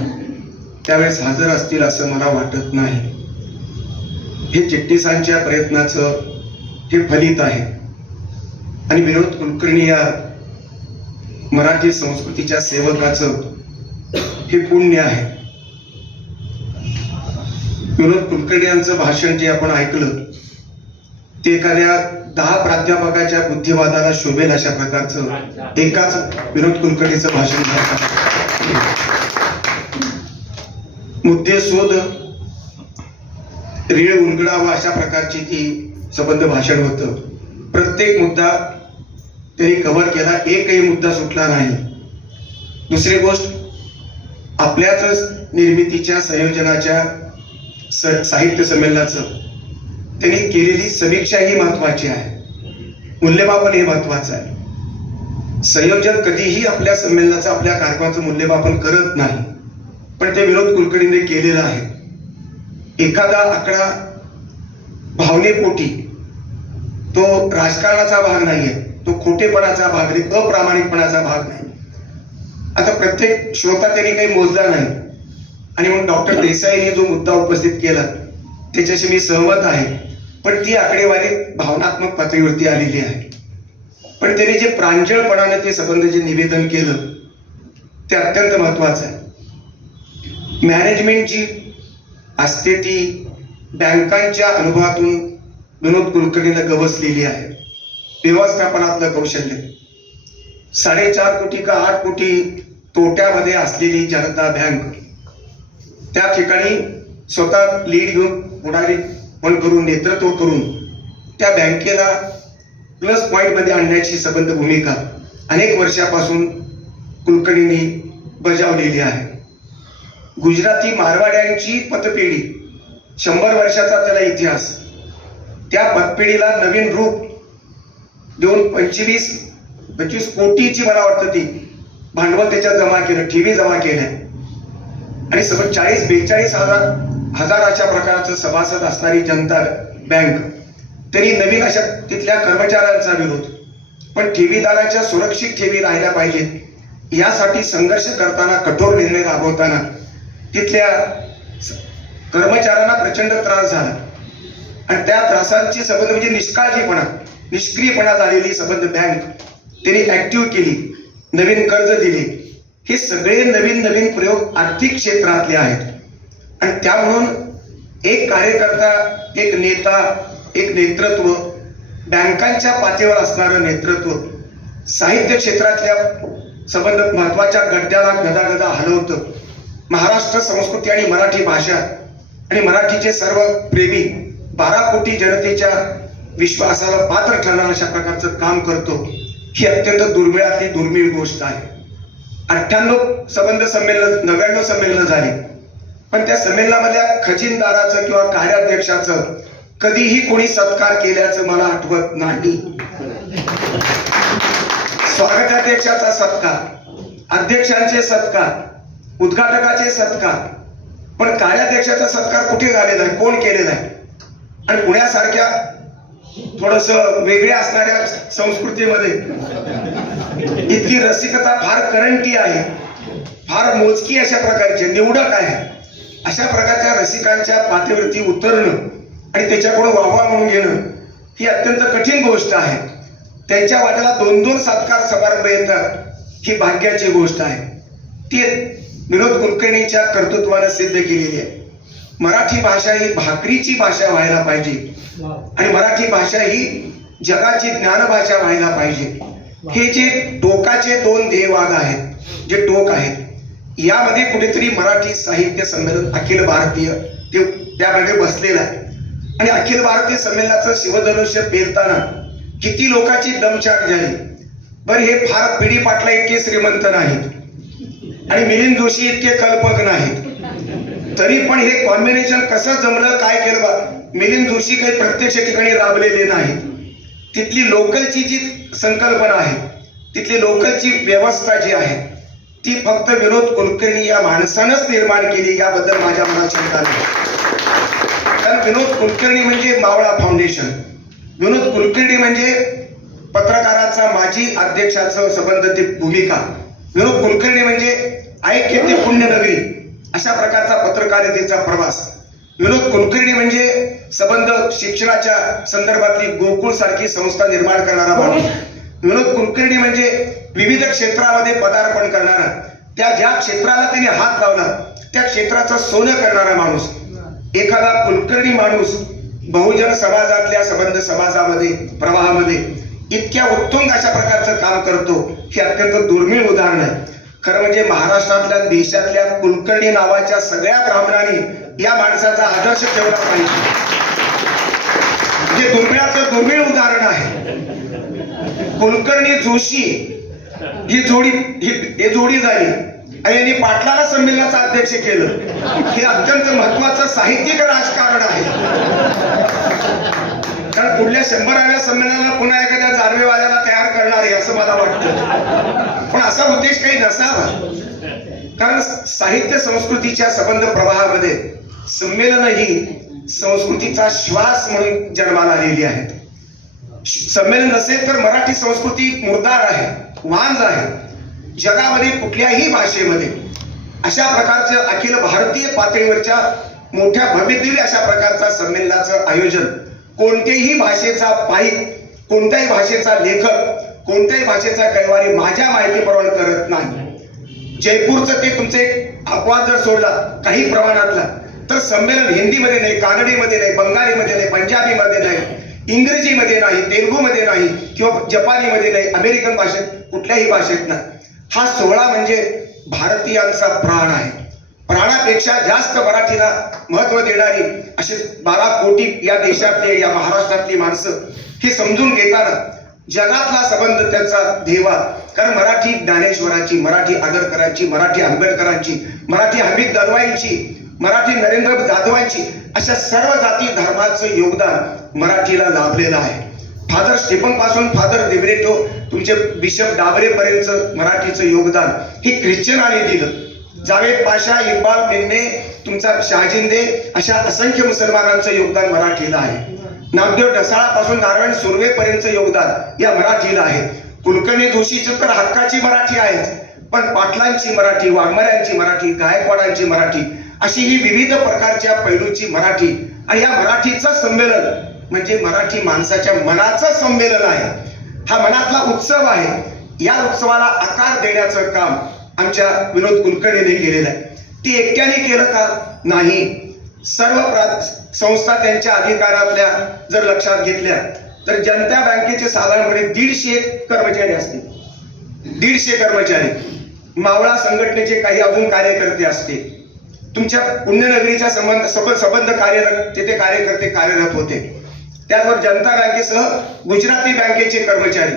त्यावेळेस हजर असतील असं मला वाटत नाही. हे चिटणीसांच्या प्रयत्नाचं हे फलित आहे. आणि विनोद कुलकर्णी या मराठी संस्कृतीच्या सेवकाचं हे पुण्य आहे. विनोद कुलकर्णी यांचं भाषण जे आपण ऐकलं ते एखाद्या 10 प्राध्यापकाच्या बुद्धिवादाला शोभेल अशा प्रकारचं एकाच विनोद कुलकर्णीचं भाषण झालं. मुद्देसूद रीळ उलगडावा अशा प्रकारची ती संबंध भाषण होतं. प्रत्येक मुद्दा त्यांनी कव्हर केला, एकही मुद्दा सुटला नाही. दुसरी गोष्ट, आपल्याच निर्मितीच्या संयोजनाच्या साहित्य संमेलनाचं त्यांनी केलेली समीक्षा ही महत्वाची आहे, मूल्यमापन हे महत्वाचं आहे. संयोजन कधीही आपल्या संमेलनाचं, आपल्या कार्यक्रमाचं मूल्यमापन करत नाही, पण ते विनोद कुलकर्णीने केलेलं आहे. एखादा आकडा भावनेपोटी, तो राजकारणाचा भाग नाहीये, तो खोटेपणाचा भाग नाही, अप्रामाणिकपणाचा भाग नाही. आता प्रत्येक श्रोता त्यांनी काही मोजला नाही, आणि म्हणून डॉक्टर देसाईंनी जो मुद्दा उपस्थित केला त्याच्याशी मी सहमत आहे, पण ती आकडेवारी भावनात्मक पातळीवरती आलेली आहे. पण त्यांनी जे प्रांजळपणाने ते संबंध जे निवेदन केलं ते अत्यंत महत्वाचं आहे. मॅनेजमेंट जी असते ती बँकांच्या अनुभवातून विनोद कुलकर्णीला गवसलेली आहे. व्यवस्थापनातलं कौशल्य, 4.5 कोटी का 8 कोटी तोट्यामध्ये असलेली जनता बँक, त्या ठिकाणी स्वतः लीड घेऊन पुढारी पण करून नेतृत्व करून त्या बँकेला प्लस पॉइंट मध्ये आणण्याची सबंध भूमिका अनेक वर्षापासून कुलकर्णींनी बजावलेली आहे. गुजराती मारवाड्यांची पतपेढी, 100 वर्षाचा त्याला इतिहास, त्या पतपेढीला नवीन रूप देऊन 25 कोटीची मला वाटतं ती भांडवल त्याच्यात जमा केलं, ठेवी जमा केल्या, आणि 40-42 हजार अशा प्रकारचं सभासद असणारी जनता बँक. तरी नवीन अशा तिथल्या कर्मचाऱ्यांचा विरोध, पण ठेवीदाराच्या सुरक्षित ठेवी राहिल्या पाहिजेत यासाठी संघर्ष करताना, कठोर निर्णय राबवताना तिथल्या कर्मचाऱ्यांना प्रचंड त्रास झाला, आणि त्या त्रासांची संबंध म्हणजे निष्काळजीपणा, निष्क्रियपणा झालेली संबंध बँक त्यांनी ऍक्टिव्ह केली, नवीन कर्ज दिले. हे सगळे नवीन प्रयोग आर्थिक क्षेत्रातले आहेत. आणि त्यामुळं एक कार्यकर्ता, एक नेता, एक नेतृत्व, बँकांच्या पातळीवर असणारं नेतृत्व, साहित्य क्षेत्रातल्या संबंध महत्वाच्या गड्ड्याला गदागदा हलवतं. महाराष्ट्र संस्कृती आणि मराठी भाषा आणि मराठीचे सर्व प्रेमी 12 कोटी जनतेच्या विश्वासाला पात्र ठरणार अशा प्रकारचं काम करतो. ही अत्यंत दुर्मिळातली दुर्मिळ गोष्ट आहे. 98 संबंध संमेलन, 99 संमेलन झाली, पण त्या संमेलनामधल्या खजिनदाराचं किंवा कार्याध्यक्षाचं कधीही कोणी सत्कार केल्याचं मला आठवत नाही. स्वागताध्यक्षाचा सत्कार, अध्यक्षांचे सत्कार, उद्घाटकाचे सत्कार, पण कार्याध्यक्षाचा सत्कार कुठे झालेला आहे, कोण केलेला आहे? आणि पुण्यासारख्या थोडस वेगळ्या असणाऱ्या संस्कृतीमध्ये इतकी रसिकता फार करंटी आहे, फार मोजकी अशा प्रकारची निवडक आहे. अशा प्रकारच्या रसिकांच्या पातळीवरती उतरणं आणि त्याच्याकडून वाहवा म्हणून घेणं ही अत्यंत कठीण गोष्ट आहे. त्यांच्या वाट्याला 2-2 सत्कार समारंभ येतात, ही भाग्याची गोष्ट आहे. ती विनोद कुलकर्णीच्या कर्तृत्वाने सिद्ध केलेली आहे. मराठी भाषा ही भाकरीची भाषा व्हायला पाहिजे, आणि मराठी भाषा ही जगाची ज्ञानभाषा व्हायला पाहिजे. हे जे टोकाचे 2 ध्येयवाद आहेत, जे टोक आहेत, यामध्ये कुठेतरी मराठी साहित्य संमेलन अखिल भारतीय ते त्यामध्ये बसलेलं आहे. आणि अखिल भारतीय संमेलनाचं शिवधनुष्य पेरताना किती लोकांची दमछाक झाली. बरं, हे फार पिढी पाटला इतके श्रीमंत नाहीत आणि मिलिंद जोशी इतके कल्पक नाहीत, तरी पण हे कॉम्बिनेशन कसं जमलं, काय केलं बा. मिलिंद जोशी काही प्रत्यक्ष ठिकाणी राबलेले नाहीत. तिथली लोकलची जी संकल्पना आहे, तिथली लोकलची व्यवस्था जी आहे, ती फक्त विनोद कुलकर्णी या माणसानंच निर्माण केली, याबद्दल माझ्या मनात शंका नाही. कारण विनोद कुलकर्णी म्हणजे मावळा फाउंडेशन, विनोद कुलकर्णी म्हणजे पत्रकाराचा माजी अध्यक्षाचं संबंधित भूमिका, विनोद कुलकर्णी म्हणजे ऐक्य ते पुण्यनगरी अशा प्रकारचा पत्रकारितेचा प्रवास, विनोद कुलकर्णी म्हणजे संबंध शिक्षणाच्या संदर्भातली गोकुळ सारखी संस्था निर्माण करणारा माणूस, विनोद कुलकर्णी म्हणजे विविध क्षेत्रामध्ये पदार्पण करणारा, त्या ज्या क्षेत्राला त्याने हात लावला त्या क्षेत्राचं सोनं करणारा माणूस. एखादा कुलकर्णी माणूस बहुजन समाजातल्या संबंध समाजामध्ये प्रवाहामध्ये इतक्या उत्तुंग अशा प्रकारचं काम करतो हे अत्यंत दुर्मिळ उदाहरण आहे. खरं म्हणजे महाराष्ट्रातल्या देशातल्या कुलकर्णी नावाच्या सगळ्या ब्राह्मणांनी या माणसाचा आदर्श ठेवला पाहिजे. जे दुर्मिळाचं दुर्मिळ उदाहरण आहे. कुलकर्णी जोशी ही जोडी झाली आणि यांनी पाटलाला संमेलनाचं अध्यक्ष केलं. हे अत्यंत महत्वाचं साहित्यिक राजकारण आहे. कारण पुढल्या 100व्या संमेलनाला पुन्हा एखाद्या जार्वेवाल्याला तयार करणार आहे असं मला वाटतं. पण असा उद्देश काही नसावा. कारण साहित्य संस्कृतीच्या संबंध प्रवाहामध्ये संमेलन ही संस्कृतीचा श्वास म्हणून जन्माला आलेली आहेत. संमेलन नसेल तर मराठी संस्कृती मुरदार आहे, वांज आहे. जगामध्ये कुठल्याही भाषेमध्ये अशा प्रकारचं अखिल भारतीय पातळीवरच्या मोठ्या भव्यदिव्य अशा प्रकारचा संमेलनाचं आयोजन कोणत्याही भाषेचा पाईक, कोणत्याही भाषेचा लेखक, कोणत्याही भाषेचा कैवारी माझ्या माहितीप्रमाणे करत नाही. जयपूरचं ते तुमचे अपवाद जर सोडला काही प्रमाणातला तर संमेलन हिंदीमध्ये नाही, कानडीमध्ये नाही, बंगालीमध्ये नाही, पंजाबीमध्ये नाही, इंग्रजीमध्ये नाही, तेलुगूमध्ये नाही किंवा जपानीमध्ये नाही, अमेरिकन भाषेत कुठल्याही भाषेत नाही. हा सोहळा म्हणजे भारतीयांचा प्राण आहे. प्राणापेक्षा जास्त मराठीला महत्व देणारी असे 12 कोटी या देशातले, या महाराष्ट्रातली माणसं हे समजून घेताना जगातला संबंध त्यांचा देवा. कारण मराठी ज्ञानेश्वराची, मराठी आगरकरांची, मराठी आंबेडकरांची, मराठी हमीद दलवाईंची, मराठी नरेंद्र जाधवांची अशा सर्व जाती धर्माचं योगदान मराठीला लाभलेलं आहे. फादर स्टीफन पासून फादर दिब्रिटो तुमचे बिशप डाबरे पर्यंत मराठीचं योगदान हे ख्रिश्चनाने दिलं. जावेद पाशा, इक्बाल मिन्ने, तुमचा शहाजिंदे अशा असंख्य मुसलमानांचं योगदान मराठीला आहे. नामदेव ढसाळापासून नारायण सुर्वे पर्यंत योगदान या मराठीला आहे. कुलकर्णी जोशीची तर हक्काची मराठी आहे, पण पाटलांची मराठी, वाघमाऱ्यांची मराठी, गायकवाडांची मराठी अशी ही विविध प्रकारच्या पैलूची मराठी. आणि या मराठीचं संमेलन म्हणजे मराठी माणसाच्या मनाचं संमेलन आहे. हा मनातला उत्सव आहे. या उत्सवाला आकार देण्याचं काम आमच्या विनोद कुलकर्णीने केलेलं आहे. ते एकट्याने केलं का? नाही. सर्व संस्था त्यांच्या अधिकारातल्या जर लक्षात घेतल्या तर जनता बँकेचे साधारणपणे 150 कर्मचारी असतील. 150 कर्मचारी. मावळा संघटनेचे काही अजून कार्यकर्ते असतील. तुमच्या पुण्यनगरीच्या संबंध कार्यरत तिथे कार्यकर्ते कार्यरत होते. त्याचबरोबर जनता बँकेसह गुजराती बँकेचे कर्मचारी.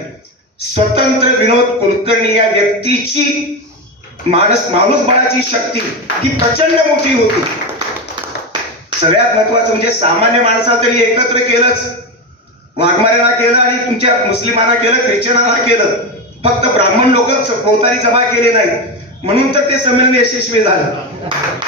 स्वतंत्र विनोद कुलकर्णी या व्यक्तीची माणूस बळाची शक्ती ही प्रचंड मोठी होती. सगळ्यात महत्वाचं म्हणजे सामान्य माणसाला तरी एकत्र केलंच. वाघमाऱ्यांना केलं आणि तुमच्या मुस्लिमांना केलं, ख्रिश्चनांना केलं. फक्त ब्राह्मण लोकच भोवताली जमा केले नाही म्हणून तर ते संमेलन यशस्वी झालं.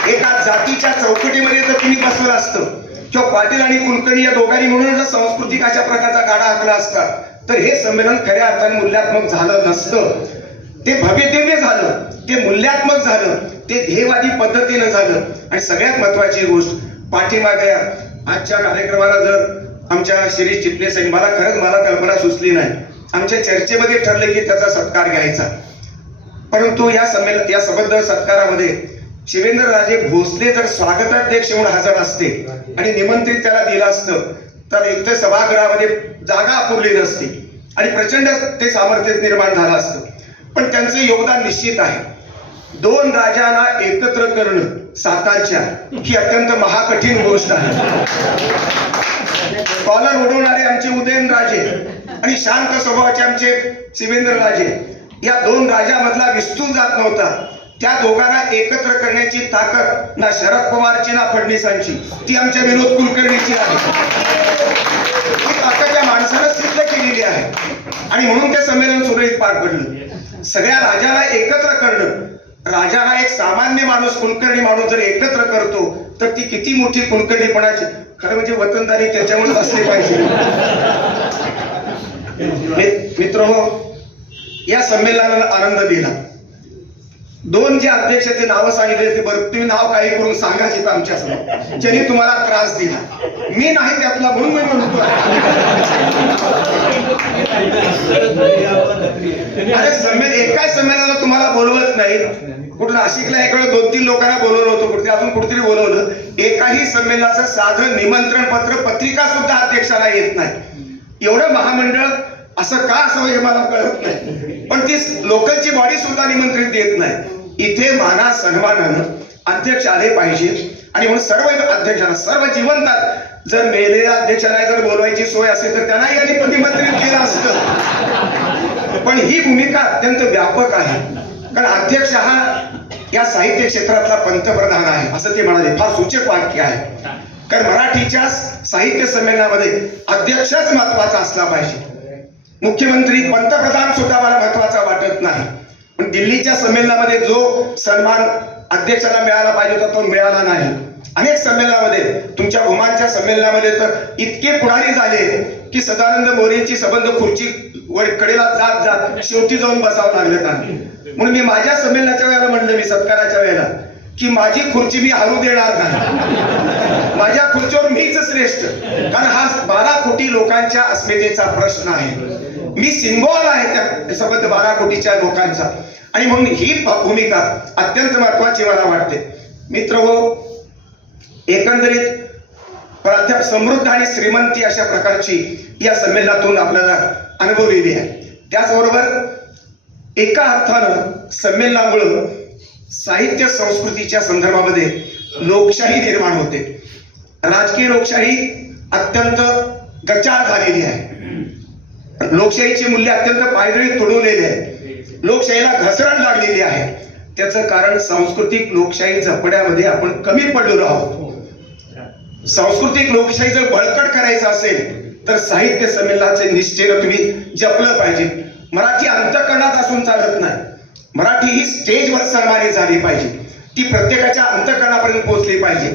एका जातीच्या चौकटीमध्ये जर तुम्ही बसवलं असतं किंवा पाटील आणि कुलकर्णी या दोघांनी म्हणून जर सांस्कृतिक अशा प्रकारचा गाडा आखला असता तर हे संमेलन खऱ्या अर्थाने मूल्यात्मक झालं नसतं. ते भव्यदिव्य झालं, ते मूल्यात्मक झालं, ते ध्येयवादी पद्धतीनं झालं. आणि सगळ्यात महत्वाची गोष्ट पाठीमागे आजच्या कार्यक्रमाला जर आमच्या शिरीष चिटणीस यांनी मला कल्पना सुचली नाही. आमच्या चर्चेमध्ये ठरलं की त्याचा सत्कार घ्यायचा. परंतु या संबंध सत्कारामध्ये शिवेंद्रराजे भोसले जर स्वागताध्यक्ष म्हणून हजर असते आणि निमंत्रित त्याला दिलं असतं तर एक तर सभागृहामध्ये जागा अपुरली नसती आणि प्रचंड ते सामर्थ्य निर्माण झालं असतं. पण त्यांचं योगदान निश्चित आहे. 2 राजांना एकत्र करणं सातारच्या ही अत्यंत महाकठीण गोष्ट आहे. कॉलर उडवणारे आमचे उदयनराजे आणि शांत स्वभावाचे आमचे शिवेंद्रराजे या 2 राजामधला विस्तून जात नव्हता. त्या दोघांना एकत्र करण्याची ताकद ना शरद पवारची ना फडणवीसांची, ती आमच्या विनोद कुलकर्णीची आहे. ही ताकद त्या माणसानं सिद्ध केलेली आहे आणि म्हणून ते संमेलन सुरळीत पार पडलं. सगळ्या राजांना एकत्र करणं, राजाला एक सामान्य माणूस कुलकर्णी माणूस जर एकत्र करतो तर ती किती मोठी कुलकर्णीपणाची. खरं म्हणजे वतनदारी त्याच्यामुळेच असले पाहिजे. मित्रहो, या संमेलनाला आनंद दिला. 2 जे अध्यक्ष ते नावं सांगितले ते बरं, तुम्ही नाव काही करून सांगायचे आमच्या समोर ज्यांनी तुम्हाला त्रास दिला. मी नाही त्यातला, म्हणून मी म्हणतो. अरे एकाच संमेलनाला तुम्हाला बोलवत नाही. कुठं नाशिकला एक वेळ 2-3 लोकांना बोलवलं होतं, कुठे अजून कुठेतरी बोलवलं. एकाही संमेलनाचं साधं निमंत्रण पत्र, पत्रिका सुद्धा अध्यक्षाला येत नाही. एवढं महामंडळ असं का असावं हे मला कळत नाही. पण ती लोकलची बॉडी सुद्धा निमंत्रित देत नाही. इथे माना सन्मानानं अध्यक्ष आले पाहिजे. आणि म्हणून सर्व अध्यक्षांना, सर्व जिवंतात, जर मेलेल्या अध्यक्षांना जर बोलवायची सोय असेल तर त्यांनाही यांनी निमंत्रित केलं असतं. पण ही भूमिका अत्यंत व्यापक आहे. कारण अध्यक्ष हा या साहित्य क्षेत्रातला पंतप्रधान आहे असं ते म्हणाले. फार सूचक वाक्य आहे. कारण मराठीच्या साहित्य संमेलनामध्ये अध्यक्षच महत्वाचा असला पाहिजे. मुख्यमंत्री, पंतप्रधान सुद्धा मला महत्वाचा वाटत नाही. पण दिल्लीच्या संमेलनामध्ये जो सन्मान अध्यक्षाला मिळाला पाहिजे होता तो मिळाला नाही. अनेक संमेलनामध्ये, तुमच्या भूमानच्या संमेलनामध्ये तर इतके पुढारी झाले की सदानंद मोरेंची संबंध खुर्ची कडेला जात जात शेवटी जाऊन बसावं लागले त्यांनी. म्हणून मी माझ्या संमेलनाच्या वेळेला म्हणलं, मी सत्काराच्या वेळेला, की माझी खुर्ची मी हरू देणार नाही. माझ्या खुर्चीवर मीच श्रेष्ठ. कारण हा 12 कोटी लोकांच्या अस्मितेचा प्रश्न आहे. मी सिंबॉल आहे त्या संबंध 12 कोटीच्या लोकांचा. आणि म्हणून ही भूमिका अत्यंत महत्वाची मला वाटते. मित्रहो, एकंदरीत प्राध्याप समृद्ध आणि श्रीमंती अशा प्रकारची या संमेलनातून आपल्याला अनुभवलेली आहे. त्याचबरोबर एका अर्थानं संमेलनामुळं साहित्य संस्कृतीच्या संदर्भामध्ये लोकशाही निर्माण होते. राजकीय लोकशाही अत्यंत गचाळ झालेली आहे. लोकशाहीची मूल्य अत्यंत पायदळी तुडवलेली आहे. लोकशाहीला घसरण लागलेली आहे. त्याचं कारण सांस्कृतिक लोकशाही जपण्यामध्ये आपण कमी पडलेलो आहोत. सांस्कृतिक लोकशाही जर बळकट करायचं असेल तर साहित्य संमेलनाचे निश्चय तुम्ही जपलं पाहिजे. मराठी अंतःकरणात असून चालत नाही. मराठी ही स्टेजवर सन्मानित झाली पाहिजे. ती प्रत्येकाच्या अंतःकरणापर्यंत पोहोचली पाहिजे.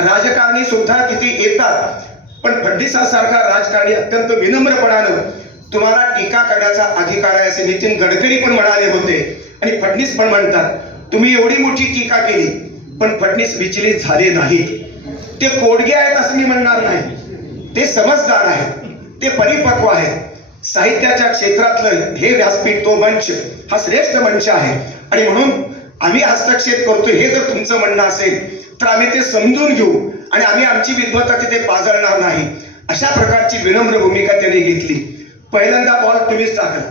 राजकारणी सुद्धा तिथे येतात, पण फडणवीसासारखा राजकारणी अत्यंत विनम्रपणानं तुम्हाला टीका करण्याचा अधिकार आहे असे नितीन गडकरी पण म्हणाले होते. आणि फडणवीस पण म्हणतात, तुम्ही एवढी मोठी टीका केली पण फडणवीस विचलित झाले नाहीत. ते कोडगे आहेत असं मी म्हणणार नाही. ते समजदार आहेत, ते परिपक्व आहेत. साहित्याच्या क्षेत्रातलं हे व्यासपीठ, तो मंच हा श्रेष्ठ मंच आहे. आणि म्हणून आम्ही हस्तक्षेप करतो हे जर तुमचं म्हणणं असेल तर आम्ही ते समजून घेऊ आणि आम्ही आमची विद्वत्ता तिथे पाजळणार नाही. अशा प्रकारची विनम्र भूमिका त्यांनी घेतली. पहिल्यांदा बॉल तुम्हीच टाकला.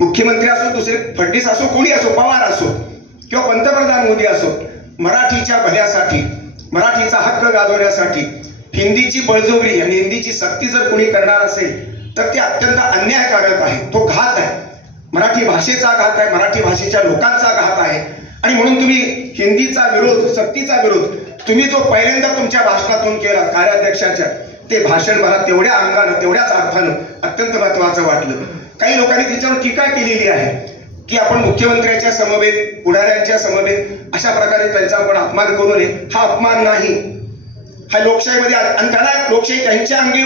मुख्यमंत्री असो, दुसरे फडणवीस असो, कोणी असो, पवार असो किंवा पंतप्रधान मोदी असो, मराठीच्या भल्यासाठी, मराठीचा हक्क गाजवण्यासाठी हिंदीची बळजबरी आणि हिंदीची सक्ती जर कोणी करणार असेल तर ते अत्यंत अन्यायकारक आहे. तो घात आहे. मराठी भाषेचा घात आहे. मराठी भाषेच्या लोकांचा घात आहे. आणि म्हणून तुम्ही हिंदीचा विरोध, सक्तीचा विरोध तुम्ही जो पहिल्यांदा तुमच्या भाषणातून केला कार्याध्यक्षाच्या, ते भाषण मला तेवढ्या अंगानं, तेवढ्याच अर्थानं अत्यंत महत्वाचं वाटलं. काही लोकांनी त्याच्यावर टीका केलेली आहे की आपण मुख्यमंत्र्यांच्या समवेत, पुढाऱ्यांच्या समवेत अशा प्रकारे त्यांचा आपण अपमान करू नये. हा अपमान नाही. हा लोकशाहीमध्ये, आणि त्याला लोकशाही त्यांच्या अंगी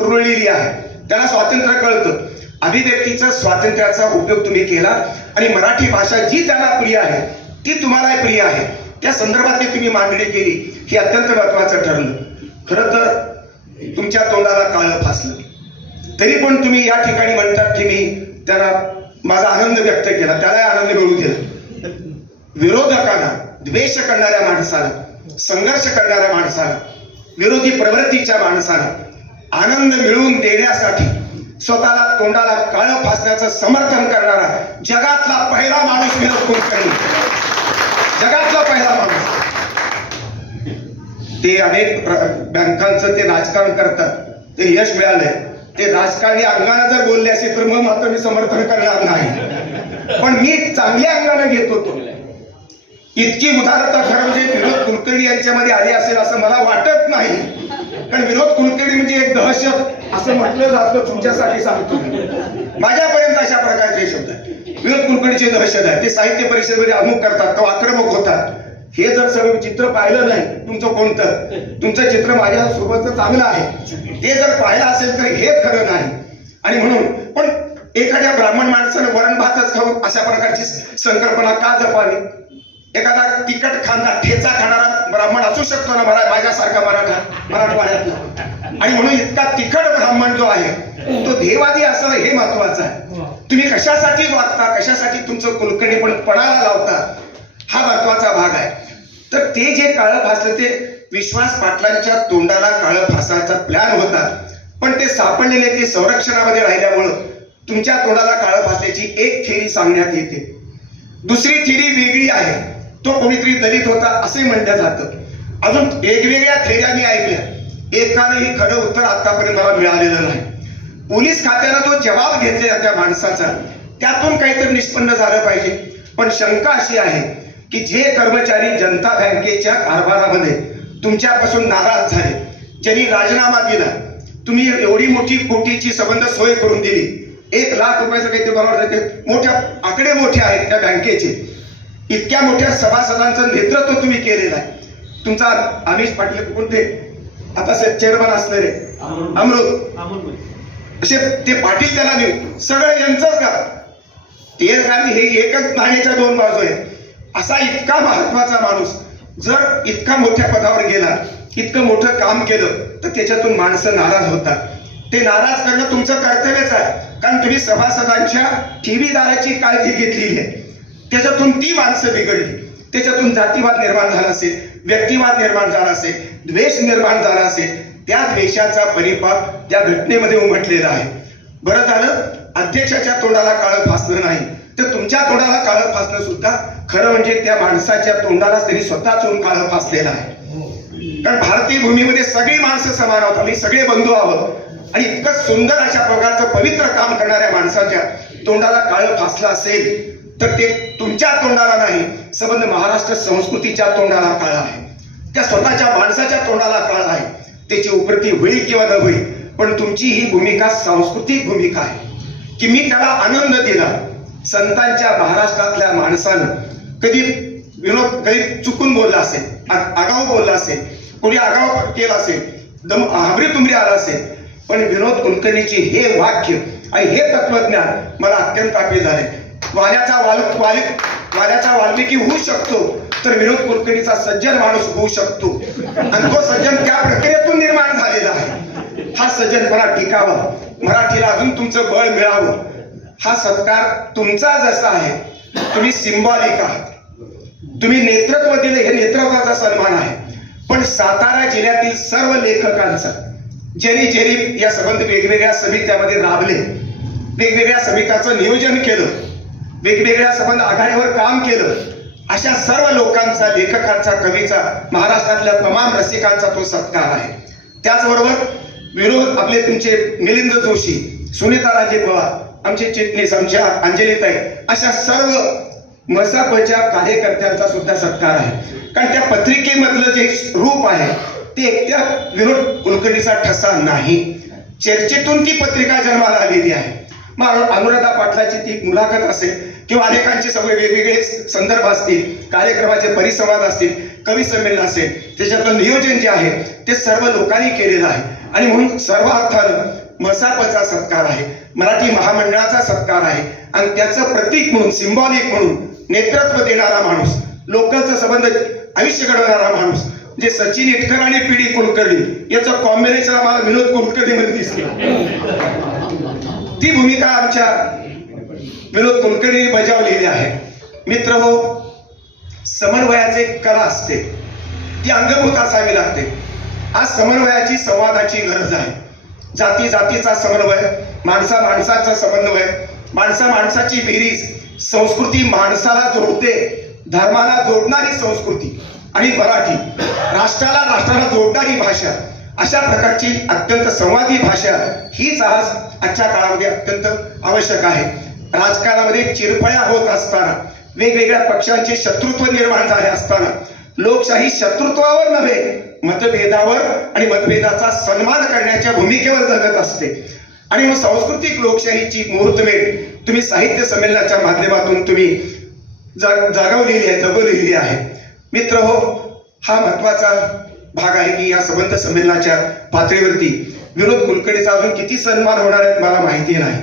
रुळलेली आहे. त्याला स्वातंत्र्य कळतं. अभिव्यक्तीचा, स्वातंत्र्याचा उपयोग तुम्ही केला आणि मराठी भाषा जी त्यांना प्रिय आहे ती तुम्हाला प्रिय आहे. त्या संदर्भातली तुम्ही मांडणी केली, हे अत्यंत महत्वाचं ठरलं. खरं तर तुमच्या तोंडाला काळं फासलं तरी पण तुम्ही या ठिकाणी म्हणतात की मी त्याला माझा आनंद व्यक्त केला, त्याला आनंद मिळू दिला. विरोधकांना, द्वेष करणाऱ्या माणसाला, संघर्ष करणाऱ्या माणसाला, विरोधी प्रवृत्तीच्या माणसाला आनंद मिळवून देण्यासाठी स्वतःला तोंडाला काळं फासण्याचं समर्थन करणारा जगातला पहिला माणूस विनोद कुलकर्णी. जगातला पहिला माणूस. ते अनेक बँकांचं ते राजकारण करतात, ते यश मिळालंय. ते राजकारणी अंगाने जर बोलले असेल तर मग मात्र मी समर्थन करणार नाही. पण मी चांगल्या अंगाने घेत होतो. इतकी उदारता खरं म्हणजे विनोद कुलकर्णी यांच्यामध्ये आली असेल असं मला वाटत नाही. कारण विनोद कुलकर्णी म्हणजे एक दहशत असं म्हटलं जातं. तुमच्यासाठी सांगतो, माझ्यापर्यंत अशा प्रकारचे शब्द आहेत. विनोद कुलकर्णीची दहशत आहे. ते साहित्य परिषदेमध्ये अमुक करतात, तो आक्रमक होतात. हे जर सगळं चित्र पाहिलं नाही तुमचं तुमचं चित्र माझ्या सोबतचं चांगलं आहे हे जर पाहिलं असेल तर हे खरं नाही. आणि म्हणून पण एखाद्या ब्राह्मण माणसानं वरण भातच खाऊन अशा प्रकारची संकल्पना का जपावी? एखादा तिखट खाणारा ठेचा खाणारा ब्राह्मण असू शकतो ना माझ्यासारखा मराठवाड्यातला. आणि म्हणून इतका तिखट ब्राह्मण जो आहे तो देवादी असणं हे महत्वाचं आहे. तुम्ही कशासाठी वागता, कशासाठी तुमचं कुलकर्णी पण पणाला लावता, हा महत्वाचा भाग आहे. तर ते जे काळं फासलं ते विश्वास पाटलांच्या तोंडाला काळं फासाचा प्लॅन होता, पण ते सापडलेले ते संरक्षणामध्ये राहिल्यामुळं तुमच्या तोंडाला काळं फासल्याची एक थेरी सांगण्यात येते. दुसरी थेरी वेगळी आहे, तो कोणीतरी दलित होता असे म्हणलं जातं. अजून वेगवेगळ्या थेऱ्या मी ऐकल्या, एकानंही खरं उत्तर आतापर्यंत मला मिळालेलं नाही. पोलीस खात्यानं तो जबाब घेतलेला त्या माणसाचा, त्यातून काहीतरी निष्पन्न झालं पाहिजे. पण शंका अशी आहे की जे कर्मचारी जनता बँकेच्या कारभारामध्ये तुमच्यापासून नाराज झाले, ज्यांनी राजीनामा दिला, तुम्ही एवढी मोठी कोटीची संबंध सोय करून दिली, 1 लाख रुपयाचं काहीतरी बरोबर मोठ्या आकडे मोठे आहेत त्या बँकेचे, इतक्या मोठ्या सभासदांचं नेतृत्व तुम्ही केलेलं आहे. तुमचा अमिश पाटील कोणते आता चेअरमन असलेले अमृत असे ते पाटील त्याला देऊ सगळं यांचंच का? तेल गांधी हे एकच नाण्याच्या 2 बाजू आहेत. असा इतका महत्वाचा माणूस जर इतका मोठ्या पदावर गेला, इतकं मोठं काम केलं, तर त्याच्यातून माणसं नाराज होतात. ते नाराज करणं तुमचं कर्तव्यच आहे, कारण तुम्ही सभासदांच्या ठेवीदाराची काळजी घेतलेली आहे. त्याच्यातून ती माणसं बिघडली, त्याच्यातून जातीवाद निर्माण झाला असेल, व्यक्तिवाद निर्माण झाला असेल, द्वेष निर्माण झाला असेल, त्या द्वेषाचा परिपाक त्या घटनेमध्ये उमटलेला आहे. बरं झालं अध्यक्षाच्या तोंडाला काळं फासलं नाही, तर तुमच्या तोंडाला काळं फासणं सुद्धा खरं म्हणजे त्या माणसाच्या तोंडाला तरी स्वतःच काळं फासलेलं आहे. कारण भारतीय भूमीमध्ये सगळी माणसं समान आहोत, आम्ही सगळे बंधू आहोत. आणि इतकं सुंदर अशा प्रकारचं पवित्र काम करणाऱ्या माणसाच्या तोंडाला काळं फासलं असेल तर ते तुमच्या तोंडाला नाही, संबंध महाराष्ट्र संस्कृतीच्या तोंडाला काळं आहे, त्या स्वतःच्या माणसाच्या तोंडाला काळं आहे. त्याची उपरती होईल किंवा न होईल, पण तुमची ही भूमिका सांस्कृतिक भूमिका आहे की मी त्याला आनंद दिला. संतांच्या महाराष्ट्रातल्या माणसानं कधी विनोद कधी चुकून बोलला असेल, आगाऊ बोलला असेल, कोणी आगाऊ केला असेल, आमरी तुमरी आला असेल, पण विनोद कुलकर्णीचे हे वाक्य आणि हे तत्वज्ञान मला अत्यंत आप्रिय झाले. वाल्याचा वाल्मिकी होऊ शकतो, तर विनोद कुलकर्णीचा सज्जन माणूस होऊ शकतो. आणि तो सज्जन त्या प्रक्रियेतून निर्माण झालेला आहे. हा सज्जनपणा टिकावा, मराठीला अजून तुमचं बळ मिळावं, हा सत्कार तुमचा जसा आहे, तुम्ही सिंबॉलिक आहात, तुम्ही नेतृत्व दिले, हे नेतृत्वाचा सन्मान आहे. पण सातारा जिल्ह्यातील सर्व लेखकांचा ज्यांनी या संबंध वेगवेगळ्या समित्यामध्ये राबले, वेगवेगळ्या समित्याचं नियोजन केलं, वेगवेगळ्या संबंध आघाडीवर काम केलं, अशा सर्व लोकांचा, लेखकांचा, कवीचा, महाराष्ट्रातल्या तमाम रसिकांचा तो सत्कार आहे. त्याचबरोबर विनोद आपले तुमचे मिलिंद जोशी, सुनीता राजे पवार, आमचे चिटणीस, आमच्या अंजलीताई, अशा सर्व मसापच्या कार्यकर्त्यांचा सुद्धा सत्कार आहे. कारण त्या पत्रिकेमधलं जे रूप आहे ते एकट्या विनोद कुलकर्णीचा ठसा नाही, चर्चेतून ती पत्रिका जन्माला आलेली आहे. मग अनुराधा पाटलाची ती मुलाखत असेल किंवा अनेकांचे सगळे वेगवेगळे संदर्भ असतील, कार्यक्रमाचे परिसंवाद असतील, कवी संमेलन असेल, त्याच्यातलं नियोजन जे आहे ते सर्व लोकांनी केलेलं आहे. आणि म्हणून सर्व अर्थानं मसापचा सत्कार आहे, मराठी महामंडळाचा सत्कार आहे. आणि त्याचं प्रतीक म्हणून, सिंबॉलिक म्हणून नेतृत्व देणारा माणूस, लोकलचा संबंध आयुष्य घडवणारा माणूस, जे सचिन इटकर आणि पी डी कुलकर्णी याचं कॉम्बिनेशन आम्हाला विनोद कुलकर्णी मध्ये दिसते. ती भूमिका आमच्या विनोद कुलकर्णी बजावलेली आहे. मित्र हो, समन्वयाचे कला असते, ती अंगभूत असावी लागते. आज समन्वयाची, संवादाची गरज आहे. जाती जातीचा समन्वय, माणसा माणसाचा समन्वय, माणसा माणसाची बेरीज, संस्कृती माणसाला जोडते, धर्माला जोडणारी संस्कृती आणि मराठी, राष्ट्राला जोडणारी भाषा, अशा प्रकारची अत्यंत संवादी भाषा हीच आज आजच्या काळामध्ये अत्यंत आवश्यक आहे. राजकारणामध्ये चिरफळ्या होत असताना, वेगवेगळ्या पक्षांचे शत्रुत्व निर्माण झाले असताना, लोकशाही शत्रुत्वावर नव्हे, मतभेदावर आणि मतभेदाचा सन्मान करण्याच्या भूमिकेवर जगत असते. आणि मग सांस्कृतिक लोकशाहीची मुहूर्तमेढ तुम्ही साहित्य संमेलनाच्या माध्यमातून तुम्ही जगवलेली आहे. मित्र हो, हा महत्वाचा भाग आहे की या संबंध संमेलनाच्या पातळीवरती विनोद कुलकर्णीचा अजून किती सन्मान होणार आहेत मला माहिती नाही,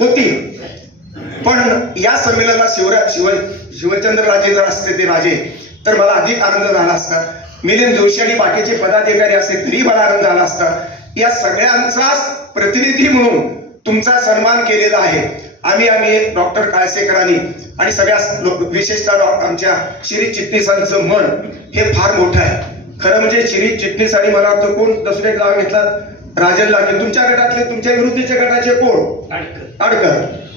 होती. पण या संमेलनाला शिवचंद्र राजे जर असते ते राजे तर मला अधिक आनंद झाला असता. मिलिंद जोशी आणि बाकीचे पदाधिकारी असते तरी मला आनंद झाला असता. या सगळ्यांचा प्रतिनिधी म्हणून तुमचा सन्मान केलेला आहे. आम्ही डॉक्टर काळसेकरांनी आणि सगळ्या विशेषतः आमच्या शिरीष चिटणीसांचं मन हे फार मोठं आहे. खरं म्हणजे शिरीष चिटणीस आणि मला वाटतं कोण दुसरे गाव घेतलं, राजन लागे, तुमच्या गटातले, तुमच्या विरोधीच्या गटाचे कोण,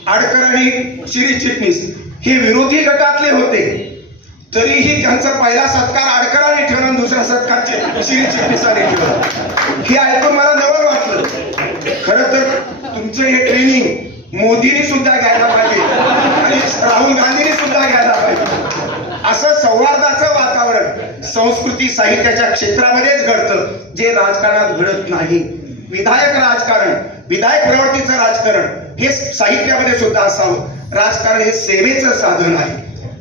आडकर आणि शिरीष चिटणीस हे विरोधी गटातले होते, तरीही त्यांचा पहिला सत्कार आडकरांनी ठेवला आणि दुसरा सत्कार शिरीष चिटणीसांनी ठेवला. हे ऐकून मला नवल वाटलं. खरं तर तुमचं हे ट्रेनिंग मोदींनी सुद्धा घ्यायला पाहिजे आणि राहुल गांधींनी सुद्धा घ्यायला पाहिजे. असं सौहार्दाचं वातावरण संस्कृती साहित्याच्या क्षेत्रामध्येच घडतं, जे राजकारणात घडत नाही. विधायक राजकारण, विधायक प्रवृत्तीचं राजकारण हे साहित्यामध्ये सुद्धा असावं. राजकारण हे सेवेचं साधन आहे,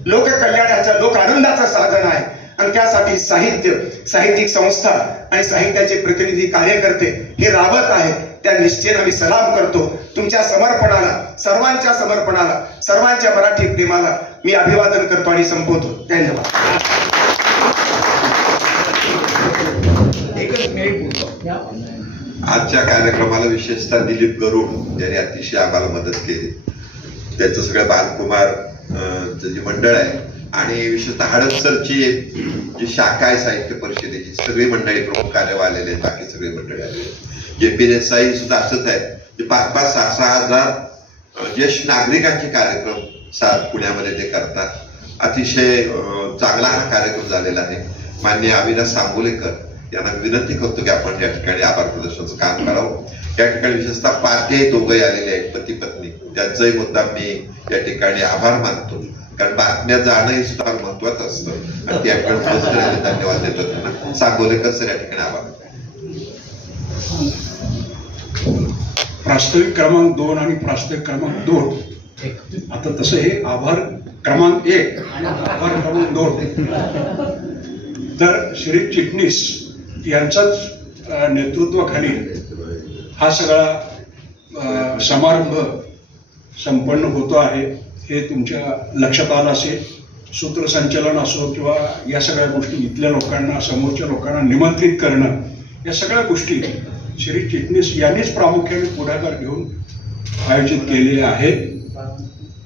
लोककल्याणाच्या, लोक आनंदाचं साधन आहे. आणि त्यासाठी साहित्य, साहित्यिक संस्था आणि साहित्याचे प्रतिनिधी कार्यकर्ते हे राबत आहेत. त्या निश्चयाने मी सलाम करतो. तुमच्या समर्पणाला, सर्वांच्या समर्पणाला, सर्वांच्या मराठी प्रेमाला मी अभिवादन करतो आणि संपवतो. धन्यवाद. आजच्या कार्यक्रमाला विशेषतः दिलीप गरुड यांनी अतिशय आम्हाला मदत केली. त्यांचं सगळं बालकुमार जी मंडळ आहे आणि विशेषतः हडपसरची जी शाखा आहे साहित्य परिषदेची सगळी मंडळी, प्रमुख कार्यवाह आलेले आहेत, बाकी सगळी मंडळी आलेली आहेत. JP देसाई सुद्धा असंच आहे की 5,000 6,000 हजार ज्येष्ठ नागरिकांचे कार्यक्रम पुण्यामध्ये ते करतात. अतिशय चांगला हा कार्यक्रम झालेला आहे. माननीय अविनाश सांगोलेकर यांना विनंती करतो की आपण या ठिकाणी आभार प्रदर्शनाचं काम करावं. या ठिकाणी विशेषतः पाते दोघे आलेले आहेत, पती पत्नी, त्यांचाही मुद्दा मी या ठिकाणी आभार मानतो. कारण बातम्या जाणं हे सुद्धा महत्वाचं असतं आणि त्या ठिकाणी उपस्थित राहिले धन्यवाद देतो त्यांना. सांगोलेकर सर या ठिकाणी आभार. प्रास्ताविक क्रमांक 2 आणि प्रास्ताविक क्रमांक 2. आता तसं हे आभार क्रमांक 1 आणि आभार क्रमांक 2 तर शिरीष चिटणीस यांचाच नेतृत्वाखाली हा सगळा समारंभ संपन्न होतो आहे हे तुमच्या लक्षात आलं असेल. सूत्रसंचालन असो किंवा या सगळ्या गोष्टी इथल्या लोकांना, समोरच्या लोकांना निमंत्रित करणं, या सगळ्या गोष्टी शिरीष चिटणीस यांनीच प्रामुख्याने पुढाकार घेऊन आयोजित केलेले आहेत.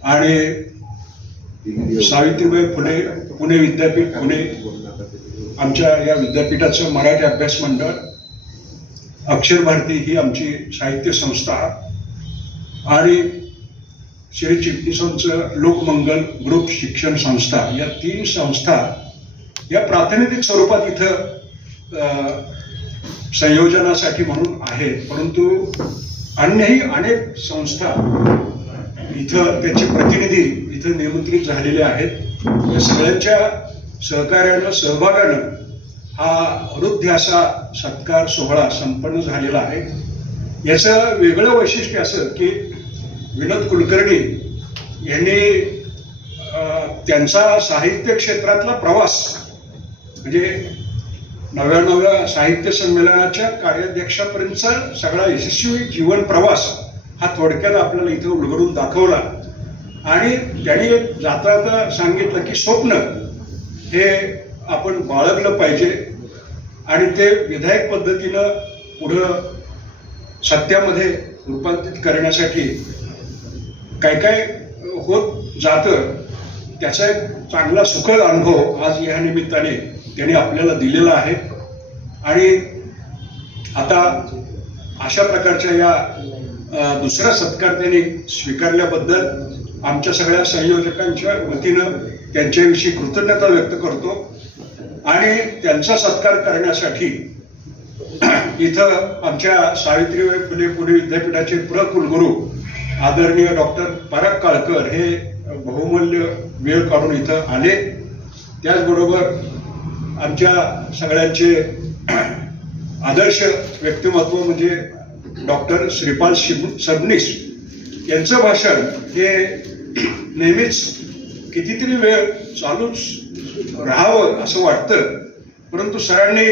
आणि सावित्रीबाई फुले पुणे विद्यापीठ, पुणे आमच्या या विद्यापीठाचं मराठी अभ्यास मंडळ, अक्षर भारती ही आमची साहित्य संस्था आणि शिरीष चिटणीसांचं लोकमंगल ग्रुप शिक्षण संस्था, या 3 संस्था या प्रातिनिधिक स्वरूपात इथं संयोजनासाठी म्हणून आहेत. परंतु अन्यही अनेक संस्था इथं त्याचे प्रतिनिधी इथं निमंत्रित झालेले आहेत. या सगळ्यांच्या सहकार्यानं, सहभागानं हा हृद्य असा सत्कार सोहळा संपन्न झालेला आहे. याचं वेगळं वैशिष्ट्य असं की विनोद कुलकर्णी यांनी त्यांचा साहित्य क्षेत्रातला प्रवास म्हणजे 99व्या साहित्य संमेलनाच्या कार्याध्यक्षापर्यंतचा सगळा यशस्वी जीवन प्रवास हा थोडक्यात आपल्याला इथं उलगडून दाखवला. आणि त्यांनी जाता सांगितलं की स्वप्न हे आपण बाळगलं पाहिजे आणि ते विधायक पद्धतीनं पुढं सत्यामध्ये रूपांतरित करण्यासाठी काय काय होत जातं त्याचा एक चांगला सुखद अनुभव आज या निमित्ताने त्यांनी आपल्याला दिलेला आहे. आणि आता अशा प्रकारच्या या दुसरा सत्कार त्यांनी स्वीकारल्याबद्दल आमच्या सगळ्या संयोजकांच्या वतीनं त्यांच्याविषयी कृतज्ञता व्यक्त करतो. आणि त्यांचा सत्कार करण्यासाठी इथं आमच्या सावित्रीबाई फुले पुणे विद्यापीठाचे कुलगुरू आदरणीय डॉक्टर पराग काळकर हे बहुमूल्य वेळ काढून इथं आले. त्याचबरोबर आमच्या सगळ्यांचे आदर्श व्यक्तिमत्व म्हणजे डॉक्टर श्रीपाल सबनीस यांचं भाषण हे नेहमीच कितीतरी वेळ चालूच राहावं असं वाटतं, परंतु सरांनी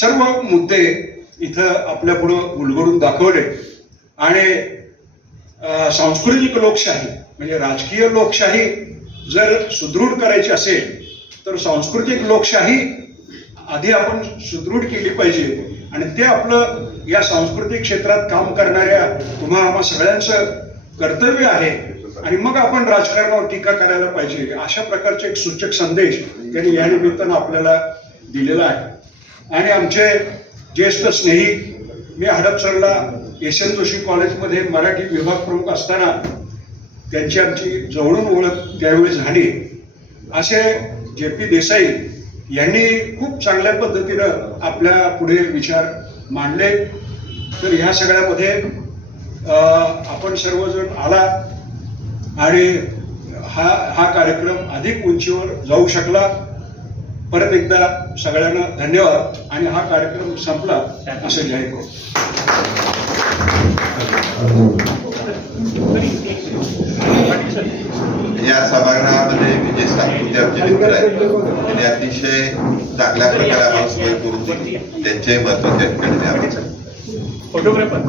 सर्व मुद्दे इथं आपल्या पुढं उलगडून दाखवले आणि सांस्कृतिक लोकशाही म्हणजे राजकीय लोकशाही जर सुदृढ करायची असेल तर सांस्कृतिक लोकशाही आधी आपण सुदृढ केली पाहिजे आणि ते आपलं या सांस्कृतिक क्षेत्रात काम करणाऱ्या तुम्हा आम्हा सगळ्यांचं कर्तव्य आहे आणि मग आपण राजकारणावर टीका करायला पाहिजे, अशा प्रकारचे एक सूचक संदेश त्यांनी या निमित्तानं आपल्याला दिलेला आहे. आणि आमचे ज्येष्ठ स्नेही, मी हडपसरला एस.एन. जोशी कॉलेजमध्ये मराठी विभाग प्रमुख असताना त्यांची आमची जवळून ओळख त्यावेळी झाली, असे जे.पी. देसाई यांनी खूप चांगल्या पद्धतीनं आपल्या पुढे विचार मांडले. तर ह्या सगळ्यामध्ये आपण सर्वजण आला आणि हा कार्यक्रम अधिक उंचीवर जाऊ शकला. परत एकदा सगळ्यांना धन्यवाद आणि हा कार्यक्रम संपला असं जाहीर करतो. या सभागृहामध्ये विजय सातपुते आमचे मित्र आहेत, त्यांनी अतिशय चांगल्या प्रकारे आम्हाला सोय करून दिली. त्यांच्याही महत्वाच्या ठिकाणी फोटोग्राफर